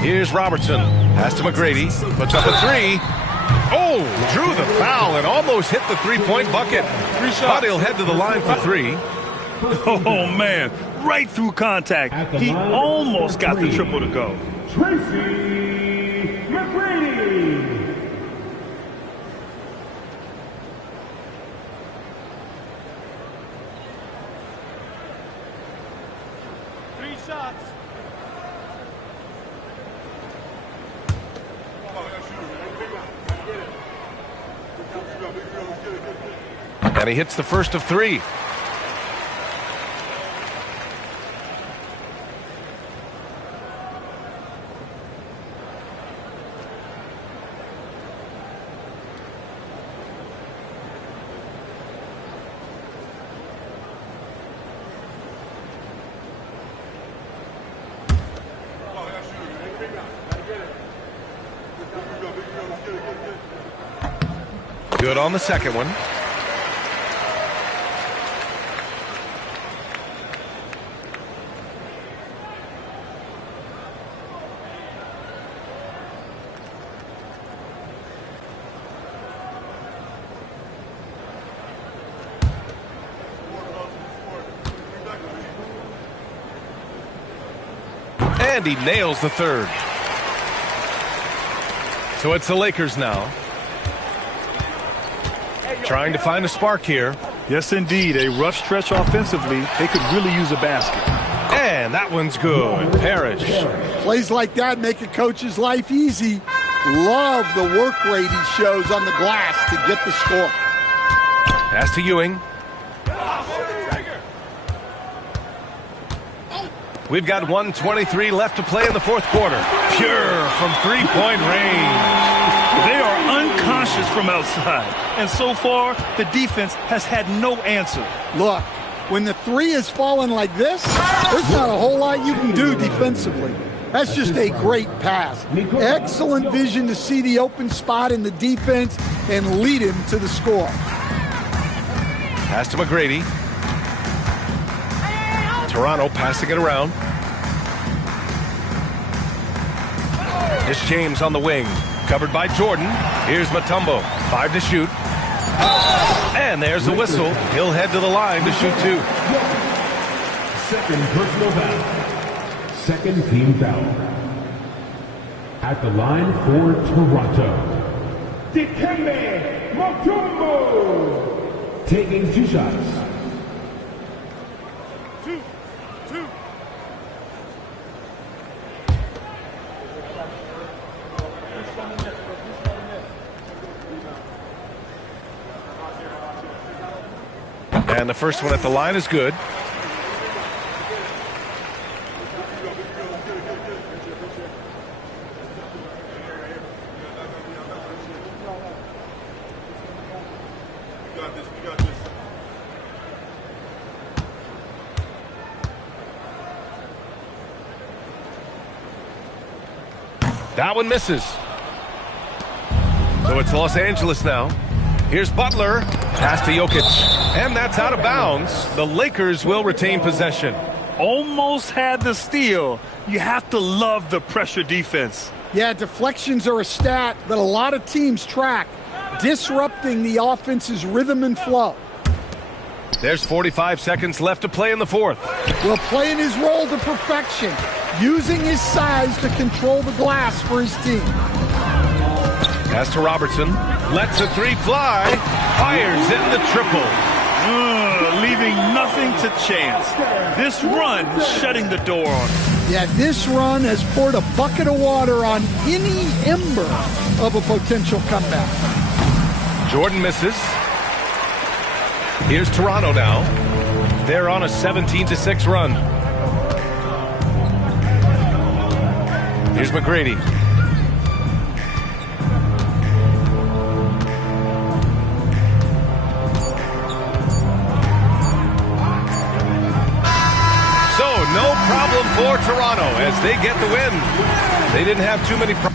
Here's Robertson. Pass to McGrady. Puts up a 3. Oh, drew the foul and almost hit the three-point bucket. But he'll head to the line for 3. Oh, man. Right through contact. He almost got the triple to go. Tracy McGrady. 3 shots. And he hits the first of 3. Good on the second one. And he nails the third. So it's the Lakers now. Trying to find a spark here. Yes, indeed. A rough stretch offensively. They could really use a basket. And that one's good. Parrish. Plays like that make a coach's life easy. Love the work rate he shows on the glass to get the score. Pass to Ewing. We've got 1:23 left to play in the fourth quarter. Pure from three-point range. They are unconscious from outside. And so far, the defense has had no answer. Look, when the three is falling like this, there's not a whole lot you can do defensively. That's just a great pass. Excellent vision to see the open spot in the defense and lead him to the score. Pass to McGrady. Toronto passing it around. It's James on the wing. Covered by Jordan. Here's Mutombo. 5 to shoot. And there's the whistle. He'll head to the line to shoot 2. Second personal foul. Second team foul. At the line for Toronto. Dikembe Mutombo. Taking 2 shots. And the first one at the line is good. That one misses. So it's Los Angeles now. Here's Butler. Pass to Jokic. And that's out of bounds. The Lakers will retain possession. Almost had the steal. You have to love the pressure defense. Yeah, deflections are a stat that a lot of teams track, disrupting the offense's rhythm and flow. There's 45 seconds left to play in the fourth. Well, playing his role to perfection, using his size to control the glass for his team. Pass to Robertson. Lets a three fly. Fires in the triple. Leaving nothing to chance. This run is shutting the door on him. Yeah, this run has poured a bucket of water on any ember of a potential comeback. Jordan misses. Here's Toronto now. They're on a 17-6 run. Here's McGrady. No problem for Toronto as they get the win. They didn't have too many problems.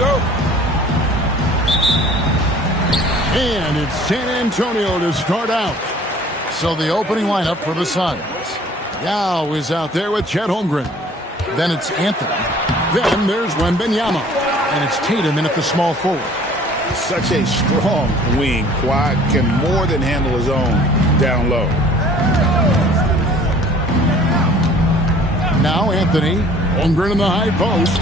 go. And it's San Antonio to start out. So the opening lineup for the Suns. Yao is out there with Chet Holmgren. Then it's Anthony. Then there's Wembanyama. And it's Tatum in at the small forward. Such a strong wing. Kawhi can more than handle his own down low. Now Anthony. Holmgren in the high post.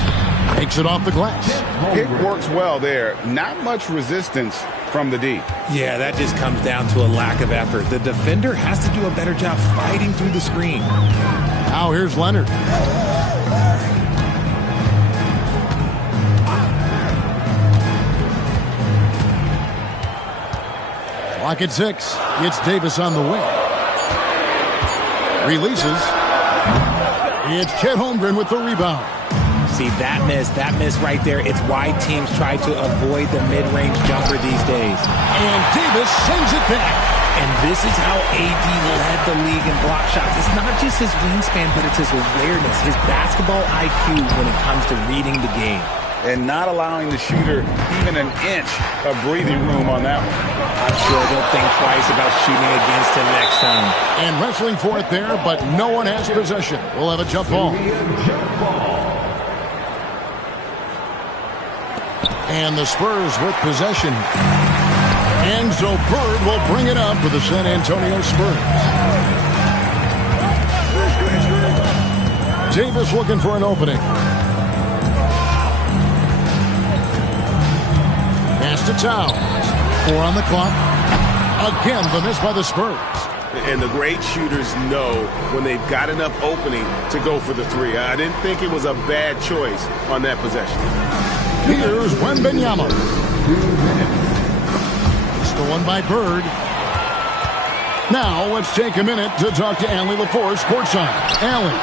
Takes it off the glass. Pick works well there. Not much resistance from the D. Yeah, that just comes down to a lack of effort. The defender has to do a better job fighting through the screen. Now here's Leonard. Clock at 6. It's Davis on the wing. Releases. It's Chet Holmgren with the rebound. See, that miss right there, it's why teams try to avoid the mid-range jumper these days. And Davis sends it back. And this is how AD led the league in block shots. It's not just his wingspan, but it's his awareness, his basketball IQ when it comes to reading the game. And not allowing the shooter even an inch of breathing room on that one. I'm sure they'll think twice about shooting against him next time. And wrestling for it there, but no one has possession. We'll have a jump ball. And the Spurs with possession. And so Bird will bring it up for the San Antonio Spurs. Davis looking for an opening. Pass to Towns. 4 on the clock. Again, the miss by the Spurs. And the great shooters know when they've got enough opening to go for the three. I didn't think it was a bad choice on that possession. Here's Wembanyama. Stolen by Bird. Now let's take a minute to talk to Allie LaForce courtside. Allie.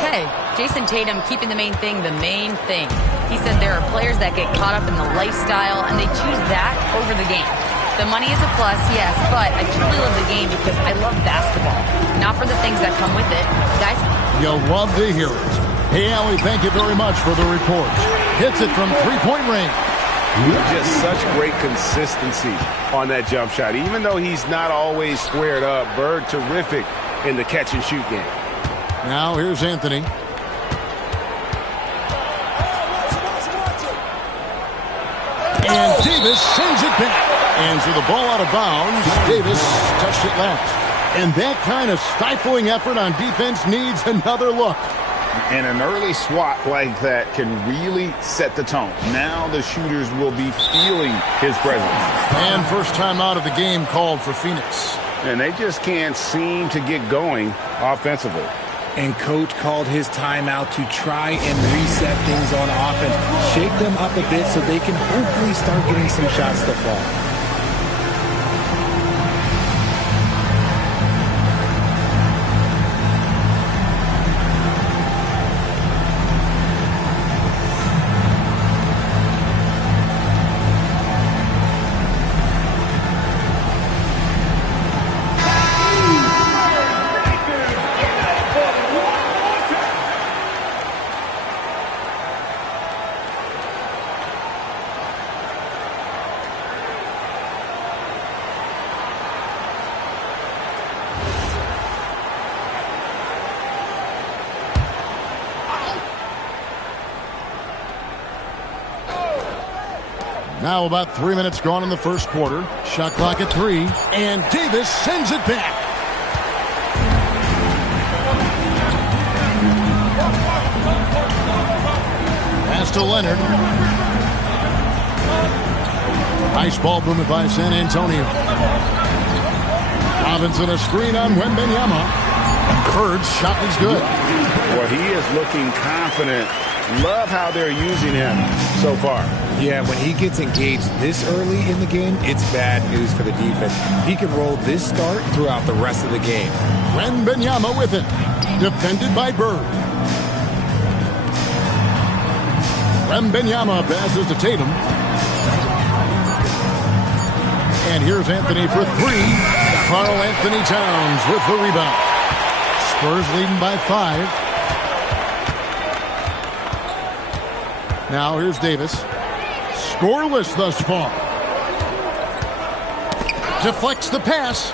Hey, Jason Tatum keeping the main thing the main thing. He said there are players that get caught up in the lifestyle and they choose that over the game. The money is a plus, yes, but I truly love the game because I love basketball, not for the things that come with it. Guys? You'll love to hear it. Hey, Allie, thank you very much for the report. Hits it from three-point range. Just such great consistency on that jump shot. Even though he's not always squared up, Bird terrific in the catch-and-shoot game. Now here's Anthony. And Davis sends it back. And so the ball out of bounds. Davis touched it last. And that kind of stifling effort on defense needs another look. And an early swat like that can really set the tone. Now the shooters will be feeling his presence. And first time out of the game called for Phoenix. And they just can't seem to get going offensively. And coach called his timeout to try and reset things on offense. Shake them up a bit so they can hopefully start getting some shots to fall. Now about 3 minutes gone in the first quarter. Shot clock at 3. And Davis sends it back. Pass to Leonard. Nice ball movement by San Antonio. Robinson a screen on Wembanyama. Bird's shot is good. Well, he is looking confident. Love how they're using him so far. Yeah, when he gets engaged this early in the game, it's bad news for the defense. He can roll this start throughout the rest of the game. Wembanyama with it. Defended by Bird. Wembanyama passes to Tatum. And here's Anthony for 3. Karl Anthony Towns with the rebound. Spurs leading by 5. Now here's Davis. Scoreless thus far. Deflects the pass.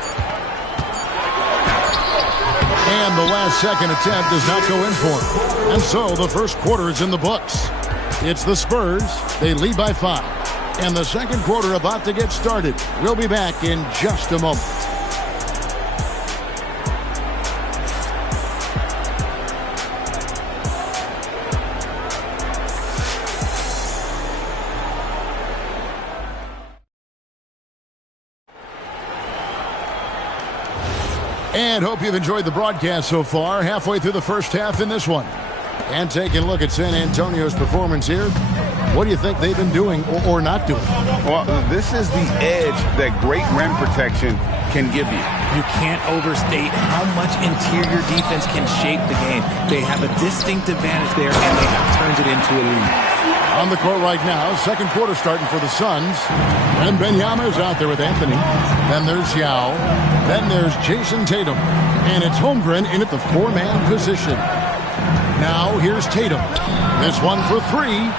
And the last second attempt does not go in for him. And so the first quarter is in the books. It's the Spurs. They lead by 5. And the second quarter about to get started. We'll be back in just a moment. And hope you've enjoyed the broadcast so far. Halfway through the first half in this one. And taking a look at San Antonio's performance here. What do you think they've been doing or not doing? Well, this is the edge that great rim protection can give you. You can't overstate how much interior defense can shape the game. They have a distinct advantage there, and they have turned it into a lead. On the court right now, second quarter starting for the Suns. And Wembanyama is out there with Anthony. Then there's Yao. Then there's Jason Tatum. And it's Holmgren in at the 4-man position. Now here's Tatum. This one for 3.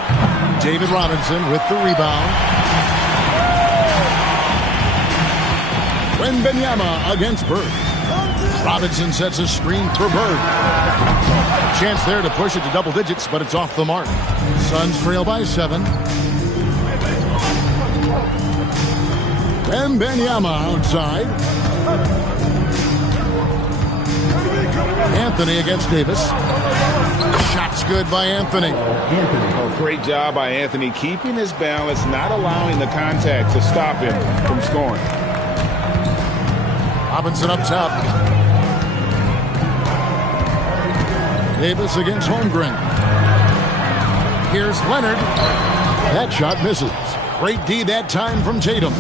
David Robinson with the rebound. Wembanyama against Bird. Robinson sets a screen for Bird. A chance there to push it to double digits, but it's off the mark. Suns trail by 7. Wembanyama outside. Anthony against Davis. Shot's good by Anthony. Oh, great job by Anthony, keeping his balance, not allowing the contact to stop him from scoring. Robinson up top. Davis against Holmgren. Here's Leonard. That shot misses. Great D that time from Tatum.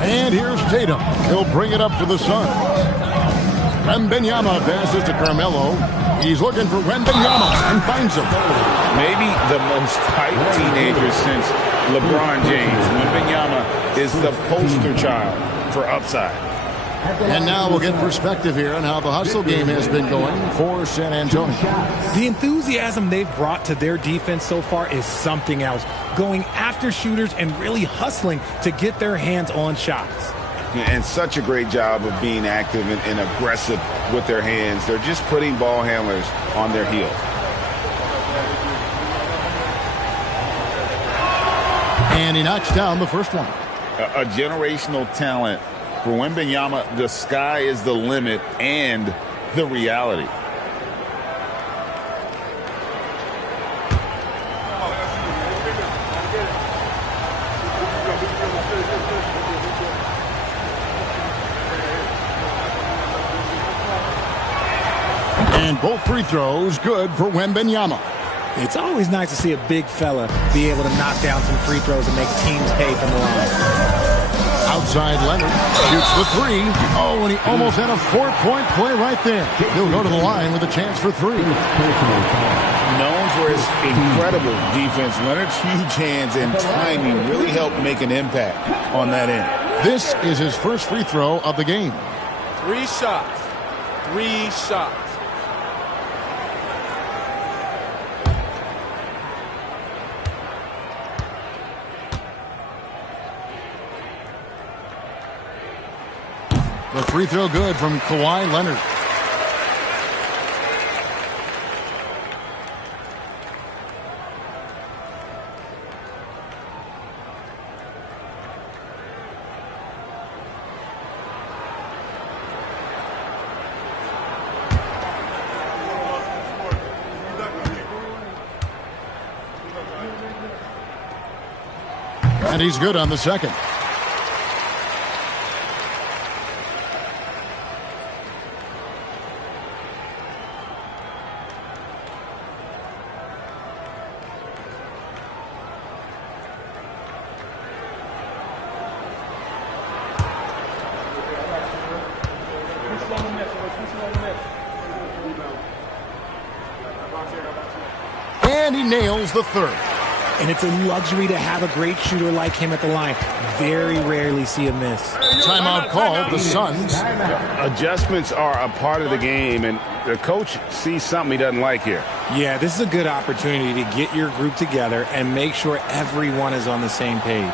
And here's Tatum. He'll bring it up for the Suns. Wembanyama passes to Carmelo. He's looking for Wembanyama and finds him. Maybe the most hyped teenager since LeBron James. Wembanyama is the poster child for upside. And now we'll get perspective here on how the hustle game has been going for San Antonio. The enthusiasm they've brought to their defense so far is something else. Going after shooters and really hustling to get their hands on shots. And such a great job of being active and aggressive with their hands. They're just putting ball handlers on their heels. And he knocks down the first one. A generational talent. For Wembanyama, the sky is the limit and the reality. And both free throws good for Wembanyama. It's always nice to see a big fella be able to knock down some free throws and make teams pay from the line. Outside Leonard shoots the 3. Oh, and he almost had a 4-point play right there. He'll go to the line with a chance for 3. Known for his incredible defense, Leonard's huge hands and timing really helped make an impact on that end. This is his first free throw of the game. 3 shots. 3 shots. The free throw good from Kawhi Leonard. And he's good on the second. And he nails the third. And it's a luxury to have a great shooter like him at the line. Very rarely see a miss. Timeout called, the Suns. Adjustments are a part of the game, and the coach sees something he doesn't like here. Yeah, this is a good opportunity to get your group together and make sure everyone is on the same page.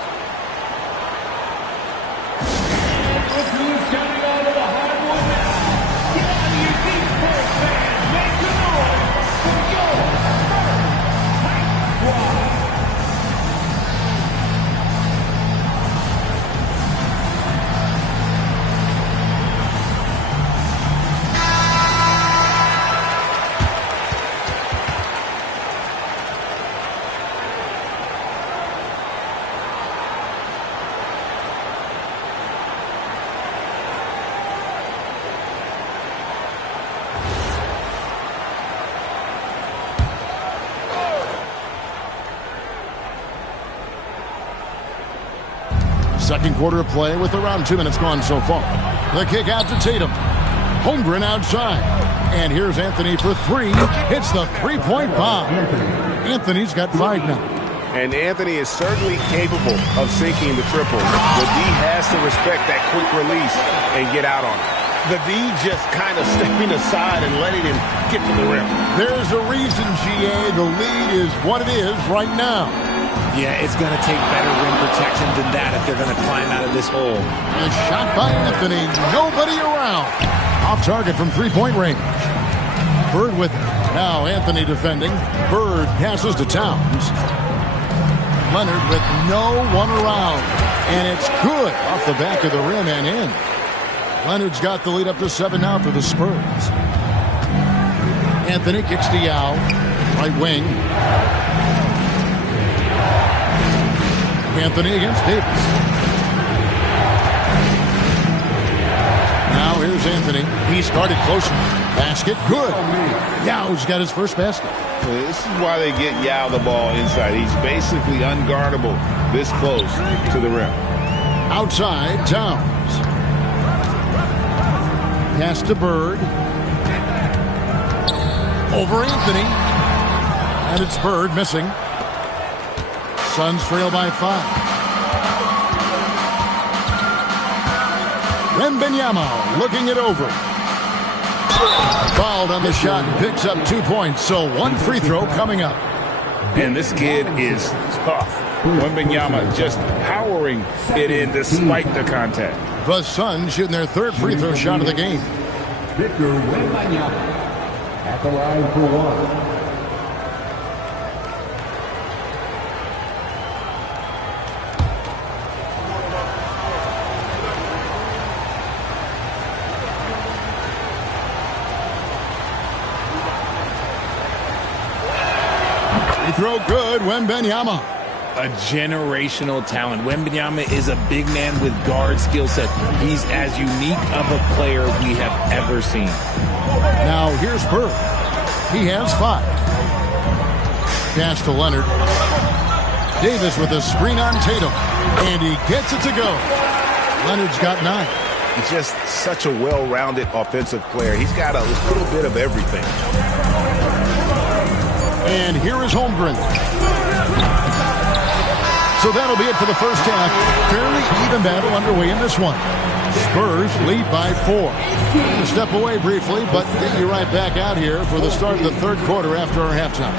Second quarter of play with around 2 minutes gone so far. The kick out to Tatum. Holmgren outside. And here's Anthony for three. Hits the three-point bomb. Anthony's got 5 now. And Anthony is certainly capable of sinking the triple. The D has to respect that quick release and get out on it. The D just kind of stepping aside and letting him get to the rim. There's a reason, GA. The lead is what it is right now. Yeah, it's going to take better rim protection than that if they're going to climb out of this hole. A shot by Anthony. Nobody around. Off target from three-point range. Bird with it. Now Anthony defending. Bird passes to Towns. Leonard with no one around. And it's good off the back of the rim and in. Leonard's got the lead up to 7 now for the Spurs. Anthony kicks to Yao. Right wing. Anthony against Davis. Now here's Anthony. He started closer. Basket, good. Yao's got his first basket. This is why they get Yao the ball inside. He's basically unguardable this close to the rim. Outside, Towns. Pass to Bird. Over Anthony. And it's Bird missing. Suns trail by 5. Wembanyama looking it over. Fouled on the shot and picks up 2 points. So 1 free throw coming up. And this kid is tough. Wembanyama just powering it in despite the contact. The Suns shooting their 3rd free throw shot of the game. Victor Wembanyama at the line for 1. Throw good, Wembanyama. A generational talent. Wembanyama is a big man with guard skill set. He's as unique of a player we have ever seen. Now here's Bird. He has 5. Pass to Leonard. Davis with a screen on Tatum. And he gets it to go. Leonard's got 9. He's just such a well-rounded offensive player. He's got a little bit of everything. And here is Holmgren. So that'll be it for the first half. Fairly even battle underway in this one. Spurs lead by 4. We'll step away briefly, but get you right back out here for the start of the 3rd quarter after our halftime.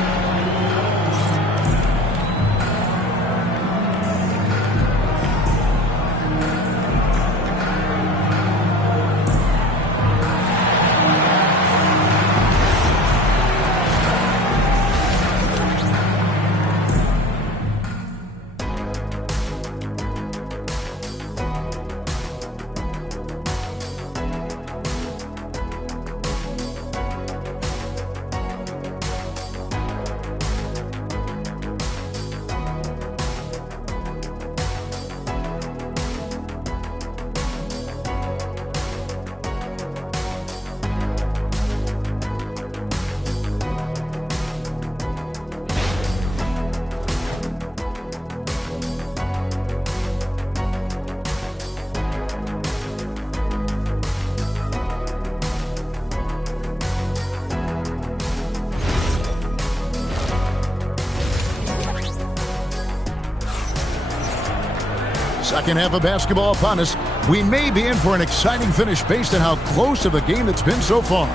Second half of basketball upon us. We may be in for an exciting finish based on how close of a game it's been so far.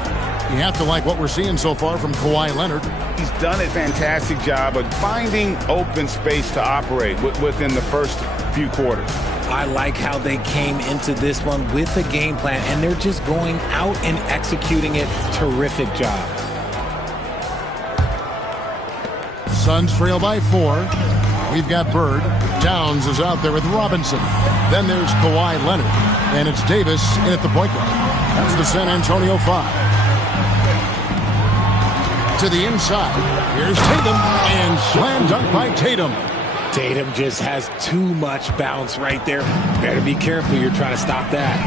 You have to like what we're seeing so far from Kawhi Leonard. He's done a fantastic job of finding open space to operate within the first few quarters. I like how they came into this one with a game plan, and they're just going out and executing it. Terrific job. Suns trail by 4. We've got Bird. Downs is out there with Robinson. Then there's Kawhi Leonard. And it's Davis in at the point guard. That's the San Antonio 5. To the inside. Here's Tatum. And slam dunk by Tatum. Tatum just has too much bounce right there. Better be careful. You're trying to stop that.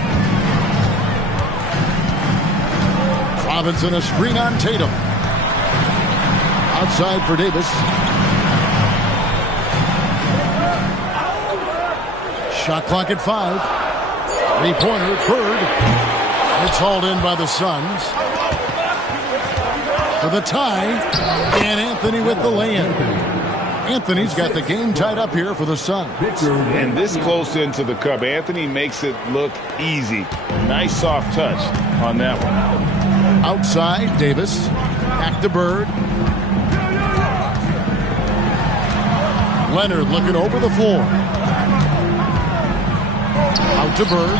Robinson a screen on Tatum. Outside for Davis. Shot clock at 5. Three-pointer, Bird. It's hauled in by the Suns. For the tie, and Anthony with the lay-in. Anthony's got the game tied up here for the Suns. And this close into the cup, Anthony makes it look easy. Nice soft touch on that one. Outside, Davis. Back to Bird. Leonard looking over the floor. Out to Bird.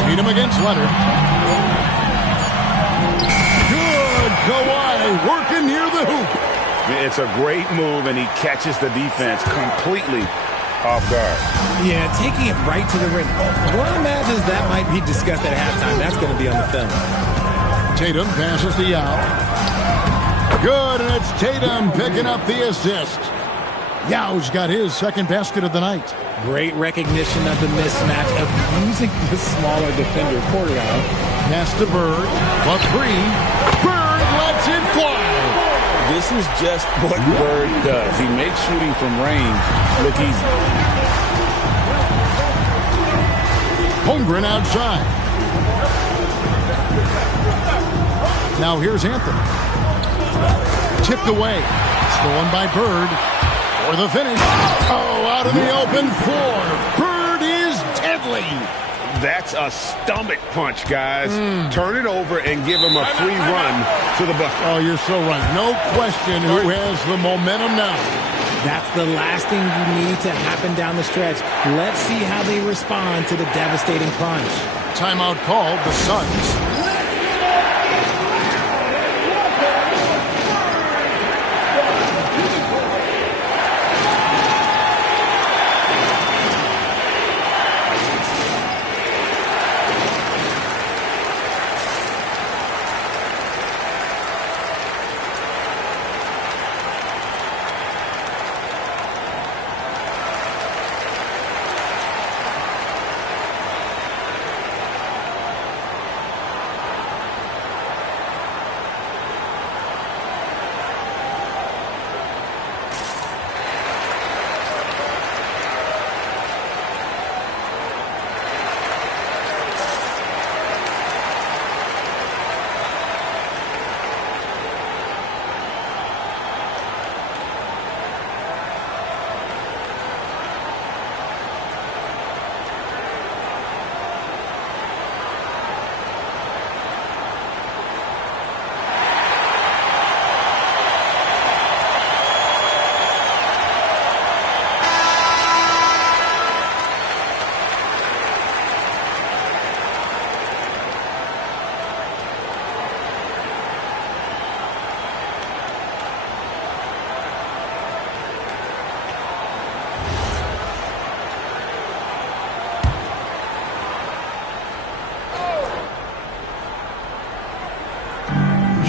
Tatum against Leonard. Good Kawhi working near the hoop. It's a great move, and he catches the defense completely off guard. Yeah, taking it right to the rim. One imagines that might be discussed at halftime. That's going to be on the film. Tatum passes to Yao. Good, and it's Tatum picking up the assist. Yao's got his second basket of the night. Great recognition of the mismatch, abusing the smaller defender, Coriano. Pass to Bird. A 3. Bird lets it fly. This is just what Bird does. He makes shooting from range look easy. Holmgren outside. Now here's Anthony. Tipped away. Stolen by Bird. For the finish. Oh, out of the open floor. Bird is deadly. That's a stomach punch, guys. Turn it over and give him a free run to the bucket. Oh, you're so right. No question who has the momentum now. That's the last thing you need to happen down the stretch. Let's see how they respond to the devastating punch. Timeout called, the Suns.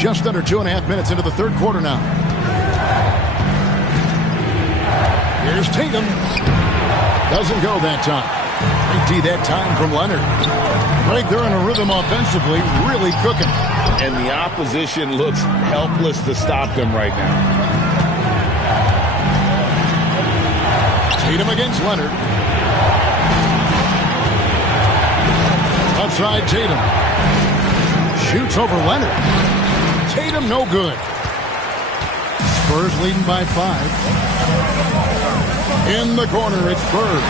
Just under 2.5 minutes into the third quarter now. Here's Tatum. Doesn't go that time. Great D that time from Leonard. Right there in a rhythm offensively, really cooking. And the opposition looks helpless to stop them right now. Tatum against Leonard. Outside Tatum. Shoots over Leonard. Tatum no good. Spurs leading by 5. In the corner, it's Bird.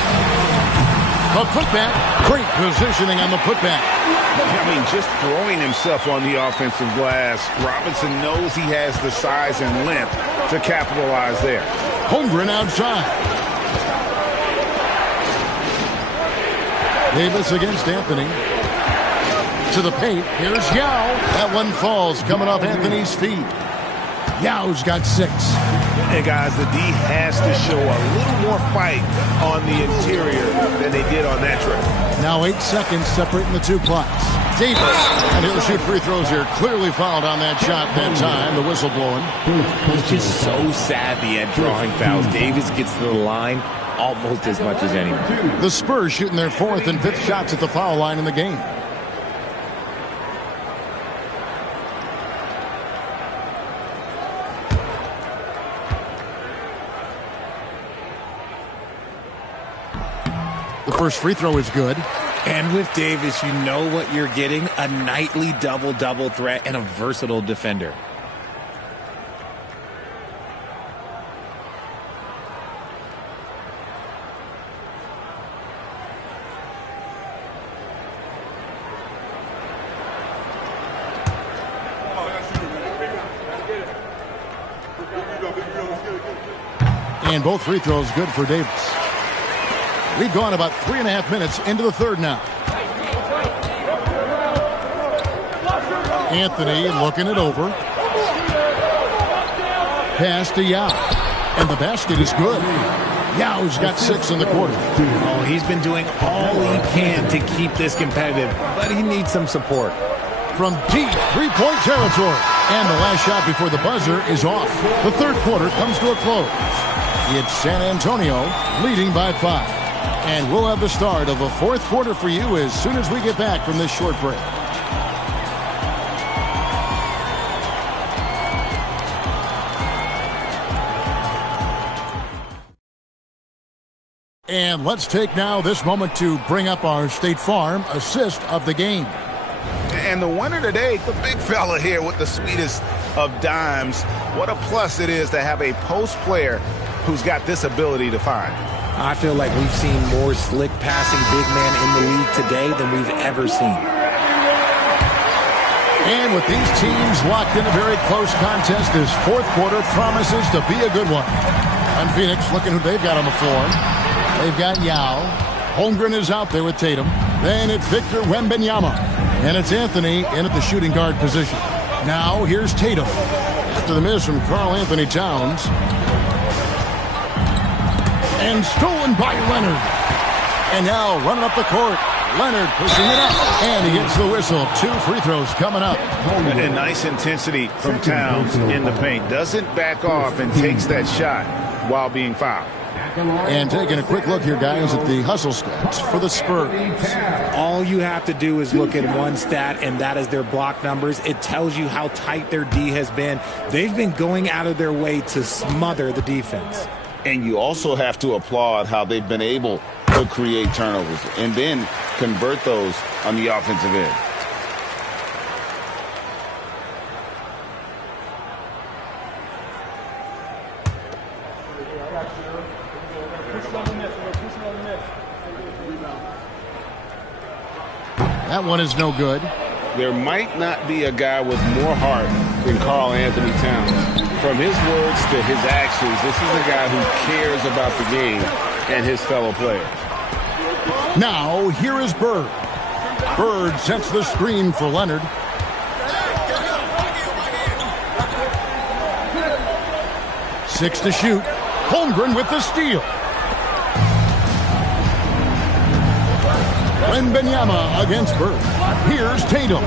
The putback. Great positioning on the putback. I mean, just throwing himself on the offensive glass, Robinson knows he has the size and length to capitalize there. Holmgren outside. Davis against Anthony. To the paint. Here's Yao. That one falls coming off Anthony's feet. Yao's got 6. And guys, the D has to show a little more fight on the interior than they did on that trip. Now 8 seconds separating the two clocks. Davis, and he'll shoot free throws here. Clearly fouled on that shot that time. The whistle blowing. He's just so savvy at drawing fouls. Davis gets to the line almost as much as anyone. The Spurs shooting their 4th and 5th shots at the foul line in the game. The first free throw is good. And with Davis, you know what you're getting, a nightly double-double threat and a versatile defender. And both free throws good for Davis. We've gone about 3.5 minutes into the third now. Anthony looking it over. Pass to Yao. And the basket is good. Yao's got 6 in the quarter. Oh, he's been doing all he can to keep this competitive, but he needs some support. From deep three-point territory. And the last shot before the buzzer is off. The third quarter comes to a close. It's San Antonio leading by 5. And we'll have the start of the fourth quarter for you as soon as we get back from this short break. And let's take now this moment to bring up our State Farm assist of the game. And the winner today, the big fella here with the sweetest of dimes. What a plus it is to have a post player who's got this ability to find. I feel like we've seen more slick passing big man in the league today than we've ever seen. And with these teams locked in a very close contest, this fourth quarter promises to be a good one. And Phoenix looking who they've got on the floor. They've got Yao. Holmgren is out there with Tatum. Then it's Victor Wembanyama. And it's Anthony in at the shooting guard position. Now here's Tatum. After the miss from Karl Anthony Towns. And stolen by Leonard. And now running up the court. Leonard pushing it up. And he gets the whistle. 2 free throws coming up. And nice intensity from Towns in the paint. Doesn't back off and takes that shot while being fouled. And taking a quick look here, guys, at the hustle stats for the Spurs. All you have to do is look at one stat, and that is their block numbers. It tells you how tight their D has been. They've been going out of their way to smother the defense. And you also have to applaud how they've been able to create turnovers and then convert those on the offensive end. That one is no good. There might not be a guy with more heart than Karl Anthony Towns. From his words to his actions, this is a guy who cares about the game and his fellow players. Now, here is Bird. Bird sets the screen for Leonard. Six to shoot. Holmgren with the steal. Wembanyama against Bird. Here's Tatum.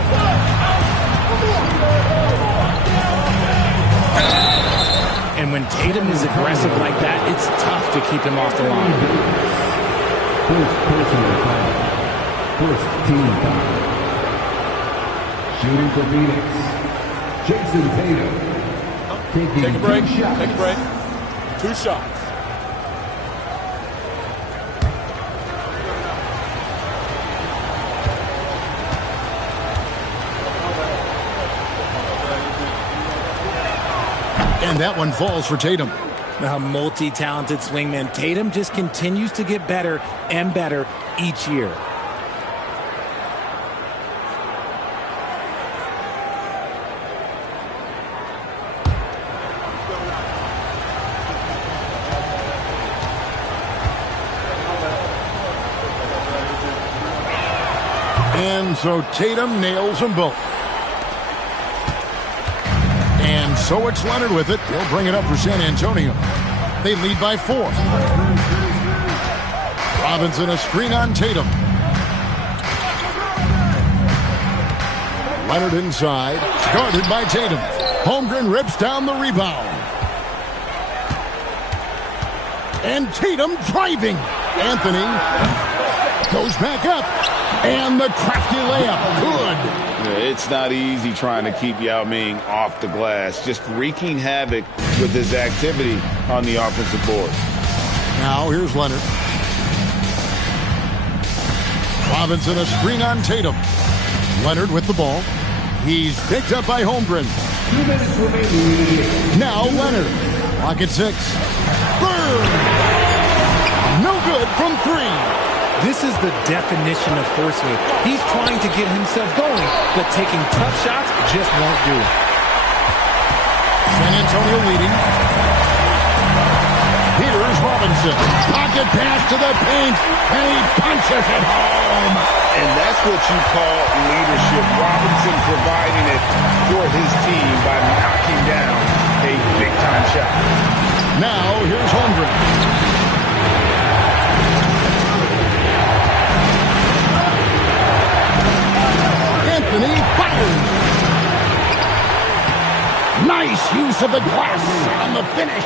And when Tatum is aggressive like that, it's tough to keep him off the line. First personal foul. First team foul. Shooting for Phoenix, Jason Tatum. Take a break. Take a break. 2 shots. And that one falls for Tatum. A multi-talented swingman. Tatum just continues to get better and better each year. And so Tatum nails them both. And so it's Leonard with it. He'll bring it up for San Antonio. They lead by 4. Robinson a screen on Tatum. Leonard inside. Guarded by Tatum. Holmgren rips down the rebound. And Tatum driving. Anthony goes back up. And the crafty layup. Good. It's not easy trying to keep Yao Ming off the glass. Just wreaking havoc with his activity on the offensive board. Now here's Leonard. Robinson a screen on Tatum. Leonard with the ball. He's picked up by Holmgren. 2 minutes remaining. Now Leonard. Clock at 6. Burn! No good from 3. This is the definition of forcing it. He's trying to get himself going, but taking tough shots just won't do it. San Antonio leading. Here's Robinson. Pocket pass to the paint, and he punches it home. And that's what you call leadership. Robinson providing it for his team by knocking down a big-time shot. Now here's Holmgren. Anthony fires. Nice use of the glass on the finish.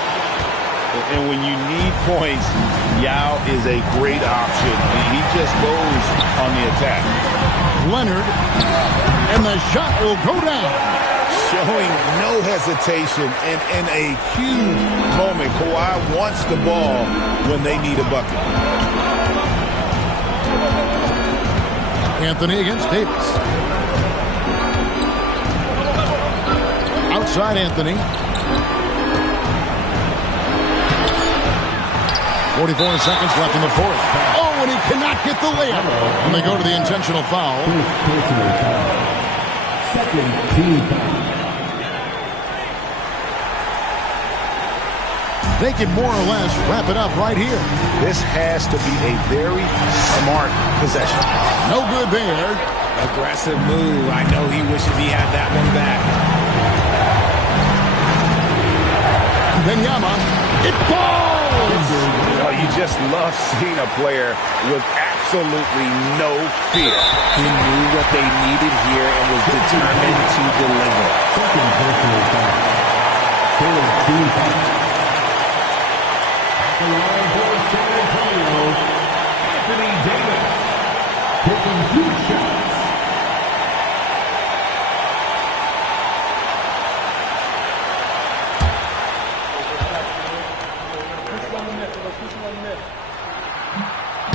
And when you need points, Yao is a great option. He just goes on the attack. Leonard, and the shot will go down. Showing no hesitation and in a huge moment. Kawhi wants the ball when they need a bucket. Anthony against Davis. Outside Anthony. 44 seconds left in the fourth. Oh, and he cannot get the layup. And they go to the intentional foul. Second team foul. They can more or less wrap it up right here. This has to be a very smart possession. No good there. Aggressive move. I know he wishes he had that one back. Benyama, it falls! Oh, you just love seeing a player with absolutely no fear. He knew what they needed here and was determined to deliver. Second personal foul. Third team foul. At the line for San Antonio, Anthony Davis. Taking 2 shots.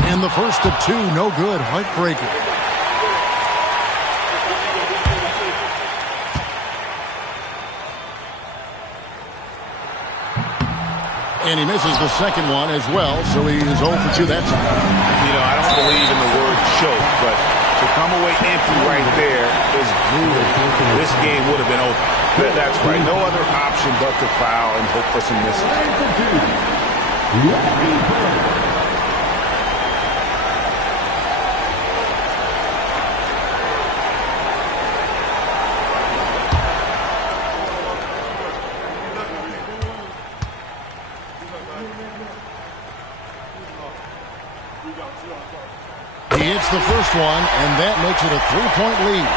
And the first of 2, no good. Heartbreaker. And he misses the second one as well, so he is 0 for 2 that time. You know, I don't believe in the word choke, but to come away empty right there is brutal. This game would have been over. That's right. No other option but to foul and hope for some misses. He hits the first one, and that makes it a 3-point lead.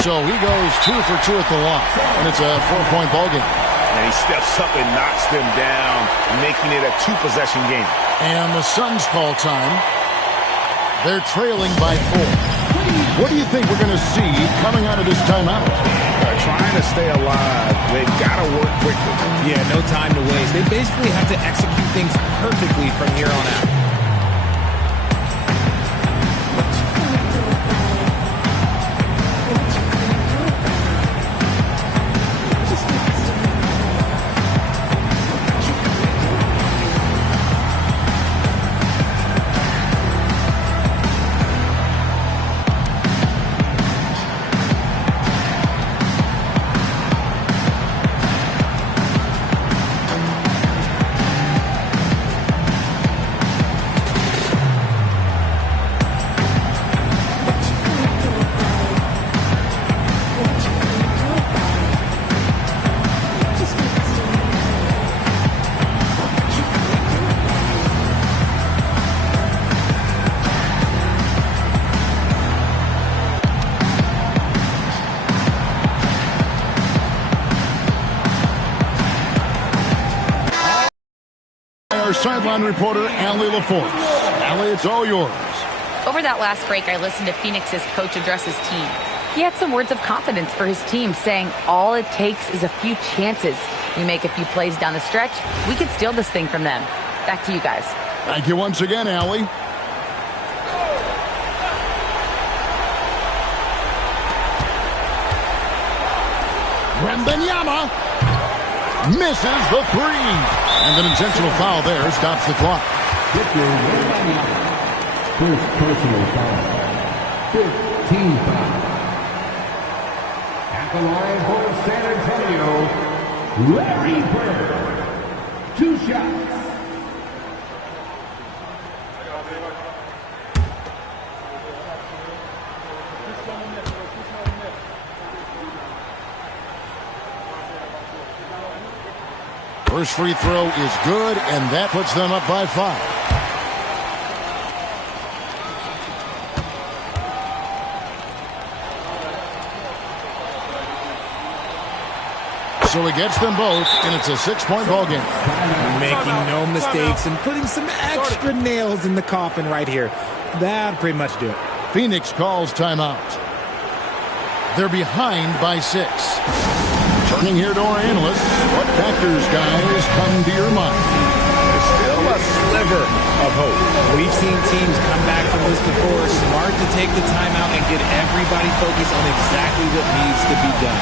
So he goes 2 for 2 at the line, and it's a 4-point ball game. And he steps up and knocks them down, making it a 2-possession game. And the Suns call time. They're trailing by 4. What do you think we're going to see coming out of this timeout? Trying to stay alive. They've got to work quickly. Yeah, no time to waste. They basically have to execute things perfectly from here on out. our sideline reporter, Allie LaForce. Allie, it's all yours. Over that last break, I listened to Phoenix's coach address his team. He had some words of confidence for his team, saying all it takes is a few chances. We make a few plays down the stretch, we could steal this thing from them. Back to you guys. Thank you once again, Allie. Wembanyama misses the three. And an intentional foul there stops the clock. Victor Wembanyama. First personal foul. 15 foul. At the line for San Antonio, Larry Bird. 2 shots. First free throw is good, and that puts them up by 5. So he gets them both, and it's a 6-point ball game. Making no mistakes and putting some extra nails in the coffin right here. That'll pretty much do it. Phoenix calls timeout. They're behind by 6. Turning here to our analysts, what factors, guys, come to your mind? There's still a sliver of hope. We've seen teams come back from this before. Smart to take the timeout and get everybody focused on exactly what needs to be done.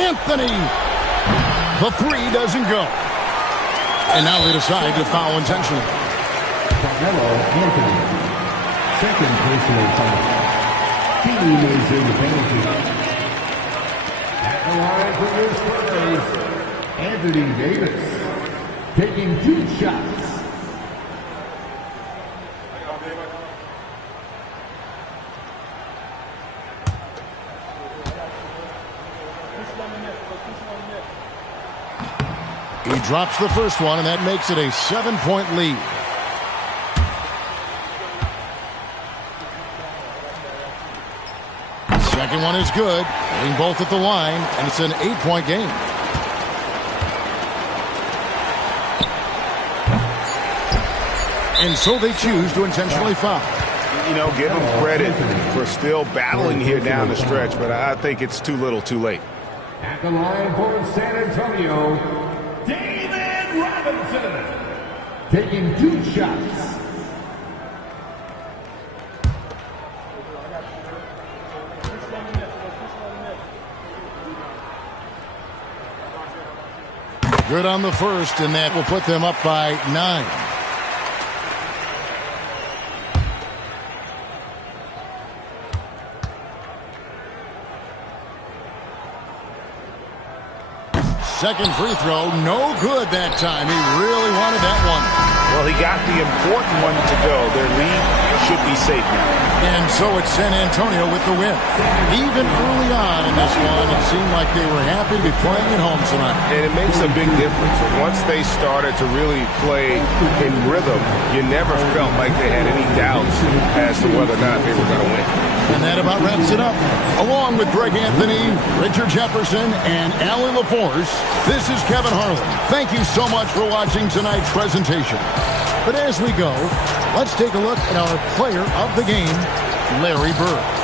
Anthony. The three doesn't go. And now they decide to foul intentionally. Carmelo Anthony. Second personal foul. Team is in the penalty. At the line for the Spurs, Anthony Davis. Taking 2 shots. He drops the first one, and that makes it a 7-point lead. Second one is good. Hitting both at the line, and it's an 8-point game. And so they choose to intentionally foul. You know, give them credit for still battling here down the stretch, but I think it's too little too late. At the line for San Antonio, David Robinson. Taking 2 shots. Good on the first, and that will put them up by 9. Second free throw, no good that time. He really wanted that one. Well, he got the important one to go. Their lead should be safe now. And so it's San Antonio with the win. Even early on in this one, it seemed like they were happy to be playing at home tonight. And it makes a big difference. Once they started to really play in rhythm, you never felt like they had any doubts as to whether or not they were going to win. And that about wraps it up. Along with Greg Anthony, Richard Jefferson, and Allie LaForce, this is Kevin Harlan. Thank you so much for watching tonight's presentation. But as we go, let's take a look at our player of the game, Larry Bird.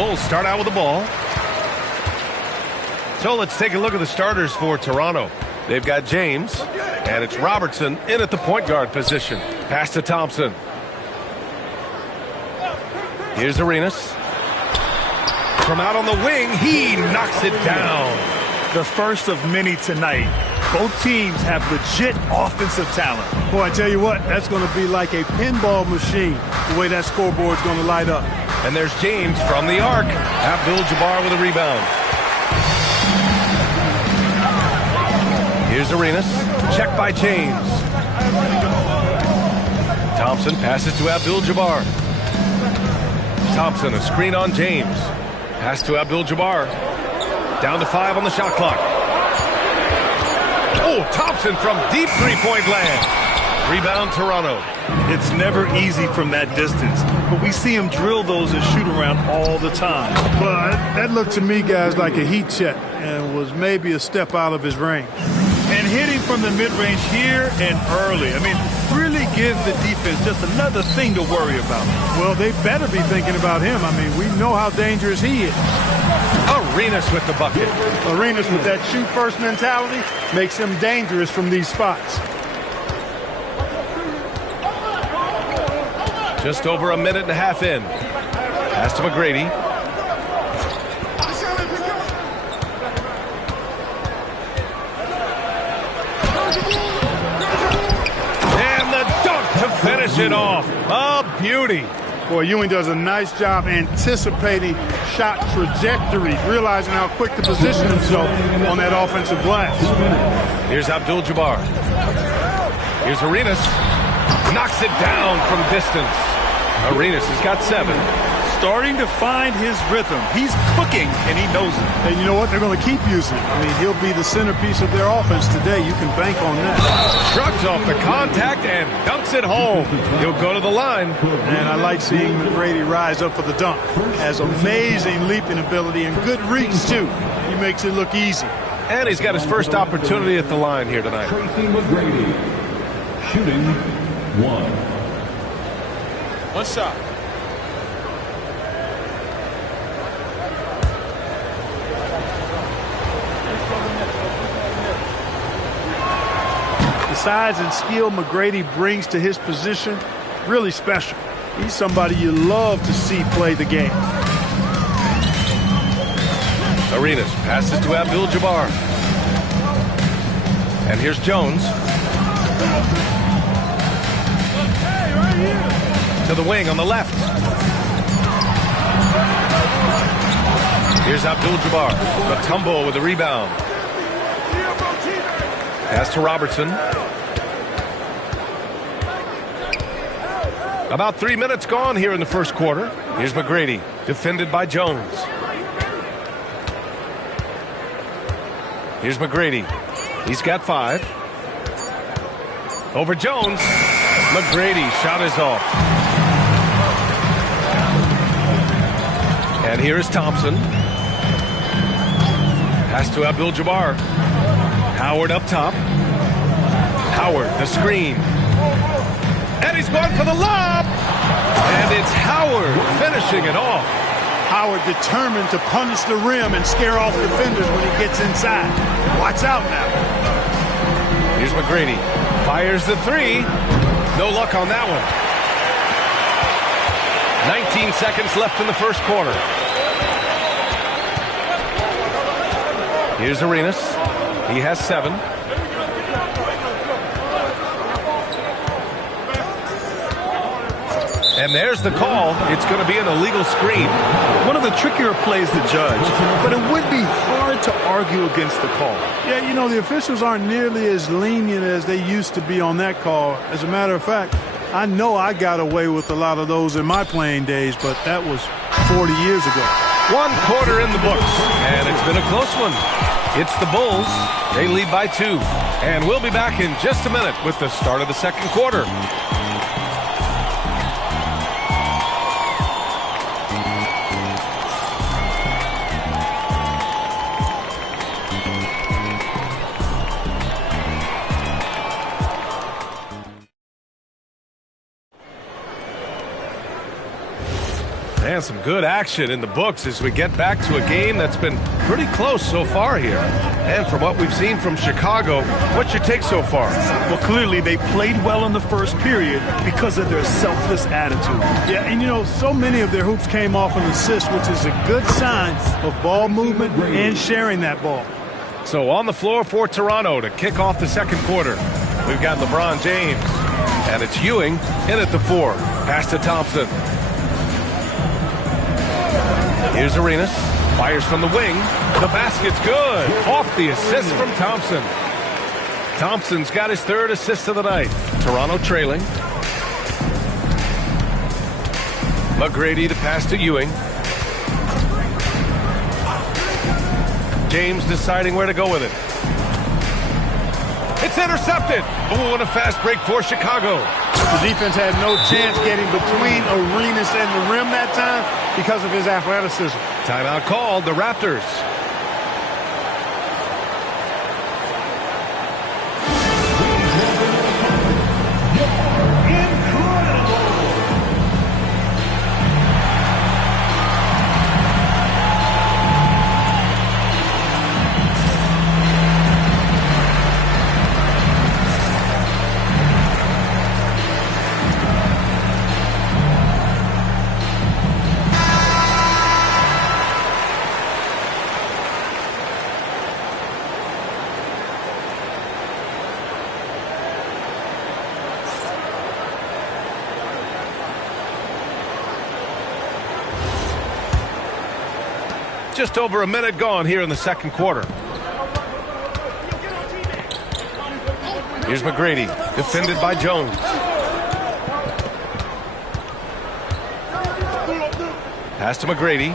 Bulls start out with the ball. So let's take a look at the starters for Toronto. They've got James, and it's Robertson in at the point guard position. Pass to Thompson. Here's Arenas. From out on the wing, he knocks it down. The first of many tonight. Both teams have legit offensive talent. Boy, I tell you what, that's going to be like a pinball machine, the way that scoreboard's going to light up. And there's James from the arc. Abdul-Jabbar with a rebound. Here's Arenas. Check by James. Thompson passes to Abdul-Jabbar. Thompson, a screen on James. Pass to Abdul-Jabbar. Down to 5 on the shot clock. Oh, Thompson from deep three-point land. Rebound, Toronto. It's never easy from that distance, but we see him drill those and shoot around all the time. Well, that looked to me, guys, like a heat check and was maybe a step out of his range. And hitting from the mid-range here and early. I mean, really gives the defense just another thing to worry about. Well, they better be thinking about him. I mean, we know how dangerous he is. Arenas with the bucket. Arenas with that shoot-first mentality makes him dangerous from these spots. Just over a minute and a half in. Pass to McGrady. And the dunk to finish it off. A beauty. Boy, Ewing does a nice job anticipating shot trajectories, realizing how quick to position himself on that offensive glass. Here's Abdul-Jabbar. Here's Arenas. Knocks it down from distance. Arenas has got 7. Starting to find his rhythm. He's cooking, and he knows it. And you know what? They're going to keep using it. I mean, he'll be the centerpiece of their offense today. You can bank on that. Shrugs off the contact and dunks it home. He'll go to the line. And I like seeing McGrady rise up for the dunk. Has amazing leaping ability and good reach, too. He makes it look easy. And he's got his first opportunity at the line here tonight. Tracy McGrady, shooting 1. One shot. The size and skill McGrady brings to his position, really special. He's somebody you love to see play the game. Arenas passes to Abdul-Jabbar. And here's Jones. To the wing on the left. Here's Abdul-Jabbar. Mutombo with a rebound. Pass to Robertson. About 3 minutes gone here in the first quarter. Here's McGrady, defended by Jones. Here's McGrady. He's got 5. Over Jones. McGrady, shot is off. And here is Thompson. Pass to Abdul-Jabbar. Howard up top. Howard, the screen. And he's going for the lob. And it's Howard finishing it off. Howard determined to punish the rim and scare off defenders when he gets inside. Watch out now. Here's McGrady. Fires the 3. No luck on that one. 19 seconds left in the first quarter. Here's Arenas. He has 7. And there's the call. It's going to be an illegal screen. One of the trickier plays to judge, but it would be hard to argue against the call. Yeah, you know, the officials aren't nearly as lenient as they used to be on that call. As a matter of fact, I know I got away with a lot of those in my playing days, but that was 40 years ago. 1 quarter in the books, and it's been a close one. It's the Bulls. They lead by 2. And we'll be back in just a minute with the start of the second quarter. And And some good action in the books as we get back to a game that's been pretty close so far here. And from what we've seen from Chicago, what's your take so far? Well, clearly they played well in the first period because of their selfless attitude. Yeah, and you know, so many of their hoops came off an assist, which is a good sign of ball movement and sharing that ball. So on the floor for Toronto to kick off the second quarter, we've got LeBron James. And it's Ewing in at the 4. Pass to Thompson. Here's Arenas. Fires from the wing. The basket's good. Off the assist from Thompson. Thompson's got his 3rd assist of the night. Toronto trailing. McGrady to pass to Ewing. James deciding where to go with it. It's intercepted. Oh, and a fast break for Chicago. The defense had no chance getting between Arenas and the rim that time because of his athleticism. Timeout called, the Raptors. Just over a minute gone here in the second quarter. Here's McGrady, defended by Jones. Pass to McGrady.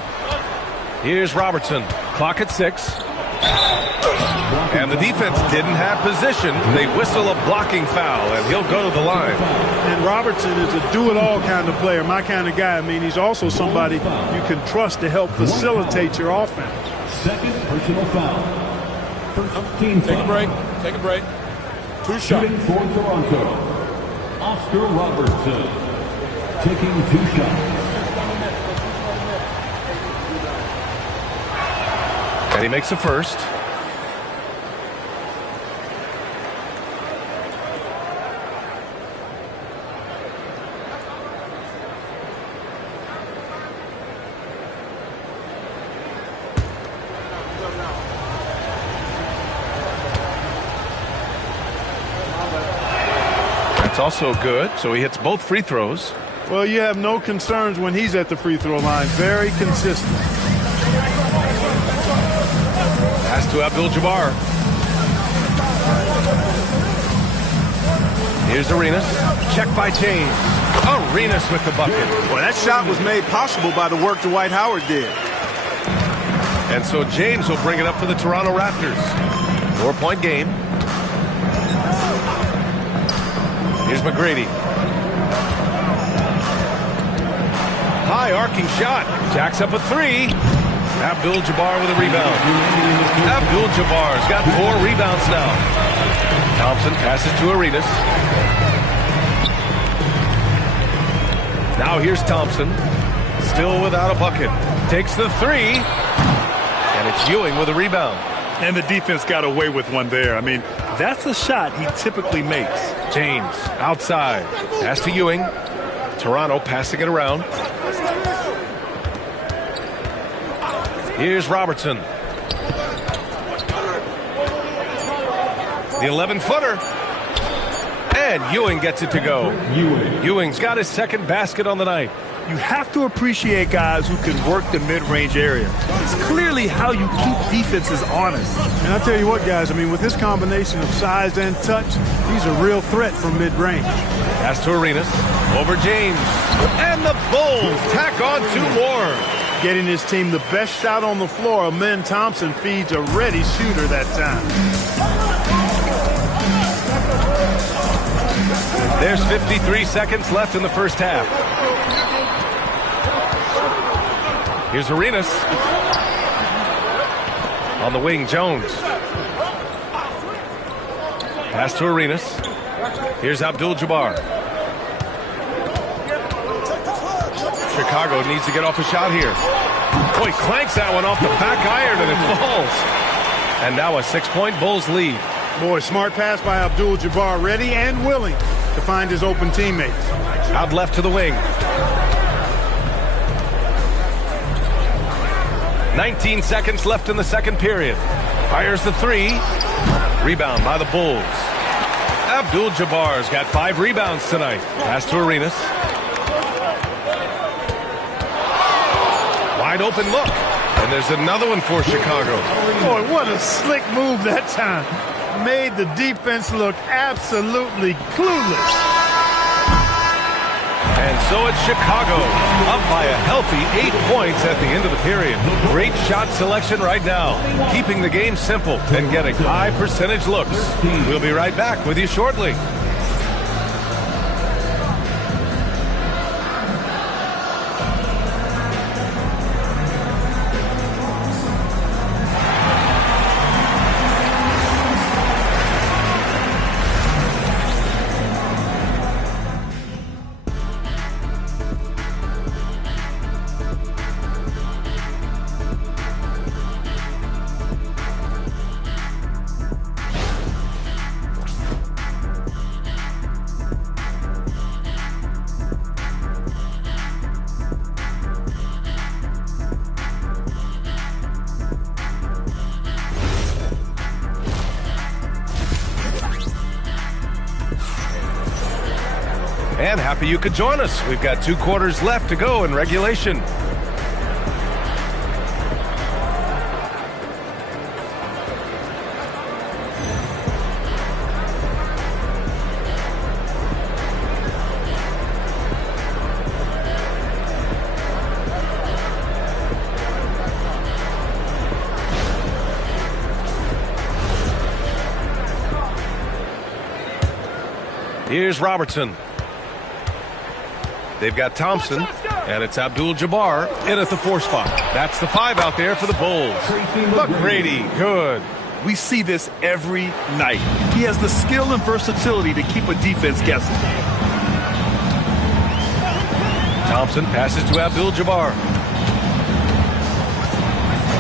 Here's Robertson. Clock at 6. And the defense didn't have position. They whistle a blocking foul, and he'll go to the line. And Robertson is a do-it-all kind of player, my kind of guy. I mean, he's also somebody you can trust to help facilitate your offense. Second personal foul. First team foul. Take a break. Take a break. 2 shots. Shooting for Toronto, Oscar Robertson. Taking 2 shots. And he makes the first. That's also good, so he hits both free throws. Well, you have no concerns when he's at the free throw line. Very consistent. Pass to Abdul-Jabbar. Here's Arenas. Check by James. Arenas with the bucket. Well, that shot was made possible by the work Dwight Howard did. And so James will bring it up for the Toronto Raptors. 4-point game. Here's McGrady. High arcing shot. Jacks up a 3. Abdul-Jabbar with a rebound. Abdul-Jabbar's got 4 rebounds now. Thompson passes to Arenas. Now here's Thompson. Still without a bucket. Takes the 3. And it's Ewing with a rebound. And the defense got away with one there. I mean, that's a shot he typically makes. James outside. Pass to Ewing. Toronto passing it around. Here's Robertson. The 11-footer. And Ewing gets it to go. Ewing's got his second basket on the night. You have to appreciate guys who can work the mid-range area. It's clearly how you keep defenses honest. And I'll tell you what, guys, I mean, with this combination of size and touch, he's a real threat from mid-range. Pass to Arenas. Over James. And the Bulls tack on 2 more. Getting his team the best shot on the floor. Amen Thompson feeds a ready shooter that time. There's 53 seconds left in the first half. Here's Arenas. On the wing, Jones. Pass to Arenas. Here's Abdul-Jabbar. Chicago needs to get off a shot here. Boy, clanks that one off the back iron and it falls. And now a 6-point Bulls lead. Boy, smart pass by Abdul-Jabbar, ready and willing to find his open teammates. Out left to the wing. 19 seconds left in the second period. Fires the three. Rebound by the Bulls. Abdul-Jabbar's got 5 rebounds tonight. Pass to Arenas. Wide open look. And there's another one for Chicago. Boy, what a slick move that time. Made the defense look absolutely clueless. And so it's Chicago, up by a healthy 8 points at the end of the period. Great shot selection right now, keeping the game simple and getting high percentage looks. We'll be right back with you shortly. And happy you could join us. We've got 2 quarters left to go in regulation. Here's Robertson. They've got Thompson, and it's Abdul-Jabbar in at the 4 spot. That's the 5 out there for the Bulls. McGrady, good. We see this every night. He has the skill and versatility to keep a defense guessing. Thompson passes to Abdul-Jabbar.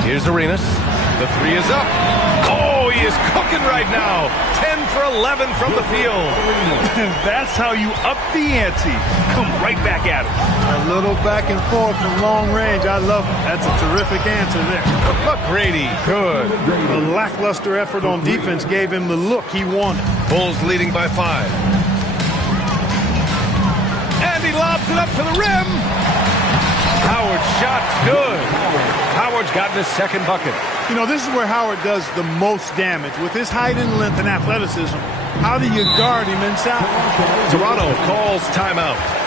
Here's Arenas. The 3 is up. Oh, he is cooking right now. 10 for 11 from the field. That's how you up the ante. Come right back at him. A little back and forth from long range. I love it. That's a terrific answer there. McGrady, good. A lackluster effort on defense gave him the look he wanted. Bulls leading by 5. And he lobs it up for the rim. Howard's shot's good. Howard's gotten his second bucket. You know, this is where Howard does the most damage. With his height and length and athleticism, how do you guard him inside? Toronto calls timeout.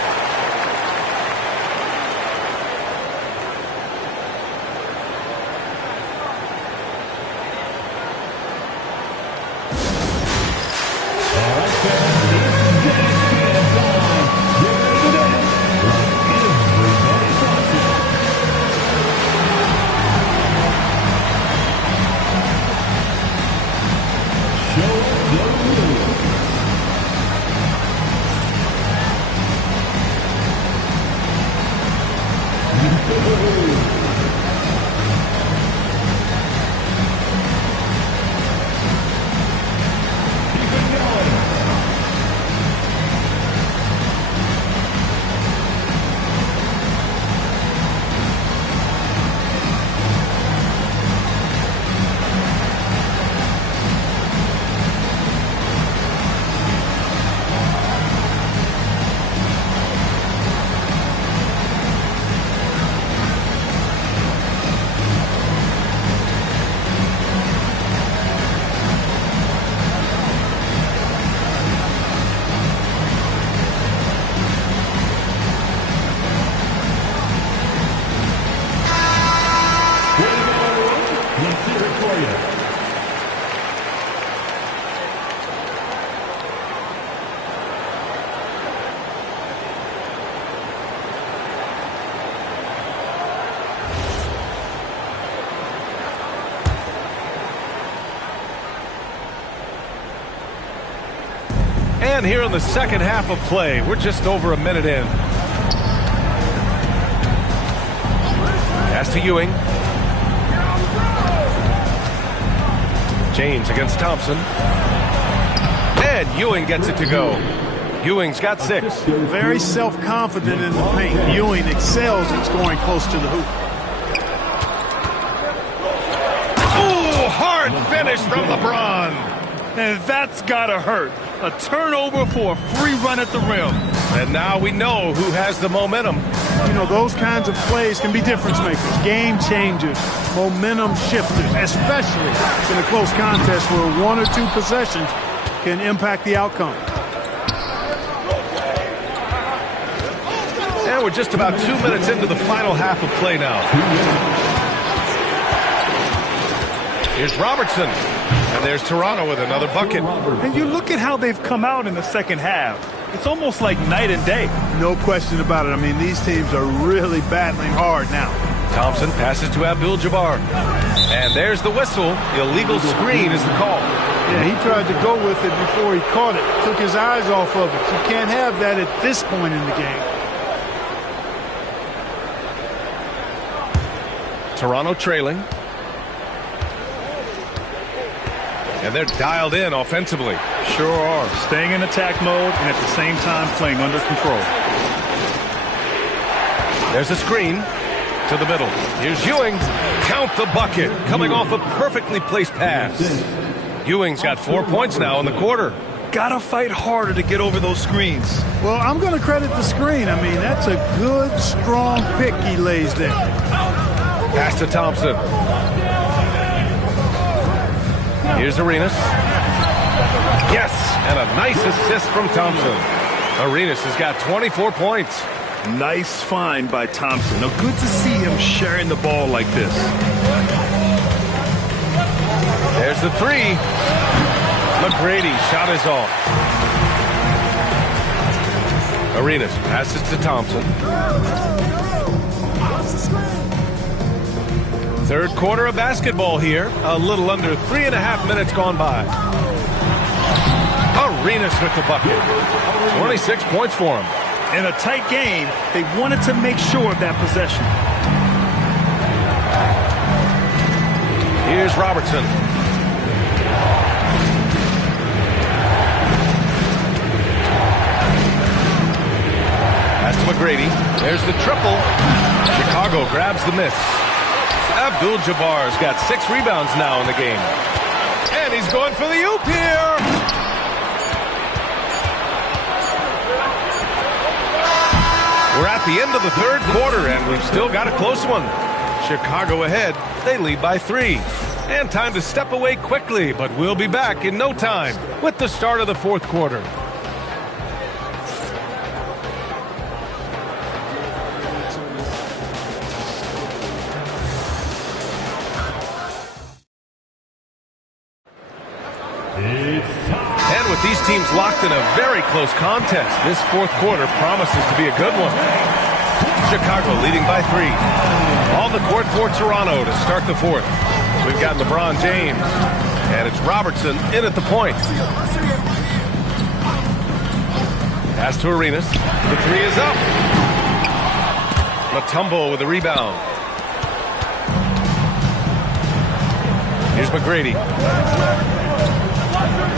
And here in the second half of play, we're just over a minute in. Pass to Ewing. James against Thompson. And Ewing gets it to go. Ewing's got 6. Very self-confident in the paint. Ewing excels at scoring close to the hoop. Ooh, hard finish from LeBron. And that's gotta hurt. A turnover for a free run at the rim. And now we know who has the momentum. You know, those kinds of plays can be difference makers, game changers, momentum shifters, especially in a close contest where 1 or 2 possessions can impact the outcome. And we're just about 2 minutes into the final half of play now. Here's Robertson. And there's Toronto with another bucket. And you look at how they've come out in the second half. It's almost like night and day. No question about it. I mean, these teams are really battling hard now. Thompson passes to Abdul-Jabbar. And there's the whistle. Illegal screen is the call. Yeah, he tried to go with it before he caught it. Took his eyes off of it. You can't have that at this point in the game. Toronto trailing. And they're dialed in offensively. Sure are. Staying in attack mode and at the same time playing under control. There's a screen to the middle. Here's Ewing. Count the bucket. Coming off a perfectly placed pass. Ewing's got 4 points now in the quarter. Gotta fight harder to get over those screens. Well, I'm going to credit the screen. I mean, that's a good, strong pick he lays there. Pass to Thompson. Here's Arenas. Yes, and a nice assist from Thompson. Arenas has got 24 points. Nice find by Thompson. Now, good to see him sharing the ball like this. There's the 3. McGrady shot is off. Arenas passes to Thompson. Third quarter of basketball here. A little under 3.5 minutes gone by. Arenas with the bucket. 26 points for him. In a tight game, they wanted to make sure of that possession. Here's Robertson. Pass to McGrady. There's the triple. Chicago grabs the miss. Abdul-Jabbar's got 6 rebounds now in the game. And he's going for the oop here. We're at the end of the third quarter, and we've still got a close one. Chicago ahead. They lead by 3. And time to step away quickly, but we'll be back in no time with the start of the fourth quarter. And with these teams locked in a very close contest, this fourth quarter promises to be a good one. Chicago leading by 3. On the court for Toronto to start the fourth. We've got LeBron James, and it's Robertson in at the point. Pass to Arenas. The 3 is up. Mutombo with the rebound. Here's McGrady.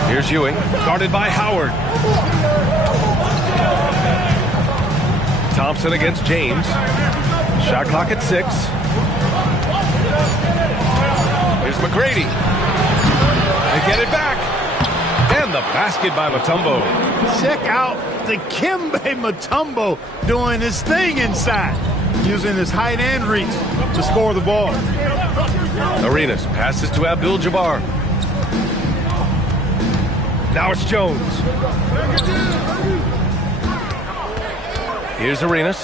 Here's Ewing, guarded by Howard. Thompson against James. Shot clock at 6. Here's McGrady. They get it back. And the basket by Mutombo. Check out Dikembe Mutombo doing his thing inside, using his height and reach to score the ball. Arenas passes to Abdul-Jabbar. Now it's Jones. Here's Arenas.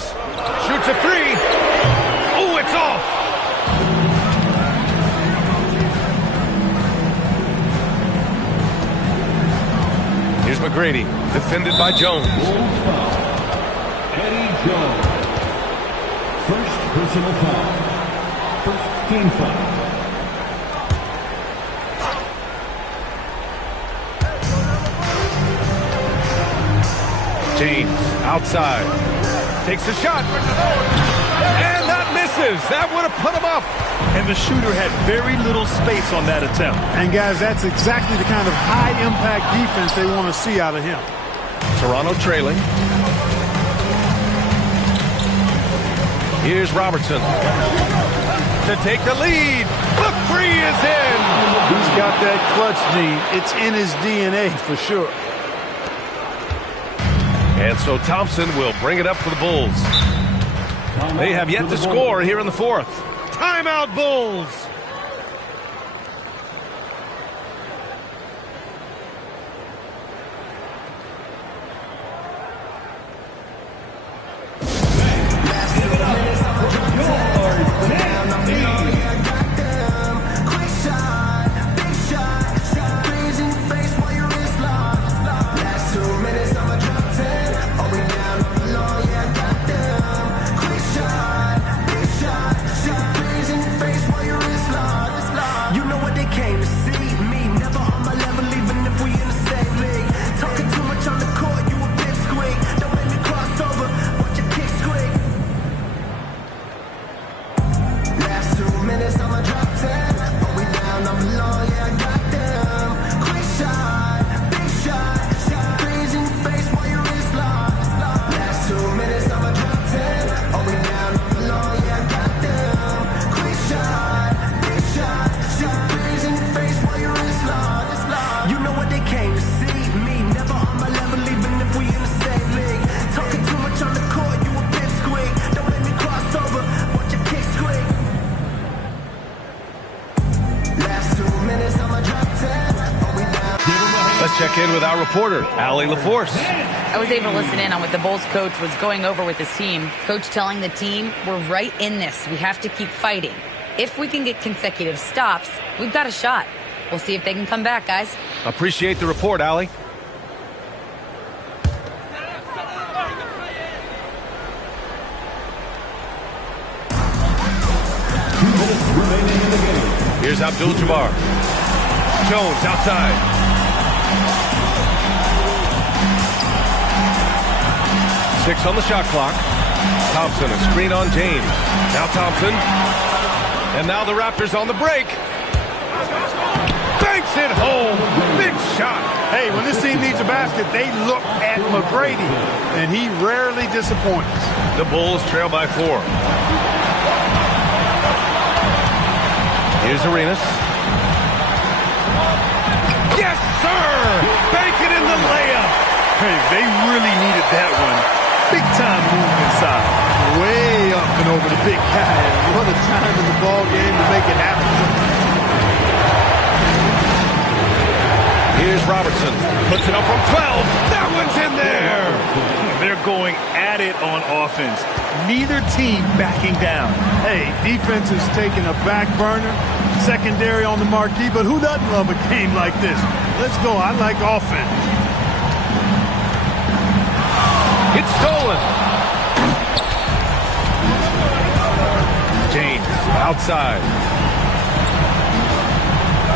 Shoots a 3. Oh, it's off. Here's McGrady, defended by Jones. Eddie Jones. First personal foul. First team foul. James outside. Takes a shot. And that misses. misses. That would have put him up. And the shooter had very little space on that attempt. And, guys, that's exactly the kind of high-impact defense they want to see out of him. Toronto trailing. Here's Robertson to take the lead. The three is in. He's got that clutch gene. It's in his DNA for sure. And so Thompson will bring it up for the Bulls. They have yet to score here in the fourth. Timeout, Bulls. Check in with our reporter, Allie LaForce. I was able to listen in on what the Bulls coach was going over with his team. Coach telling the team, we're right in this. We have to keep fighting. If we can get consecutive stops, we've got a shot. We'll see if they can come back, guys. Appreciate the report, Allie. Here's Abdul-Jabbar. Jones outside. Six on the shot clock. Thompson, a screen on James. Now Thompson. And now the Raptors on the break. Banks it home. Big shot. Hey, when this team needs a basket, they look at McGrady, and he rarely disappoints. The Bulls trail by 4. Here's Arenas. Yes, sir! Bank it in the layup. Hey, they really needed that one. Big time move inside. Way up and over the big guy. What a time in the ball game to make it happen. Here's Robertson. Puts it up from 12. That one's in there. They're going at it on offense. Neither team backing down. Hey, defense is taking a back burner. Secondary on the marquee, but who doesn't love a game like this? Let's go. I like offense. It's stolen. James outside.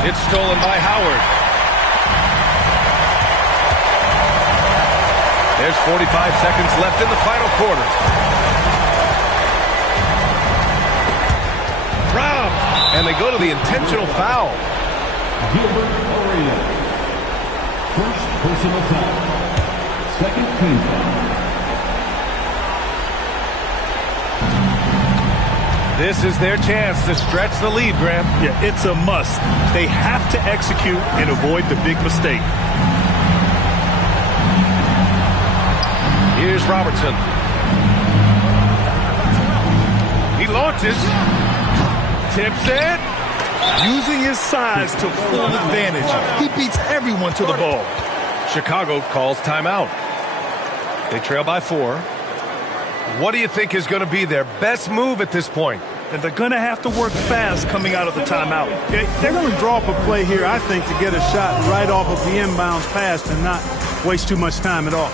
It's stolen by Howard. There's 45 seconds left in the final quarter. Robbed. And they go to the intentional foul. Gilbert Arenas. First personal foul. Second team foul. This is their chance to stretch the lead, Graham. Yeah, it's a must. They have to execute and avoid the big mistake. Here's Robertson. He launches. Tips it. Using his size to full advantage. He beats everyone to the ball. Chicago calls timeout. They trail by 4. What do you think is going to be their best move at this point? And they're going to have to work fast coming out of the timeout. They're going to draw up a play here, I think, to get a shot right off of the inbounds pass and not waste too much time at all.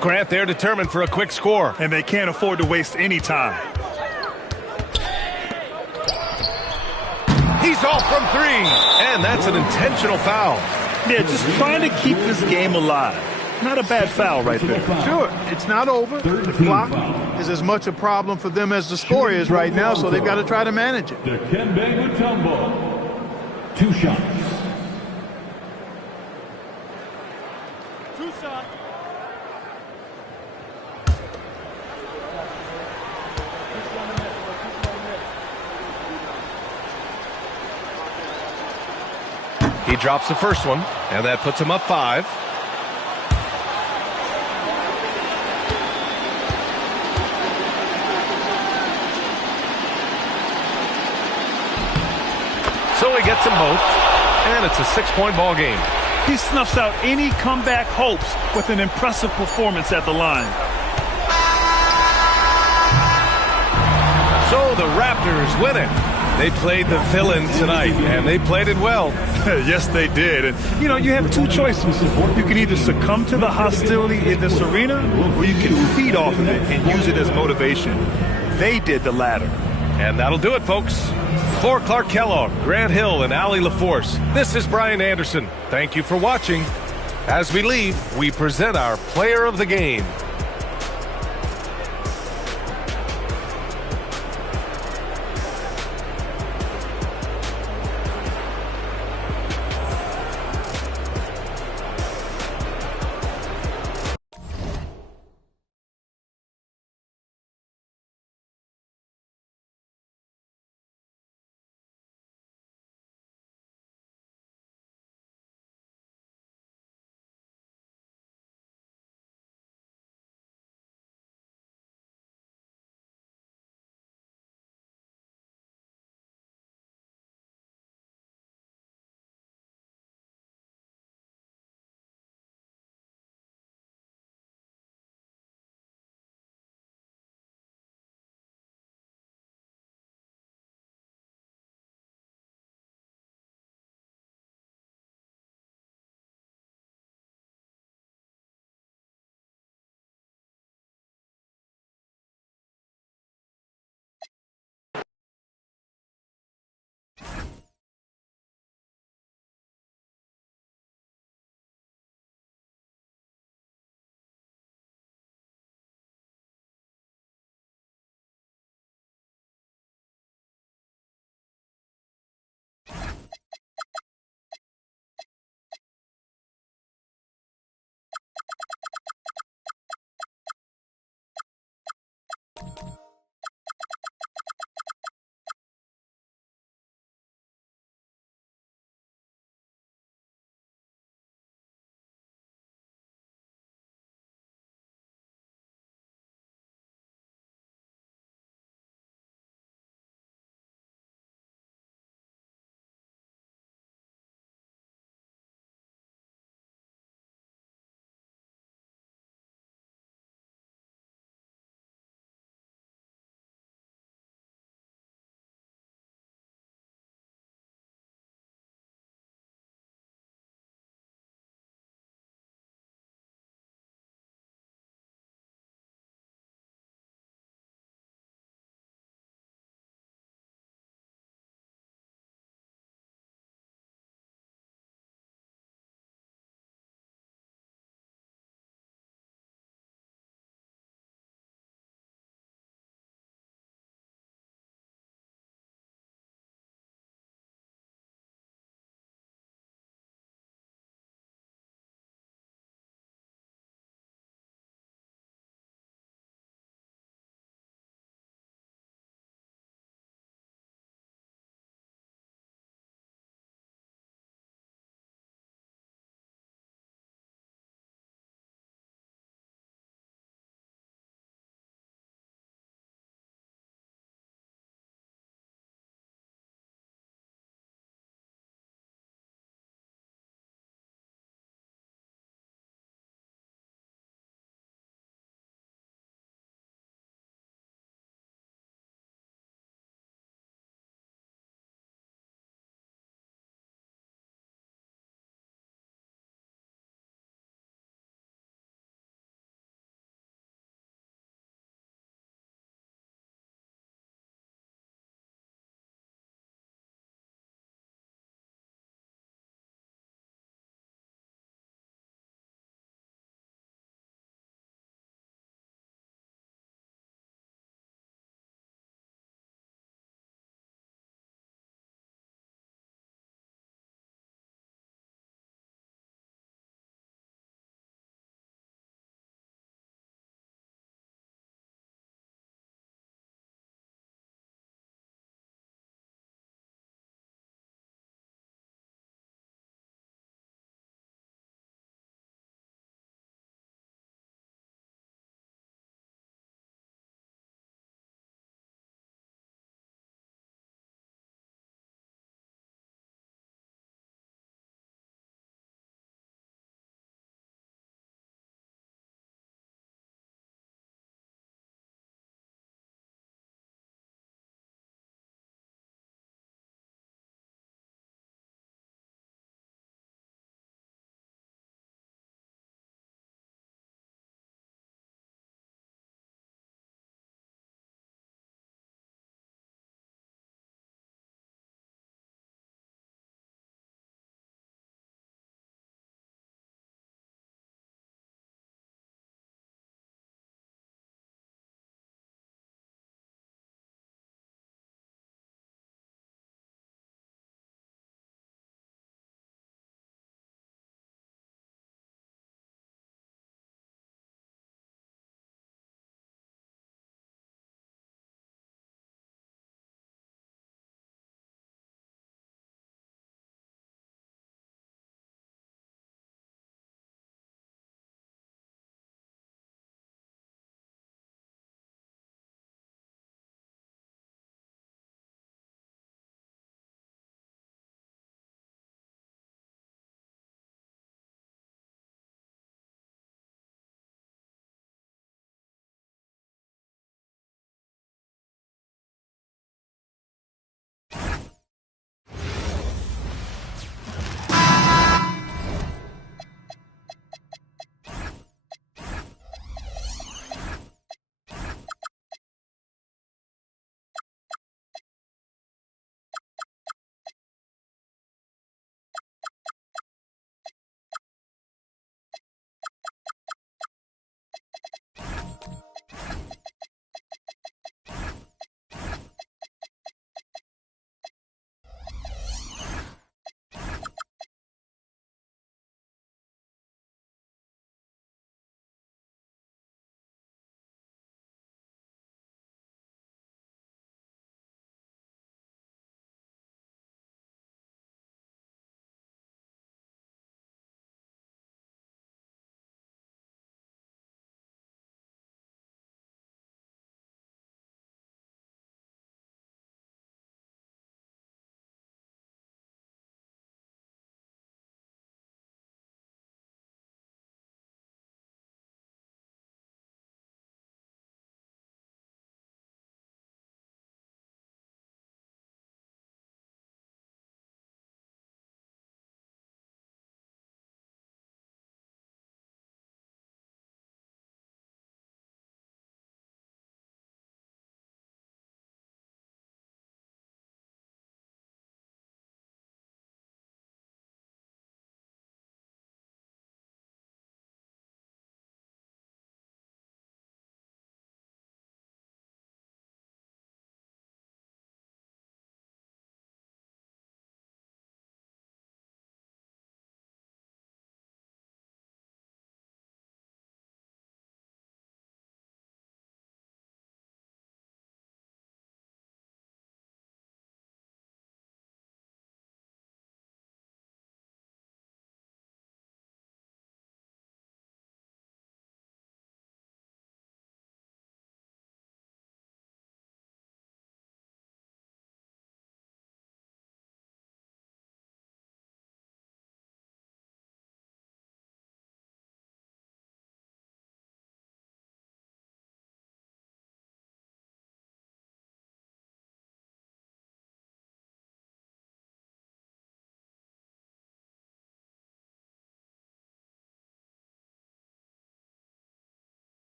Grant, they're determined for a quick score. And they can't afford to waste any time. He's off from three, and that's an intentional foul. Yeah, just trying to keep this game alive. Not a bad foul right there. Sure, it's not over. The clock is as much a problem for them as the score is right now, so they've got to try to manage it. Dikembe Mutombo. 2 shots. 2 shots. He drops the first one, and that puts him up 5. So he gets them both, and it's a 6-point ball game. He snuffs out any comeback hopes with an impressive performance at the line. So the Raptors win it. They played the villain tonight, and they played it well. Yes, they did. And, you have 2 choices. You can either succumb to the hostility in this arena, or you can feed off of it and use it as motivation. They did the latter. And that'll do it, folks. For Clark Kellogg, Grant Hill, and Allie LaForce, this is Brian Anderson. Thank you for watching. As we leave, we present our player of the game.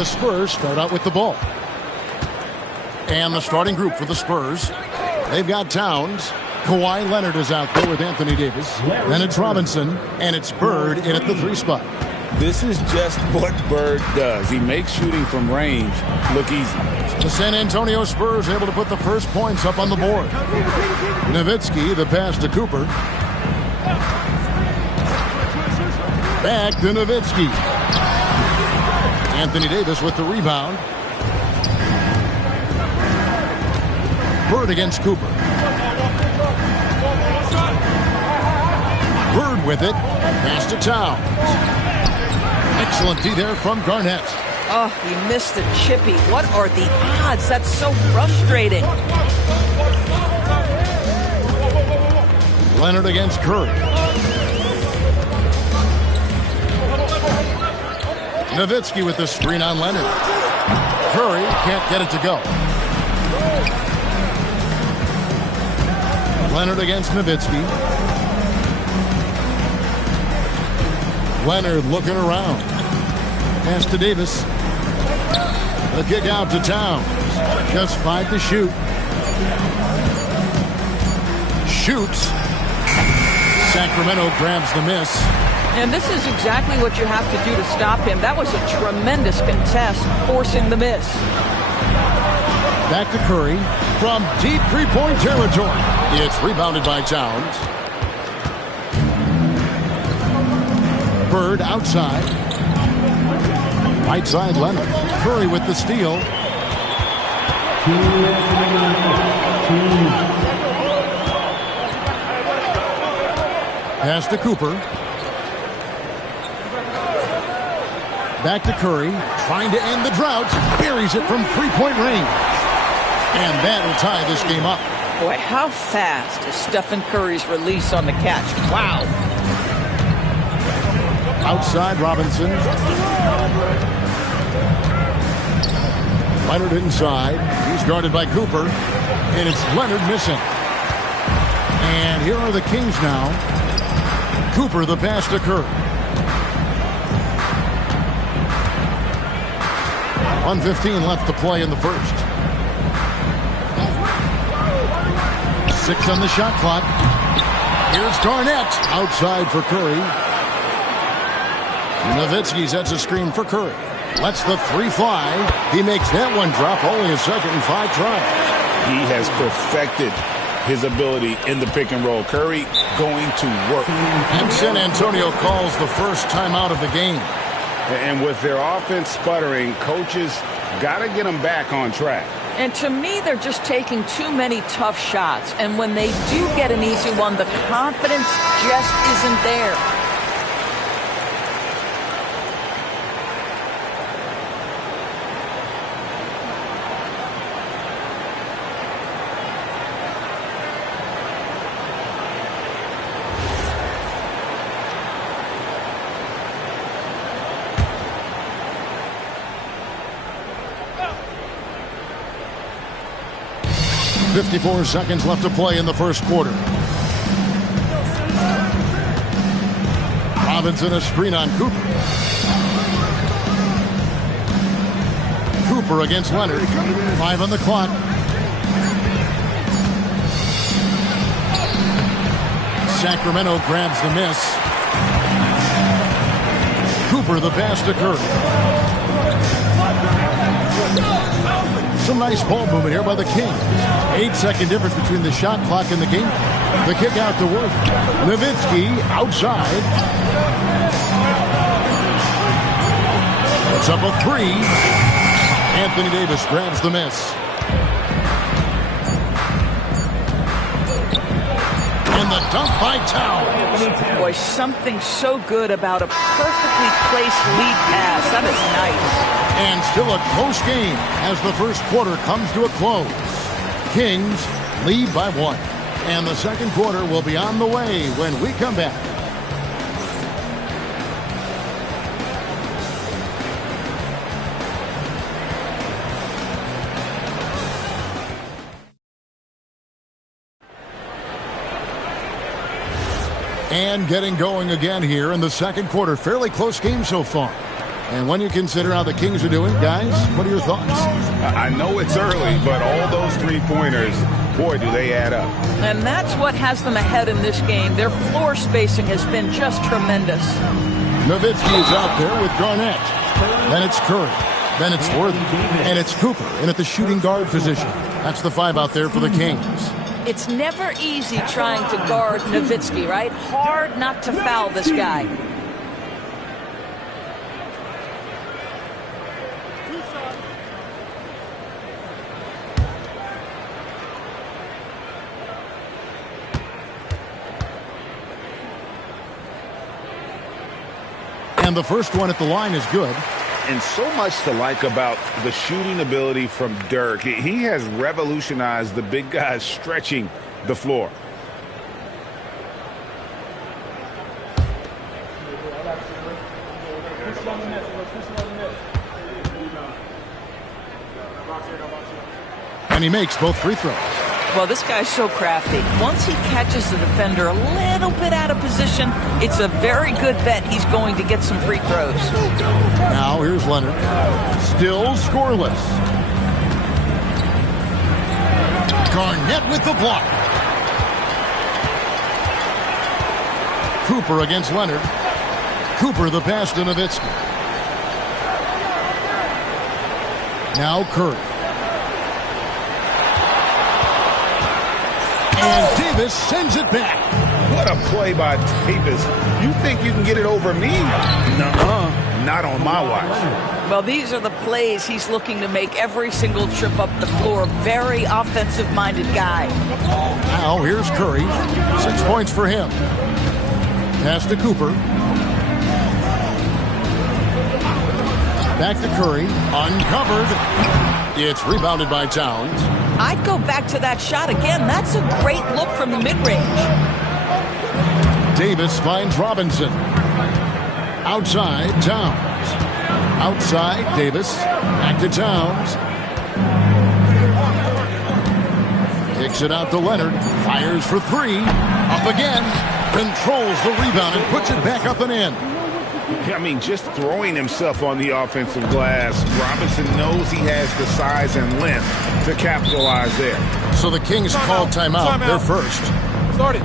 the Spurs start out with the ball. And the starting group for the Spurs, they've got Towns. Kawhi Leonard is out there with Anthony Davis. Then it's Robinson, and it's Bird in at the 3 spot. This is just what Bird does. He makes shooting from range look easy. The San Antonio Spurs able to put the first points up on the board. Nowitzki, the pass to Cooper. Back to Nowitzki. Anthony Davis with the rebound. Bird against Cooper. Bird with it. Pass to Towns. Excellent D there from Garnett. Oh, he missed the chippy. What are the odds? That's so frustrating. Leonard against Curry. Nowitzki with the screen on Leonard. Curry can't get it to go. Leonard against Nowitzki. Leonard looking around. Pass to Davis. The kick out to Towns. Just 5 to shoot. Shoots. Sacramento grabs the miss. And this is exactly what you have to do to stop him. That was a tremendous contest, forcing the miss. Back to Curry from deep three-point territory. It's rebounded by Towns. Bird outside. Right side Leonard. Curry with the steal. Pass to Cooper. Back to Curry. Trying to end the drought. Buries it from three-point range. And that will tie this game up. Boy, how fast is Stephen Curry's release on the catch? Wow. Outside Robinson. Leonard inside. He's guarded by Cooper. And it's Leonard missing. And here are the Kings now. Cooper the pass to Curry. 1:15 left to play in the first. 6 on the shot clock. Here's Garnett. Outside for Curry. Nowitzki sets a screen for Curry. Lets the 3 fly. He makes that one drop. Only a second and 5 tries. He has perfected his ability in the pick and roll. Curry going to work. And San Antonio calls the first timeout of the game. And with their offense sputtering, coaches got to get them back on track. And to me, they're just taking too many tough shots. And when they do get an easy one, the confidence just isn't there. .54 seconds left to play in the first quarter. Robinson a screen on Cooper. Cooper against Leonard. 5 on the clock. Sacramento grabs the miss. Cooper the pass to Curry. Some nice ball movement here by the Kings. 8-second difference between the shot clock and the game. The kick out to work. Nowitzki outside. Puts up a 3. Anthony Davis grabs the miss. And the dunk by Towns. Boy, something so good about a perfectly placed lead pass. That is nice. And still a close game as the first quarter comes to a close. Kings lead by 1. And the second quarter will be on the way when we come back. And getting going again here in the second quarter. Fairly close game so far. And when you consider how the Kings are doing, guys, what are your thoughts? I know it's early, but all those three-pointers, boy, do they add up. And that's what has them ahead in this game. Their floor spacing has been just tremendous. Nowitzki is out there with Garnett. Then it's Curry. Then it's Worthy. And it's Cooper in at the shooting guard position. That's the 5 out there for the Kings. It's never easy trying to guard Nowitzki, right? Hard not to foul this guy. And the first one at the line is good. And so much to like about the shooting ability from Dirk. He has revolutionized the big guys stretching the floor. And he makes both free throws. Well, this guy's so crafty. Once he catches the defender a little bit out of position, it's a very good bet he's going to get some free throws. Now here's Leonard. Still scoreless. Garnett with the block. Cooper against Leonard. Cooper the pass to Nowitzki. Now Curry. And Davis sends it back. What a play by Davis. You think you can get it over me? Nuh-uh. Not on my watch. Well, these are the plays he's looking to make every single trip up the floor. Very offensive-minded guy. Now here's Curry. 6 points for him. Pass to Cooper. Back to Curry. Uncovered. It's rebounded by Towns. I'd go back to that shot again. That's a great look from the mid-range. Davis finds Robinson. Outside, Towns. Outside, Davis. Back to Towns. Kicks it out to Leonard. Fires for 3. Up again. Controls the rebound and puts it back up and in. I mean, just throwing himself on the offensive glass. Robinson knows he has the size and length to capitalize there. So the Kings call timeout. They're first. Start it.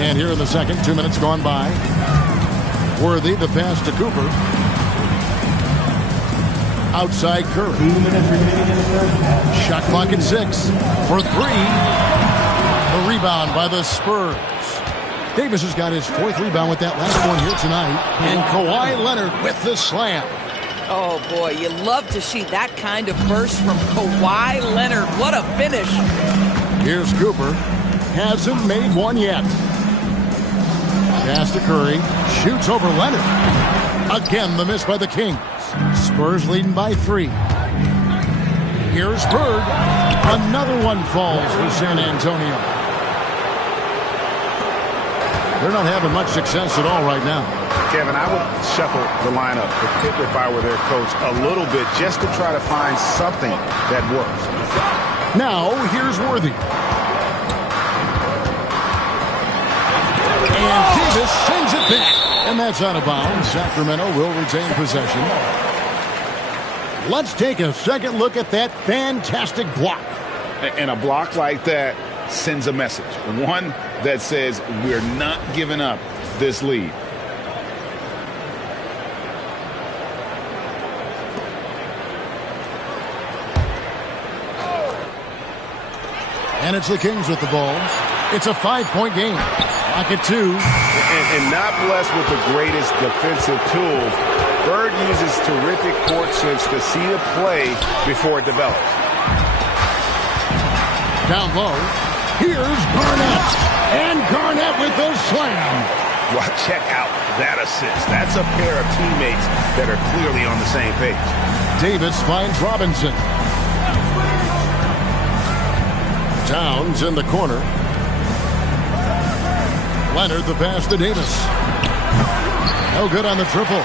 And here in the second, 2 minutes gone by. Worthy, the pass to Cooper. Outside Curry. 2 minutes remaining in the first half. Shot clock at 6 for 3. The rebound by the Spurs. Davis has got his 4th rebound with that last one here tonight. And Kawhi Leonard with the slam. Oh, boy, you love to see that kind of burst from Kawhi Leonard. What a finish. Here's Cooper. Hasn't made one yet. Pass to Curry. Shoots over Leonard. Again, the miss by the Kings. Spurs leading by 3. Here's Bird. Another one falls for San Antonio. They're not having much success at all right now. Kevin, I would shuffle the lineup if I were their coach a little bit just to try to find something that works. Now, here's Worthy. And Davis sends it back. And that's out of bounds. Sacramento will retain possession. Let's take a second look at that fantastic block. And a block like that sends a message. One that says we're not giving up this lead. And it's the Kings with the ball. It's a 5-point game. Lock it 2. And not blessed with the greatest defensive tools. Bird uses terrific court sense to see the play before it develops. Down low. Here's Garnett. And Garnett with the slam. Well, check out that assist. That's a pair of teammates that are clearly on the same page. Davis finds Robinson. Towns in the corner. Leonard the pass to Davis. No good on the triple.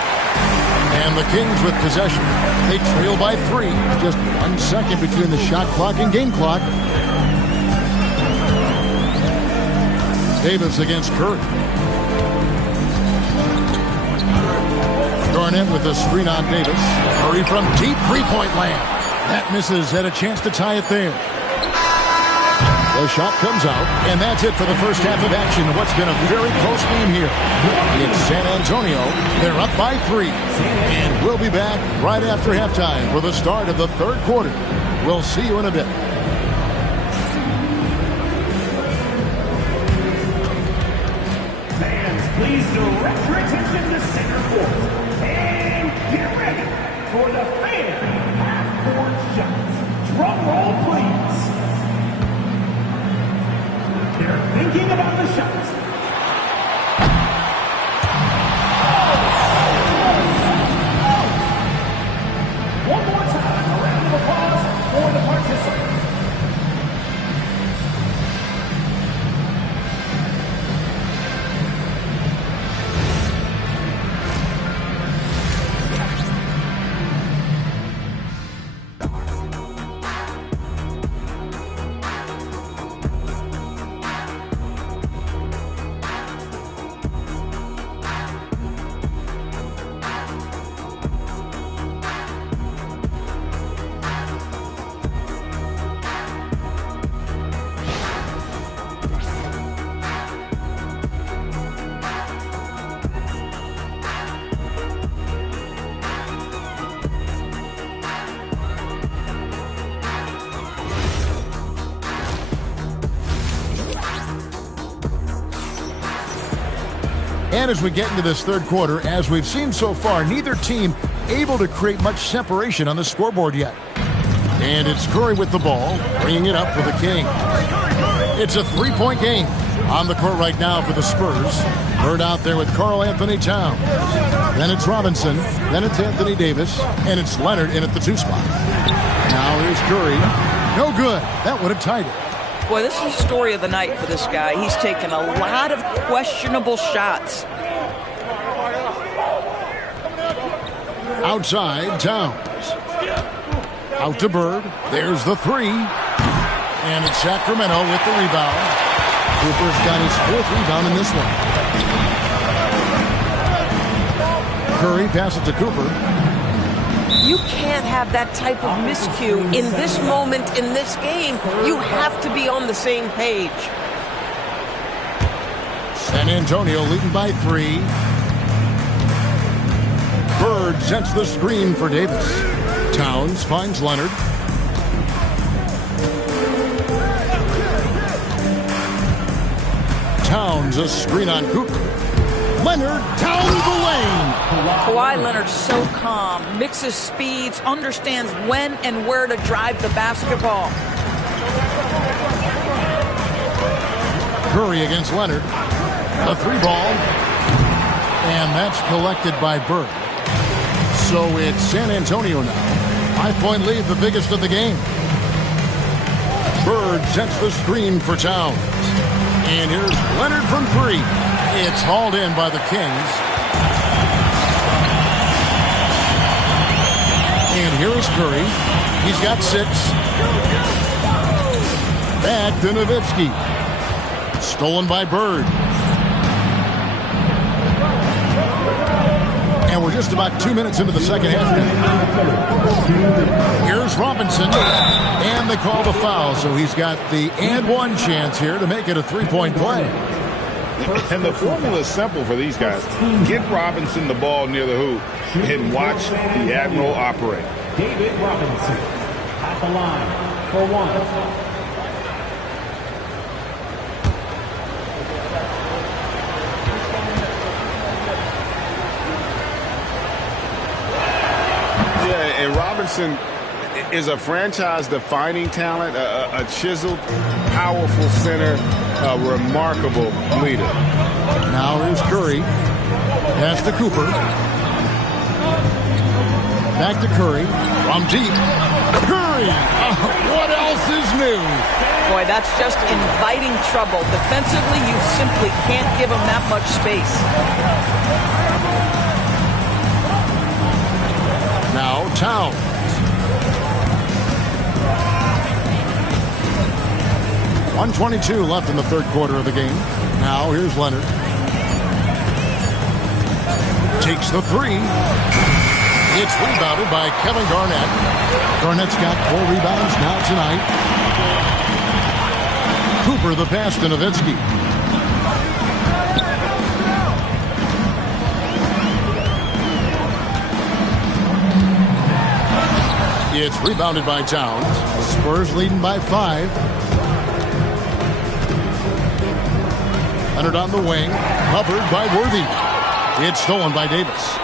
And the Kings with possession. They trail by 3. Just 1 second between the shot clock and game clock. Davis against Curry. Garnett with the screen on Davis. Curry from deep three-point land. That misses. Had a chance to tie it there. The shot comes out, and that's it for the first half of action. What's been a very close game here. It's San Antonio. They're up by 3. And we'll be back right after halftime for the start of the third quarter. We'll see you in a bit. Fans, please direct your attention to center court. And get ready for the fan half-court shots. Drum roll, please. They're thinking about the shots. One more time, a round of applause for the participants. And as we get into this third quarter, as we've seen so far, neither team able to create much separation on the scoreboard yet. And it's Curry with the ball, bringing it up for the Kings. It's a 3-point game on the court right now for the Spurs. Bird out there with Karl-Anthony Towns. Then it's Robinson. Then it's Anthony Davis. And it's Leonard in at the 2 spot. Now here's Curry. No good. That would have tied it. Boy, this is the story of the night for this guy. He's taken a lot of questionable shots. Outside, Towns. Out to Bird. There's the 3. And it's Sacramento with the rebound. Cooper's got his 4th rebound in this one. Curry passes to Cooper. You can't have that type of miscue in this moment in this game. You have to be on the same page. San Antonio leading by 3. Bird sets the screen for Davis. Towns finds Leonard. Towns a screen on Cooper. Leonard down the lane. Kawhi Leonard's so calm, mixes speeds, understands when and where to drive the basketball. Curry against Leonard. A 3-ball. And that's collected by Bird. So it's San Antonio now. 5-point lead, the biggest of the game. Bird sets the screen for Towns. And here's Leonard from 3. It's hauled in by the Kings. And here's Curry. He's got 6. Back to Nowitzki. Stolen by Bird. And we're just about 2 minutes into the second half now. Here's Robinson. And they call the foul, so he's got the and one chance here to make it a 3-point play. And the formula is simple for these guys. Get Robinson the ball near the hoop and watch the Admiral operate. David Robinson at the line for 1. And Robinson is a franchise-defining talent, a chiseled, powerful center, a remarkable leader. Now here's Curry. Pass to Cooper. Back to Curry. From deep. Curry! What else is new? Boy, that's just inviting trouble. Defensively, you simply can't give him that much space. Now Towns. .122 left in the third quarter of the game. Now here's Leonard. Takes the 3. It's rebounded by Kevin Garnett. Garnett's got 4 rebounds now tonight. Cooper the pass to Nowitzki. It's rebounded by Towns. Spurs leading by 5. Leonard on the wing. Covered by Worthy. It's stolen by Davis.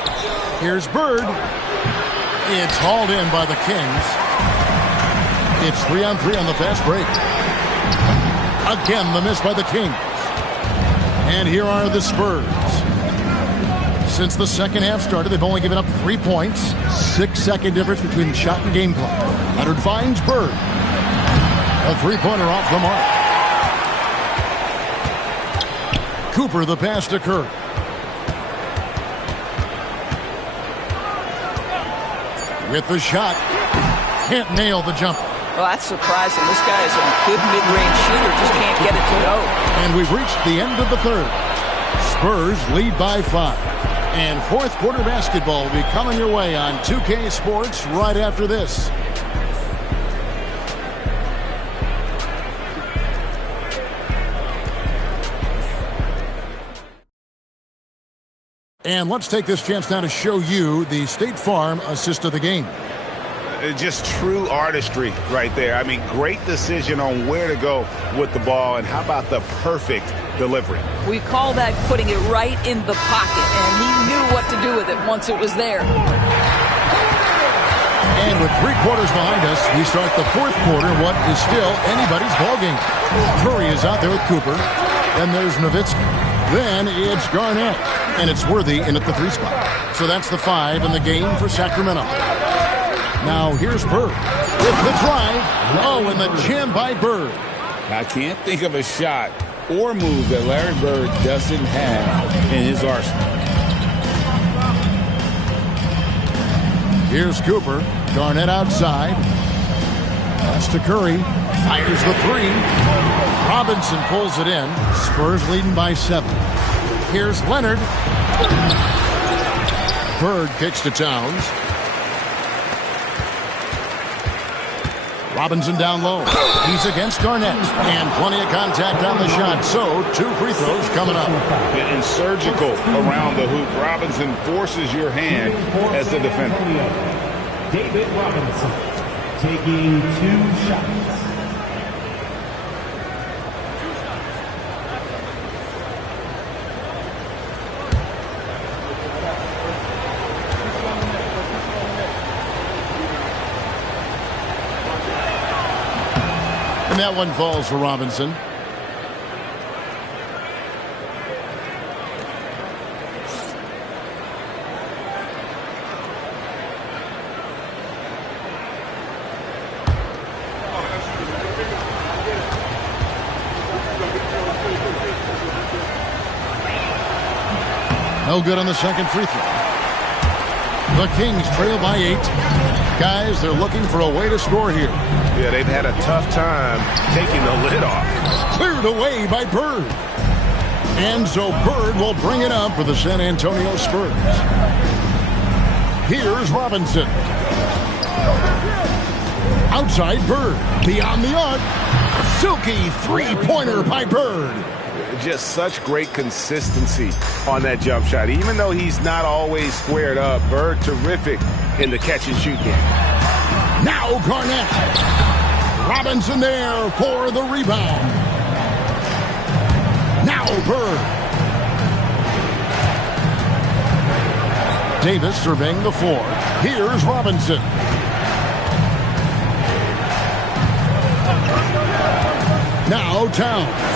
Here's Bird. It's hauled in by the Kings. It's 3-on-3 on the fast break. Again, the miss by the Kings. And here are the Spurs. Since the second half started, they've only given up 3 points. 6-second difference between shot and game clock. Leonard finds Bird. A 3-pointer off the mark. Cooper the pass to Curry. With the shot. Can't nail the jumper. Well, that's surprising. This guy is a good mid-range shooter. Just can't get it to go. And we've reached the end of the third. Spurs lead by 5. And fourth quarter basketball will be coming your way on 2K Sports right after this. And let's take this chance now to show you the State Farm assist of the game. Just true artistry right there. I mean, great decision on where to go with the ball, and how about the perfect delivery? We call that putting it right in the pocket, and he knew what to do with it once it was there. And with 3 quarters behind us, we start the fourth quarter, what is still anybody's ballgame. Curry is out there with Cooper. Then there's Nowitzki. Then it's Garnett. And it's Worthy in at the 3 spot. So that's the 5 in the game for Sacramento. Now here's Bird with the drive. Oh, and the jam by Bird. I can't think of a shot or move that Larry Bird doesn't have in his arsenal. Here's Cooper. Garnett outside. Pass to Curry. Fires the 3. Robinson pulls it in. Spurs leading by 7. Here's Leonard. Bird kicks to Towns. Robinson down low. He's against Garnett. And plenty of contact on the shot. So 2 free throws coming up. And surgical around the hoop. Robinson forces your hand as the defender. David Robinson taking 2 shots. And that one falls for Robinson. No good on the second free throw. The Kings trail by 8. Guys, they're looking for a way to score here. Yeah, they've had a tough time taking the lid off. Cleared away by Bird. And so Bird will bring it up for the San Antonio Spurs. Here's Robinson. Outside Bird. Beyond the arc. Silky three-pointer by Bird. Just such great consistency on that jump shot. Even though he's not always squared up, Bird terrific in the catch-and-shoot game. Now Garnett. Robinson there for the rebound. Now Bird. Davis surveying the floor. Here's Robinson. Now Towns.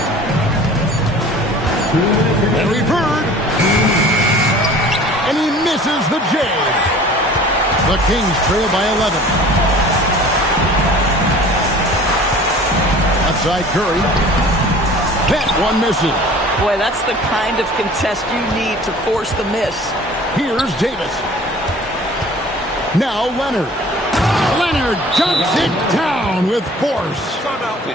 Larry Bird. And he misses the J. The Kings trail by 11. Outside Curry. That one misses. Boy, that's the kind of contest you need to force the miss. Here's Davis. Now Leonard. Leonard dumps it down with force.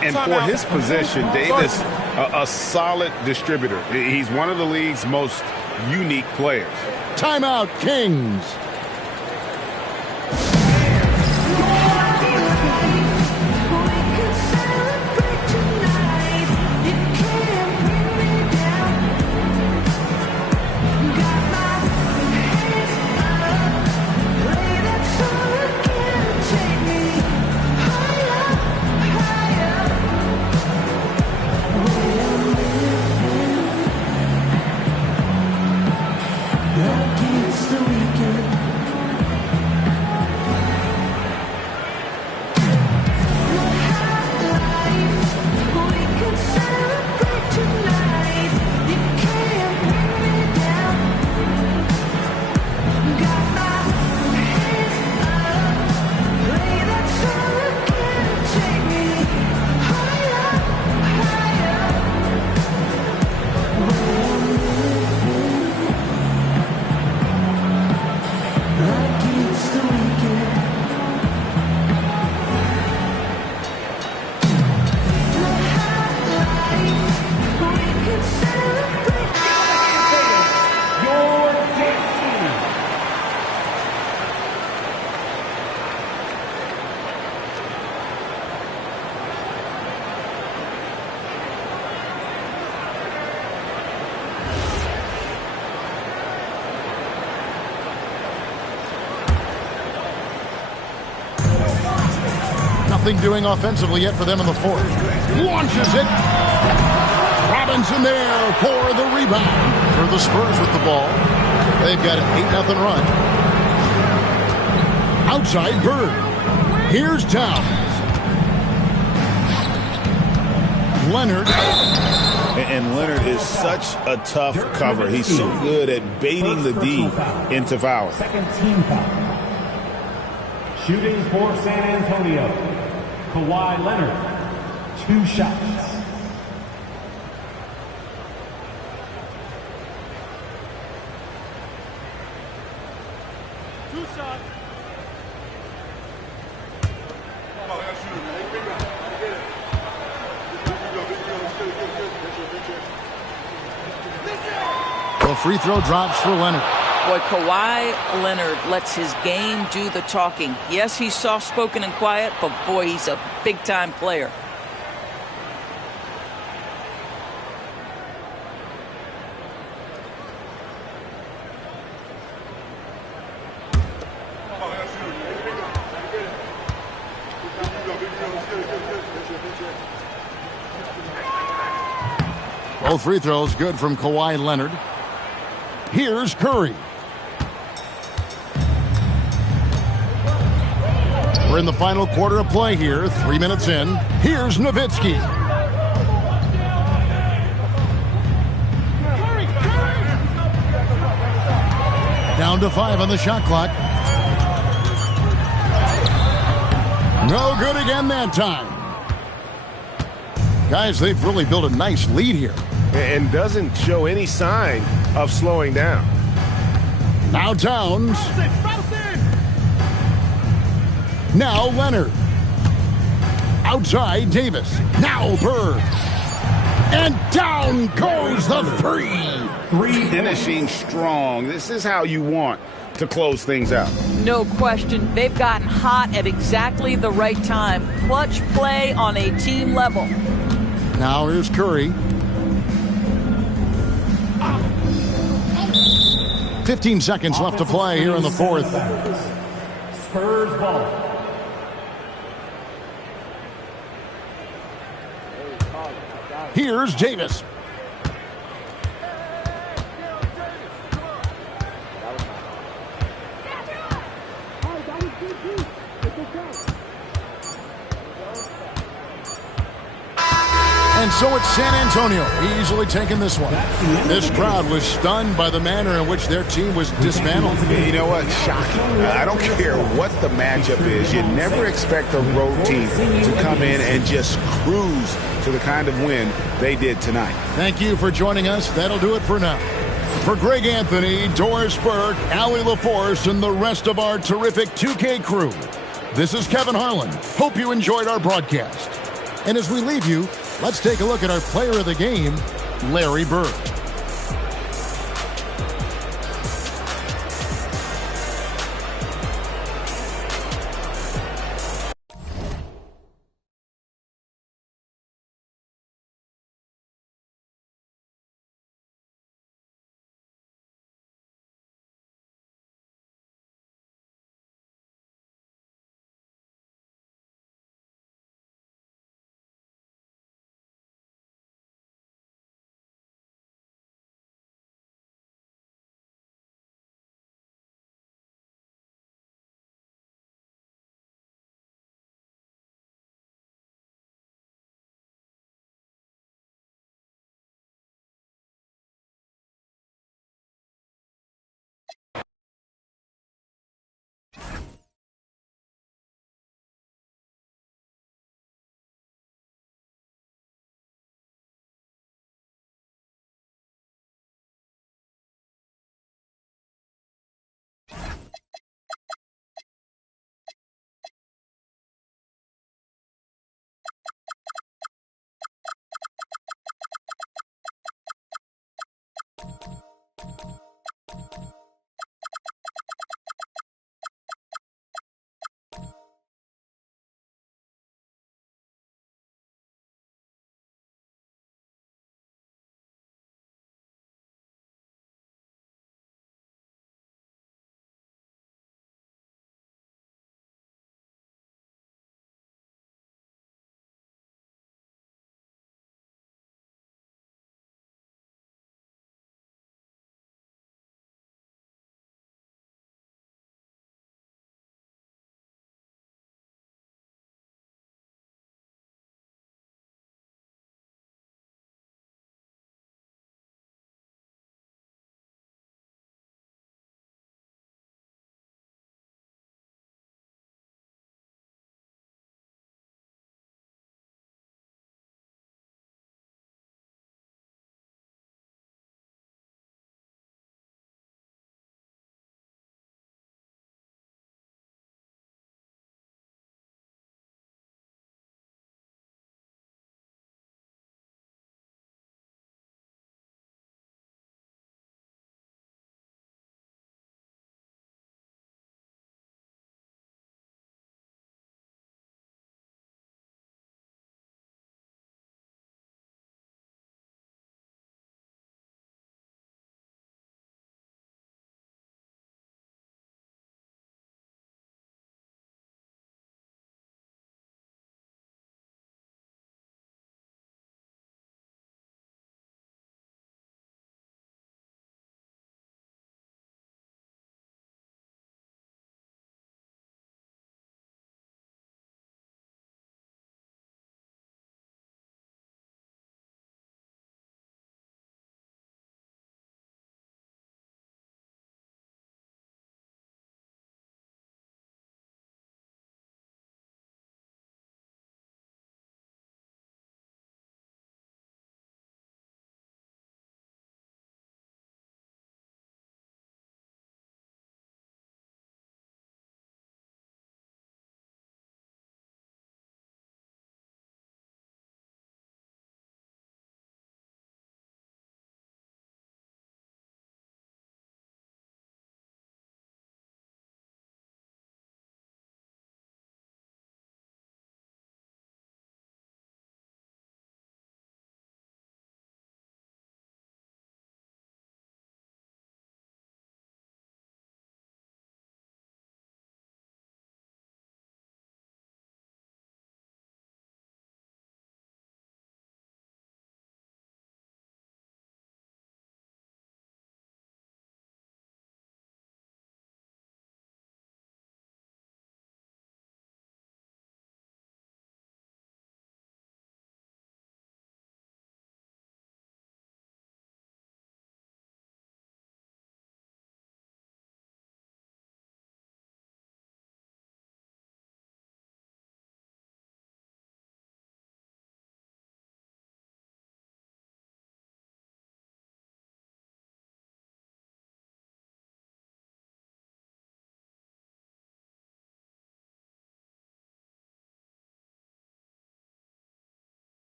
And for his position, Davis, a solid distributor. He's one of the league's most unique players. Timeout, Kings. Nothing doing offensively yet for them in the fourth. Launches it. Robinson there for the rebound. For the Spurs with the ball. They've got an 8-0 run. Outside Bird. Here's Towns. Leonard. And Leonard is such a tough cover. He's so good at baiting the D into fouling. Second team foul. Shooting for San Antonio, Kawhi Leonard, 2 shots. The free throw drops for Leonard. Boy, Kawhi Leonard lets his game do the talking. Yes, he's soft-spoken and quiet, but boy, he's a big-time player. Both free throws good from Kawhi Leonard. Here's Curry. We're in the final quarter of play here, 3 minutes in. Here's Nowitzki. Down to 5 on the shot clock. No good again that time. Guys, they've really built a nice lead here. And doesn't show any sign of slowing down. Now Towns. Now Leonard. Outside Davis. Now Bird. And down goes the three. Finishing strong. This is how you want to close things out. No question. They've gotten hot at exactly the right time. Clutch play on a team level. Now here's Curry. 15 seconds left to play here in the fourth. Spurs ball. Here's Davis. And so it's San Antonio easily taking this one. This crowd was stunned by the manner in which their team was dismantled. You know what? Shocking. I don't care what the matchup is. You never expect a road team to come in and just cruise to the kind of win they did tonight. Thank you for joining us. That'll do it for now. For Greg Anthony, Doris Burke, Allie LaForce, and the rest of our terrific 2K crew, this is Kevin Harlan. Hope you enjoyed our broadcast. And as we leave you, let's take a look at our player of the game, Larry Bird.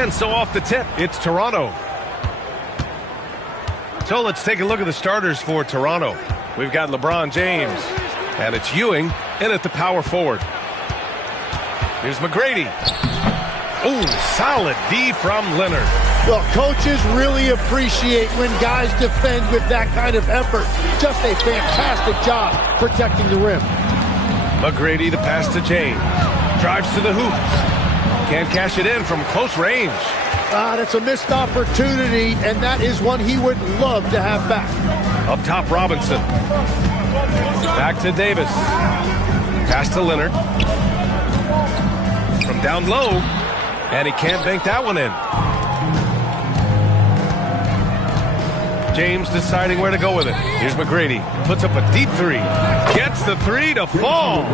And so off the tip, it's Toronto. So let's take a look at the starters for Toronto. We've got LeBron James, and it's Ewing in at the power forward. Here's McGrady. Oh, solid D from Leonard. Well, coaches really appreciate when guys defend with that kind of effort. Just a fantastic job protecting the rim. McGrady to pass to James. Drives to the hoop. Can't cash it in from close range. That's a missed opportunity, and that is one he would love to have back. Up top, Robinson. Back to Davis. Pass to Leonard. From down low, and he can't bank that one in. James deciding where to go with it. Here's McGrady. Puts up a deep three. Gets the three to fall.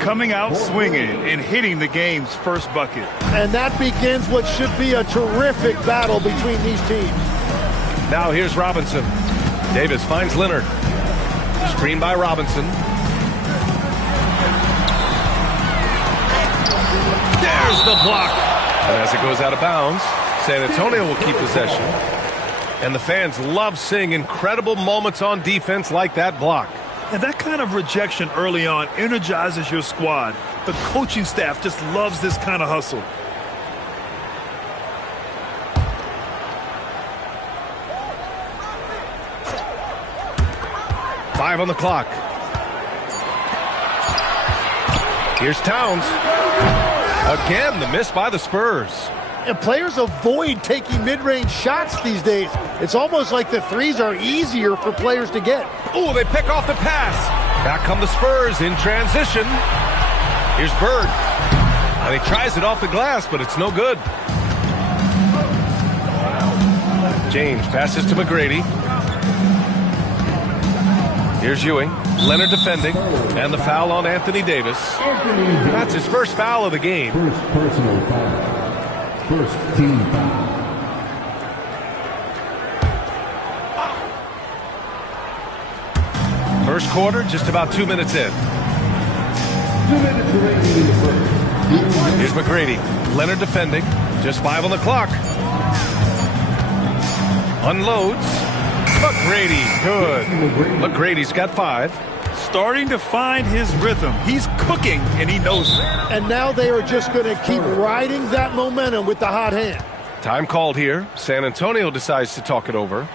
Coming out swinging and hitting the game's first bucket. And that begins what should be a terrific battle between these teams. Now here's Robinson. Davis finds Leonard. Screen by Robinson. There's the block. And as it goes out of bounds, San Antonio will keep possession. And the fans love seeing incredible moments on defense like that block. And that kind of rejection early on energizes your squad. The coaching staff just loves this kind of hustle. Five on the clock. Here's Towns. Again, the miss by the Spurs. And players avoid taking mid-range shots these days. It's almost like the threes are easier for players to get. Oh, they pick off the pass. Back come the Spurs in transition. Here's Bird. And he tries it off the glass, but it's no good. James passes to McGrady. Here's Ewing. Leonard defending. And the foul on Anthony Davis. That's his first foul of the game. First personal foul. First team foul. First quarter, just about 2 minutes in. 2 minutes remaining in the first. Here's McGrady. Leonard defending. Just 5 on the clock. Unloads. McGrady, good. McGrady's got 5. Starting to find his rhythm. He's cooking, and he knows it. And now they are just going to keep riding that momentum with the hot hand. Time called here. San Antonio decides to talk it over.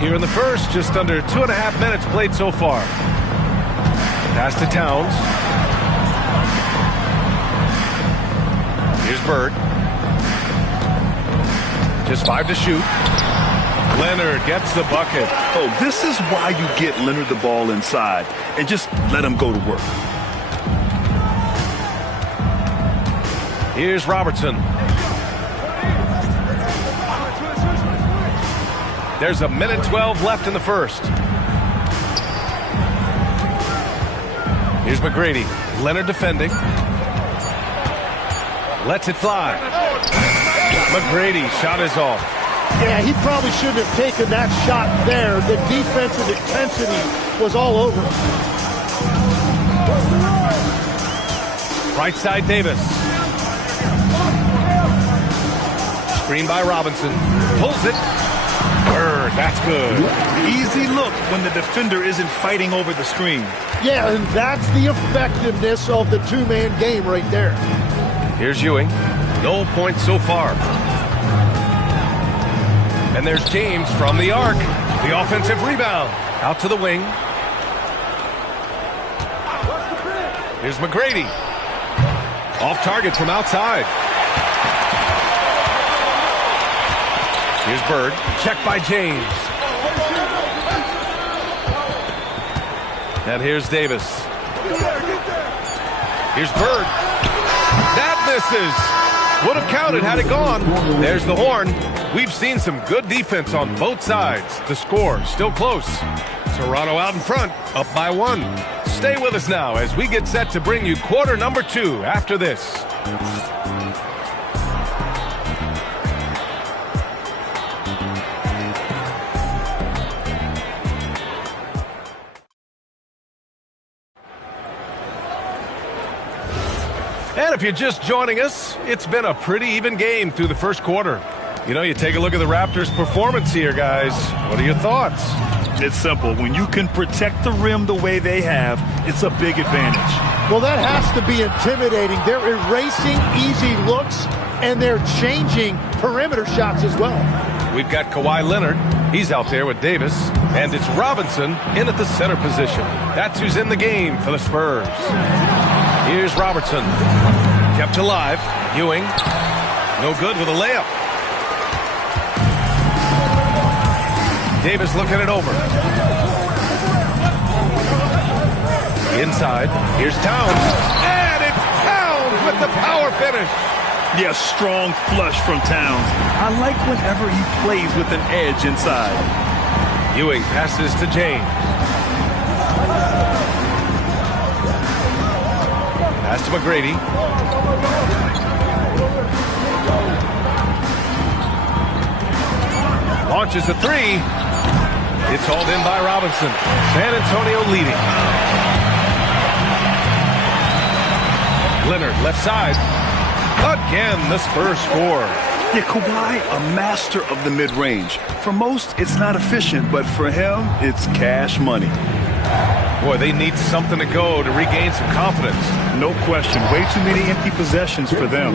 Here in the first, just under 2.5 minutes played so far. Pass to Towns. Here's Bird. Just 5 to shoot. Leonard gets the bucket. Oh, this is why you get Leonard the ball inside and just let him go to work. Here's Robertson. There's 1:12 left in the first. Here's McGrady. Leonard defending. Lets it fly. McGrady shot is off. Yeah, he probably shouldn't have taken that shot there. The defensive intensity was all over him. Right side Davis. Screen by Robinson. Pulls it. Bird, that's good. Easy look when the defender isn't fighting over the screen. Yeah, and that's the effectiveness of the two-man game right there. Here's Ewing. No points so far. And there's James from the arc. The offensive rebound. Out to the wing. Here's McGrady. Off target from outside. Here's Bird. Checked by James. And here's Davis. Here's Bird. That misses. Would have counted had it gone. There's the horn. We've seen some good defense on both sides. The score still close. Toronto out in front, up by 1. Stay with us now as we get set to bring you quarter number 2 after this. And if you're just joining us, it's been a pretty even game through the first quarter. You know, you take a look at the Raptors' performance here, guys. What are your thoughts? It's simple. When you can protect the rim the way they have, it's a big advantage. Well, that has to be intimidating. They're erasing easy looks, and they're changing perimeter shots as well. We've got Kawhi Leonard. He's out there with Davis. And it's Robinson in at the center position. That's who's in the game for the Spurs. Here's Robertson. Kept alive. Ewing. No good with a layup. Davis looking it over. Inside. Here's Towns. And it's Towns with the power finish. Yeah, strong flush from Towns. I like whenever he plays with an edge inside. Ewing passes to James. Pass to McGrady. Launches a 3. It's hauled in by Robinson. San Antonio leading. Leonard left side. Again, the Spurs score. Yeah, Kawhi, a master of the mid-range. For most, it's not efficient, but for him, it's cash money. Boy, they need something to go to regain some confidence. No question. Way too many empty possessions for them.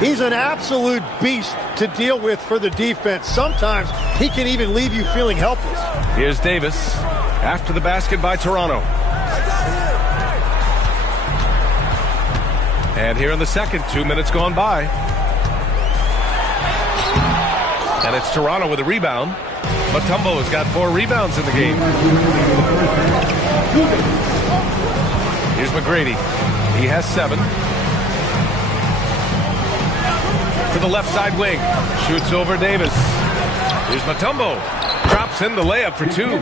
He's an absolute beast to deal with for the defense. Sometimes he can even leave you feeling helpless. Here's Davis after the basket by Toronto. And here in the second, 2 minutes gone by. And it's Toronto with a rebound. Mutombo has got 4 rebounds in the game. Here's McGrady. He has 7. To the left side wing. Shoots over Davis. Here's Mutombo. Drops in the layup for 2.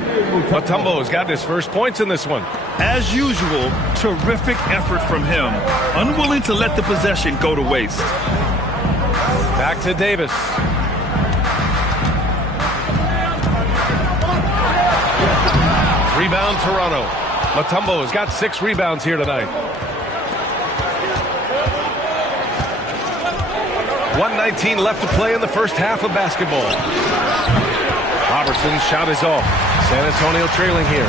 Mutombo has got his first points in this one. As usual, terrific effort from him. Unwilling to let the possession go to waste. Back to Davis. Rebound Toronto. Mutombo has got 6 rebounds here tonight. 1:19 left to play in the first half of basketball. Robertson's shot is off. San Antonio trailing here.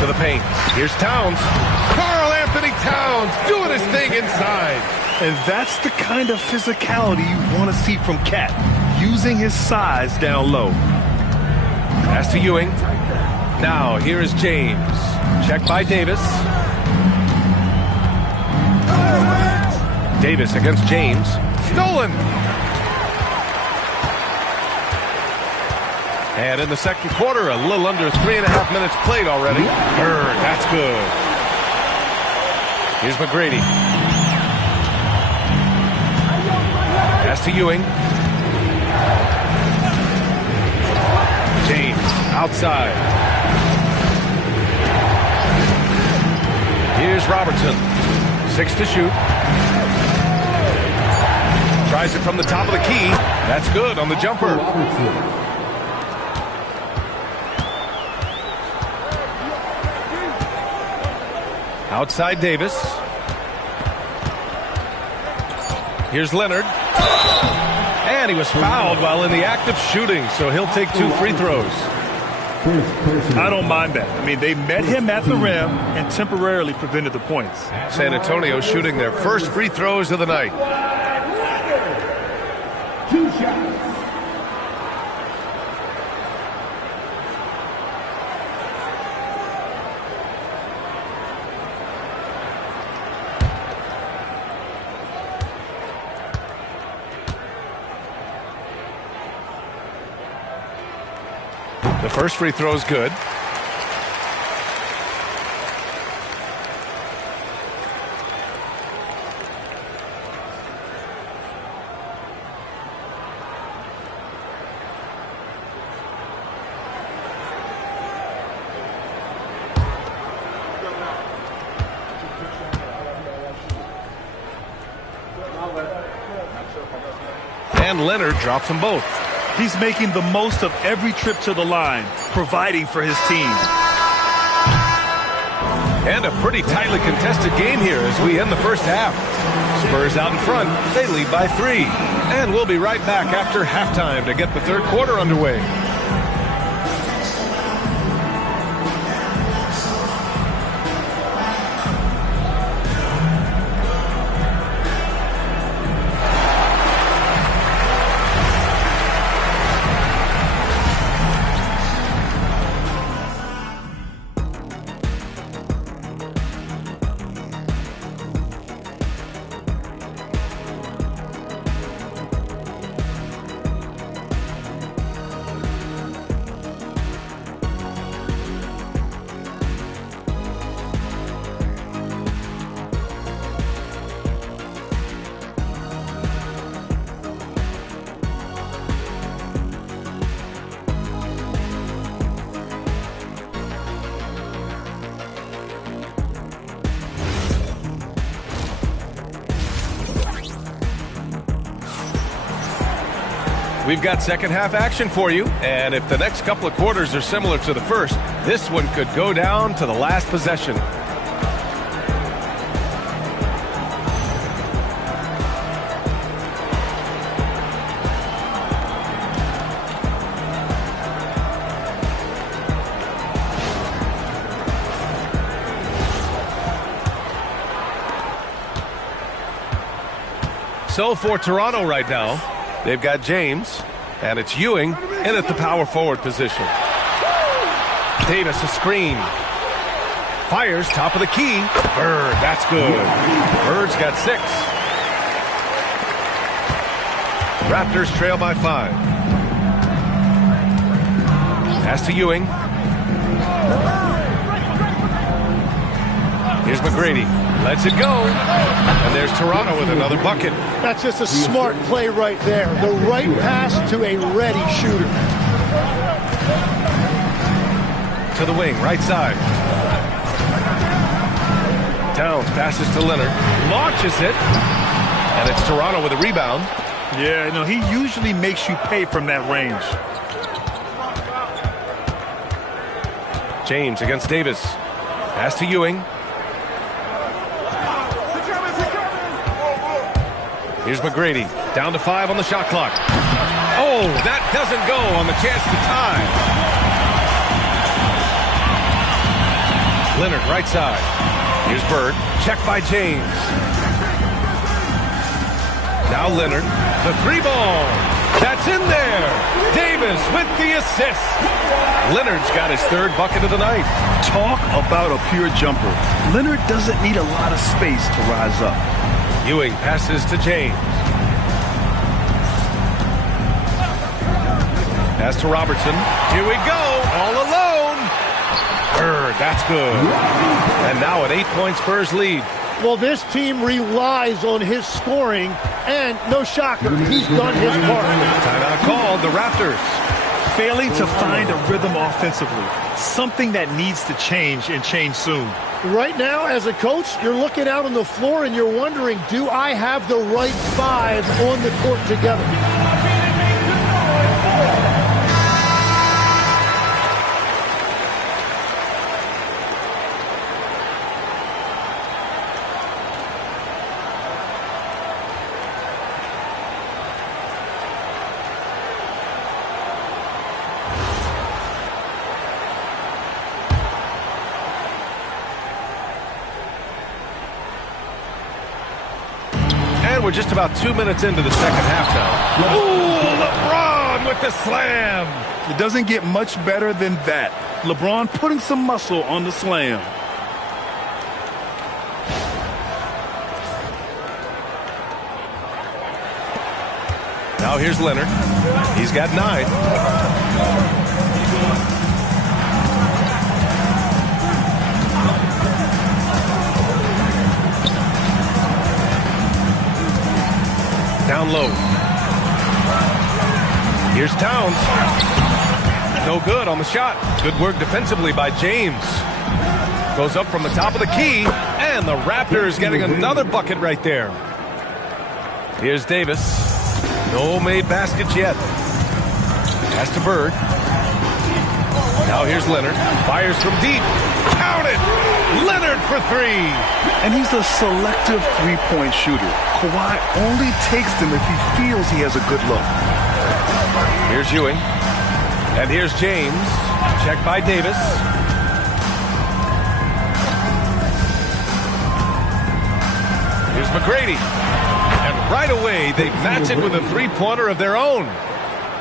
To the paint. Here's Towns. Karl Anthony Towns doing his thing inside. And that's the kind of physicality you want to see from Cat. Using his size down low. Pass to Ewing. Now, here is James. Checked by Davis. Davis against James. Stolen! And in the second quarter, a little under 3.5 minutes played already. Bird, that's good. Here's McGrady. Pass to Ewing. James, outside. Here's Robertson. 6 to shoot. Tries it from the top of the key. That's good on the jumper. Outside Davis. Here's Leonard. And he was fouled while in the act of shooting, so he'll take 2 free throws. I don't mind that. I mean, they met him at the rim and temporarily prevented the points. San Antonio shooting their first free throws of the night. 2 shots. The first free throw is good. And Leonard drops them both. He's making the most of every trip to the line, providing for his team. And a pretty tightly contested game here as we end the first half. Spurs out in front. They lead by 3. And we'll be right back after halftime to get the third quarter underway. We've got second half action for you, and if the next couple of quarters are similar to the first, this one could go down to the last possession. So for Toronto right now, they've got James, and it's Ewing in at the power forward position. Davis a screen. Fires top of the key. Bird, that's good. Bird's got 6. Raptors trail by 5. Pass to Ewing. Here's McGrady. Lets it go. And there's Toronto with another bucket. That's just a smart play right there. The right pass to a ready shooter. To the wing, right side. Towns passes to Leonard. Launches it. And it's Toronto with a rebound. Yeah, no, he usually makes you pay from that range. James against Davis. Pass to Ewing. Here's McGrady. Down to 5 on the shot clock. Oh, that doesn't go on the chance to tie. Leonard, right side. Here's Bird. Check by James. Now Leonard. The 3-ball. That's in there. Davis with the assist. Leonard's got his 3rd bucket of the night. Talk about a pure jumper. Leonard doesn't need a lot of space to rise up. Ewing passes to James. Pass to Robertson. Here we go. All alone. Bird, that's good. And now an 8-point Spurs lead. Well, this team relies on his scoring, and no shocker, he's done his part. Timeout called, the Raptors. Failing to find a rhythm offensively. Something that needs to change and change soon. Right now, as a coach, you're looking out on the floor and you're wondering, do I have the right 5 on the court together? We're just about 2 minutes into the second half now. Ooh, LeBron with the slam. It doesn't get much better than that. LeBron putting some muscle on the slam. Now here's Leonard. He's got 9. Down low. Here's Towns. No good on the shot. Good work defensively by James. Goes up from the top of the key, and the Raptors getting another bucket right there. Here's Davis. No made baskets yet. Pass to Bird. Now here's Leonard. Fires from deep. Count it! Leonard for three. And he's a selective three-point shooter. Kawhi only takes them if he feels he has a good look. Here's Ewing. And here's James. Checked by Davis. Here's McGrady. And right away, they match it with a three-pointer of their own.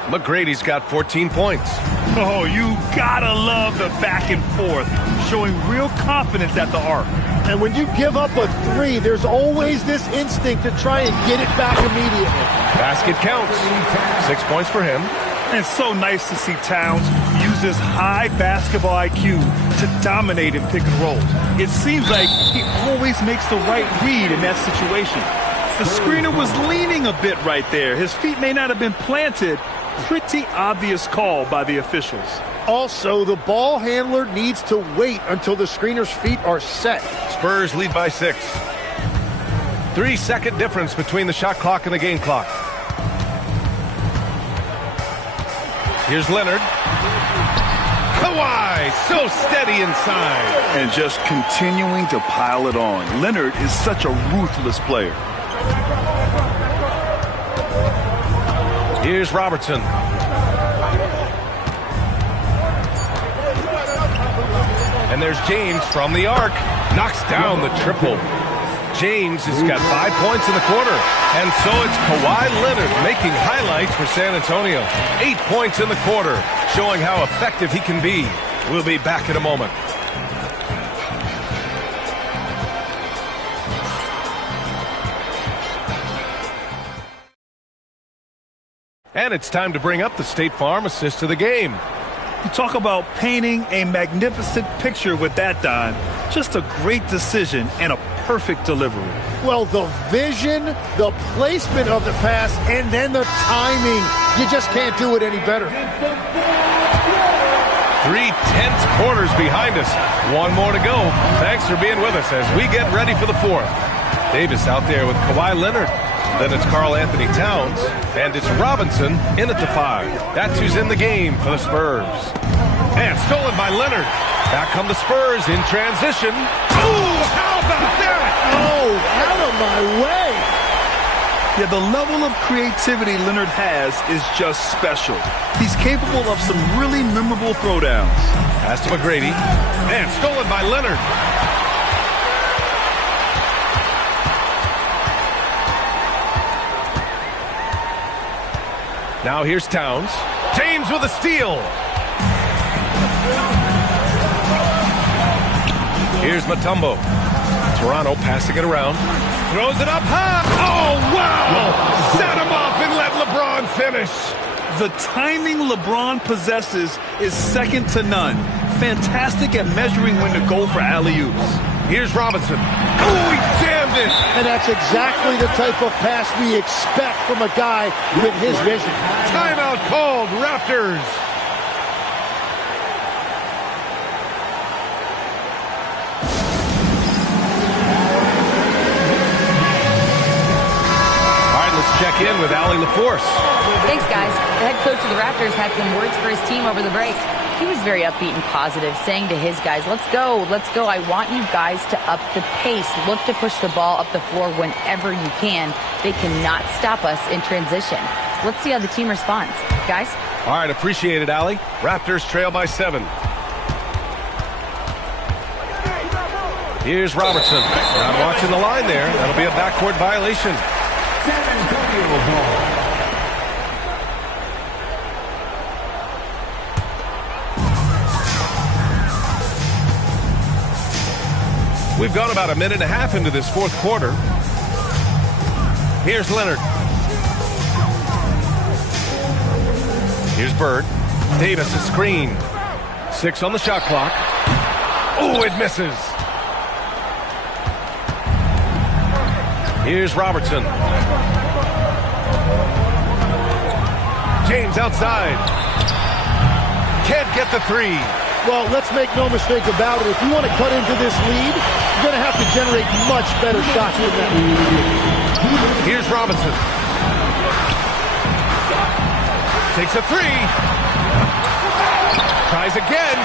McGrady's got 14 points. Oh, you gotta love the back and forth, showing real confidence at the arc. And when you give up a three, there's always this instinct to try and get it back immediately. Basket counts. 6 points for him. And it's so nice to see Towns use his high basketball IQ to dominate in pick and rolls. It seems like he always makes the right read in that situation. The screener was leaning a bit right there. His feet may not have been planted. Pretty obvious call by the officials. Also, the ball handler needs to wait until the screener's feet are set. Spurs lead by 6. 3-second difference between the shot clock and the game clock. Here's Leonard. Kawhi, so steady inside. And just continuing to pile it on. Leonard is such a ruthless player. Here's Robertson. And there's James from the arc. Knocks down the triple. James has got 5 points in the quarter. And so it's Kawhi Leonard making highlights for San Antonio. 8 points in the quarter, showing how effective he can be. We'll be back in a moment. And it's time to bring up the State Farm assist of the game. You talk about painting a magnificent picture with that, Don. Just a great decision and a perfect delivery. Well, the vision, the placement of the pass, and then the timing. You just can't do it any better. 3 tense quarters behind us. One more to go. Thanks for being with us as we get ready for the fourth. Davis out there with Kawhi Leonard. Then it's Karl Anthony Towns, and it's Robinson in at the 5. That's who's in the game for the Spurs. And stolen by Leonard. Back come the Spurs in transition. Ooh, how about that? Oh, out of my way. Yeah, the level of creativity Leonard has is just special. He's capable of some really memorable throwdowns. Pass to McGrady. And stolen by Leonard. Now here's Towns. James with a steal. Here's Mutombo. Toronto passing it around. Throws it up high. Oh, wow! Set him up and let LeBron finish. The timing LeBron possesses is second to none. Fantastic at measuring when to go for alley-oops. Here's Robinson. Oh, he jammed it. And that's exactly the type of pass we expect from a guy with his vision. Timeout called, Raptors. All right, let's check in with Allie LaForce. Thanks, guys. The head coach of the Raptors had some words for his team over the break. He was very upbeat and positive, saying to his guys, let's go. I want you guys to up the pace. Look to push the ball up the floor whenever you can. They cannot stop us in transition. Let's see how the team responds. Guys? All right, appreciate it, Allie. Raptors trail by 7. Here's Robertson. Not watching the line there. That'll be a backcourt violation. San Antonio ball. We've gone about a minute and a half into this fourth quarter. Here's Leonard. Here's Bird. Davis, a screen. 6 on the shot clock. Oh, it misses. Here's Robertson. James outside. Can't get the 3. Well, let's make no mistake about it. If you want to cut into this lead, you're going to have to generate much better shots than that. Here's Robinson. Takes a three. Tries again.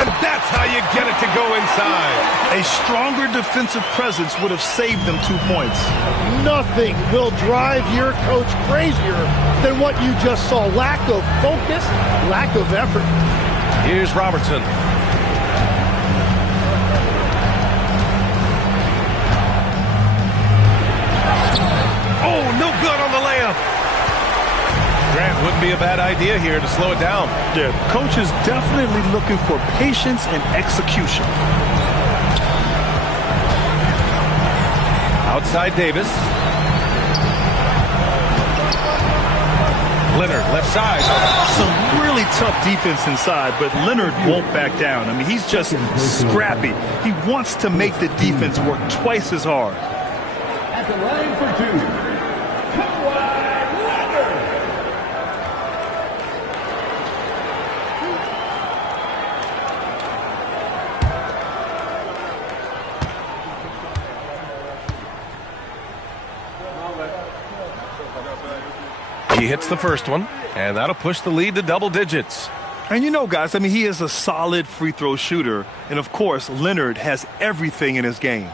And that's how you get it to go inside. A stronger defensive presence would have saved them 2 points. Nothing will drive your coach crazier than what you just saw. Lack of focus, lack of effort. Here's Robertson. Oh, no good on the layup. Grant, wouldn't be a bad idea here to slow it down. Yeah, coach is definitely looking for patience and execution. Outside Davis. Leonard, left side. Some really tough defense inside, but Leonard won't back down. I mean, he's just scrappy. He wants to make the defense work twice as hard. At the line for two, Kawhi Leonard. He hits the first one, and that'll push the lead to double digits. And you know, guys, I mean, he is a solid free throw shooter. And, of course, Leonard has everything in his game.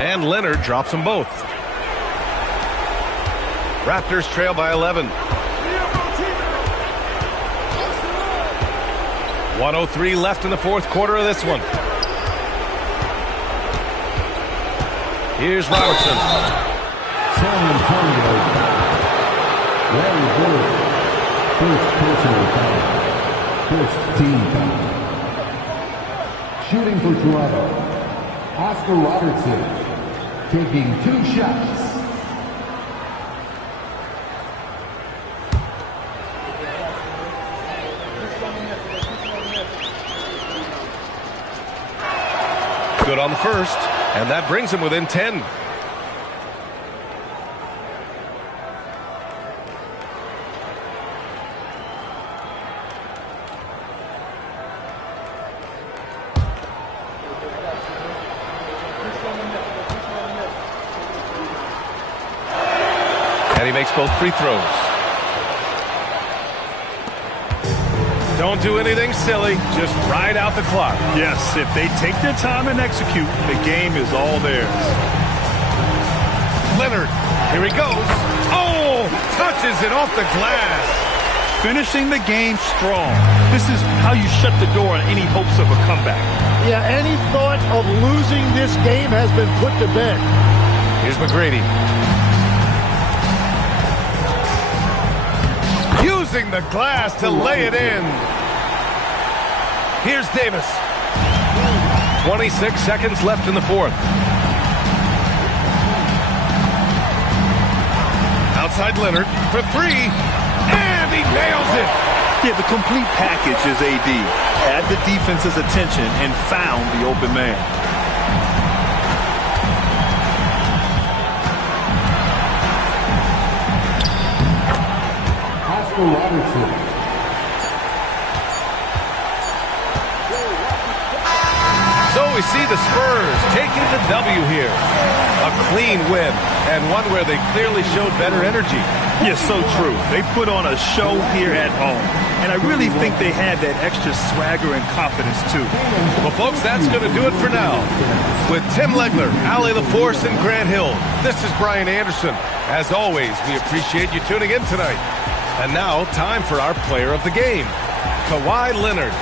And Leonard drops them both. Raptors trail by 11. 1:03 left in the fourth quarter of this one. Here's Robertson. San Antonio foul. Larry Bird. First personal foul. First team foul. Shooting for Toronto, Oscar Robertson. Taking 2 shots. Good on the first, and that brings him within 10. And he makes both free throws. Don't do anything silly. Just ride out the clock. Yes, if they take their time and execute, the game is all theirs. Leonard, here he goes. Oh, touches it off the glass. Finishing the game strong. This is how you shut the door on any hopes of a comeback. Yeah, any thought of losing this game has been put to bed. Here's McGrady. Using the glass to lay it in. Here's Davis. 26 seconds left in the fourth. Outside Leonard for three. And he nails it. Yeah, the complete package is AD. Had the defense's attention and found the open man. Robertson. So we see the Spurs taking the W here. A clean win, and one where they clearly showed better energy. Yes, so true. They put on a show here at home. And I really think they had that extra swagger and confidence, too. Well, folks, that's going to do it for now. With Tim Legler, Allie LaForce, and Grant Hill, this is Brian Anderson. As always, we appreciate you tuning in tonight. And now, time for our player of the game, Kawhi Leonard.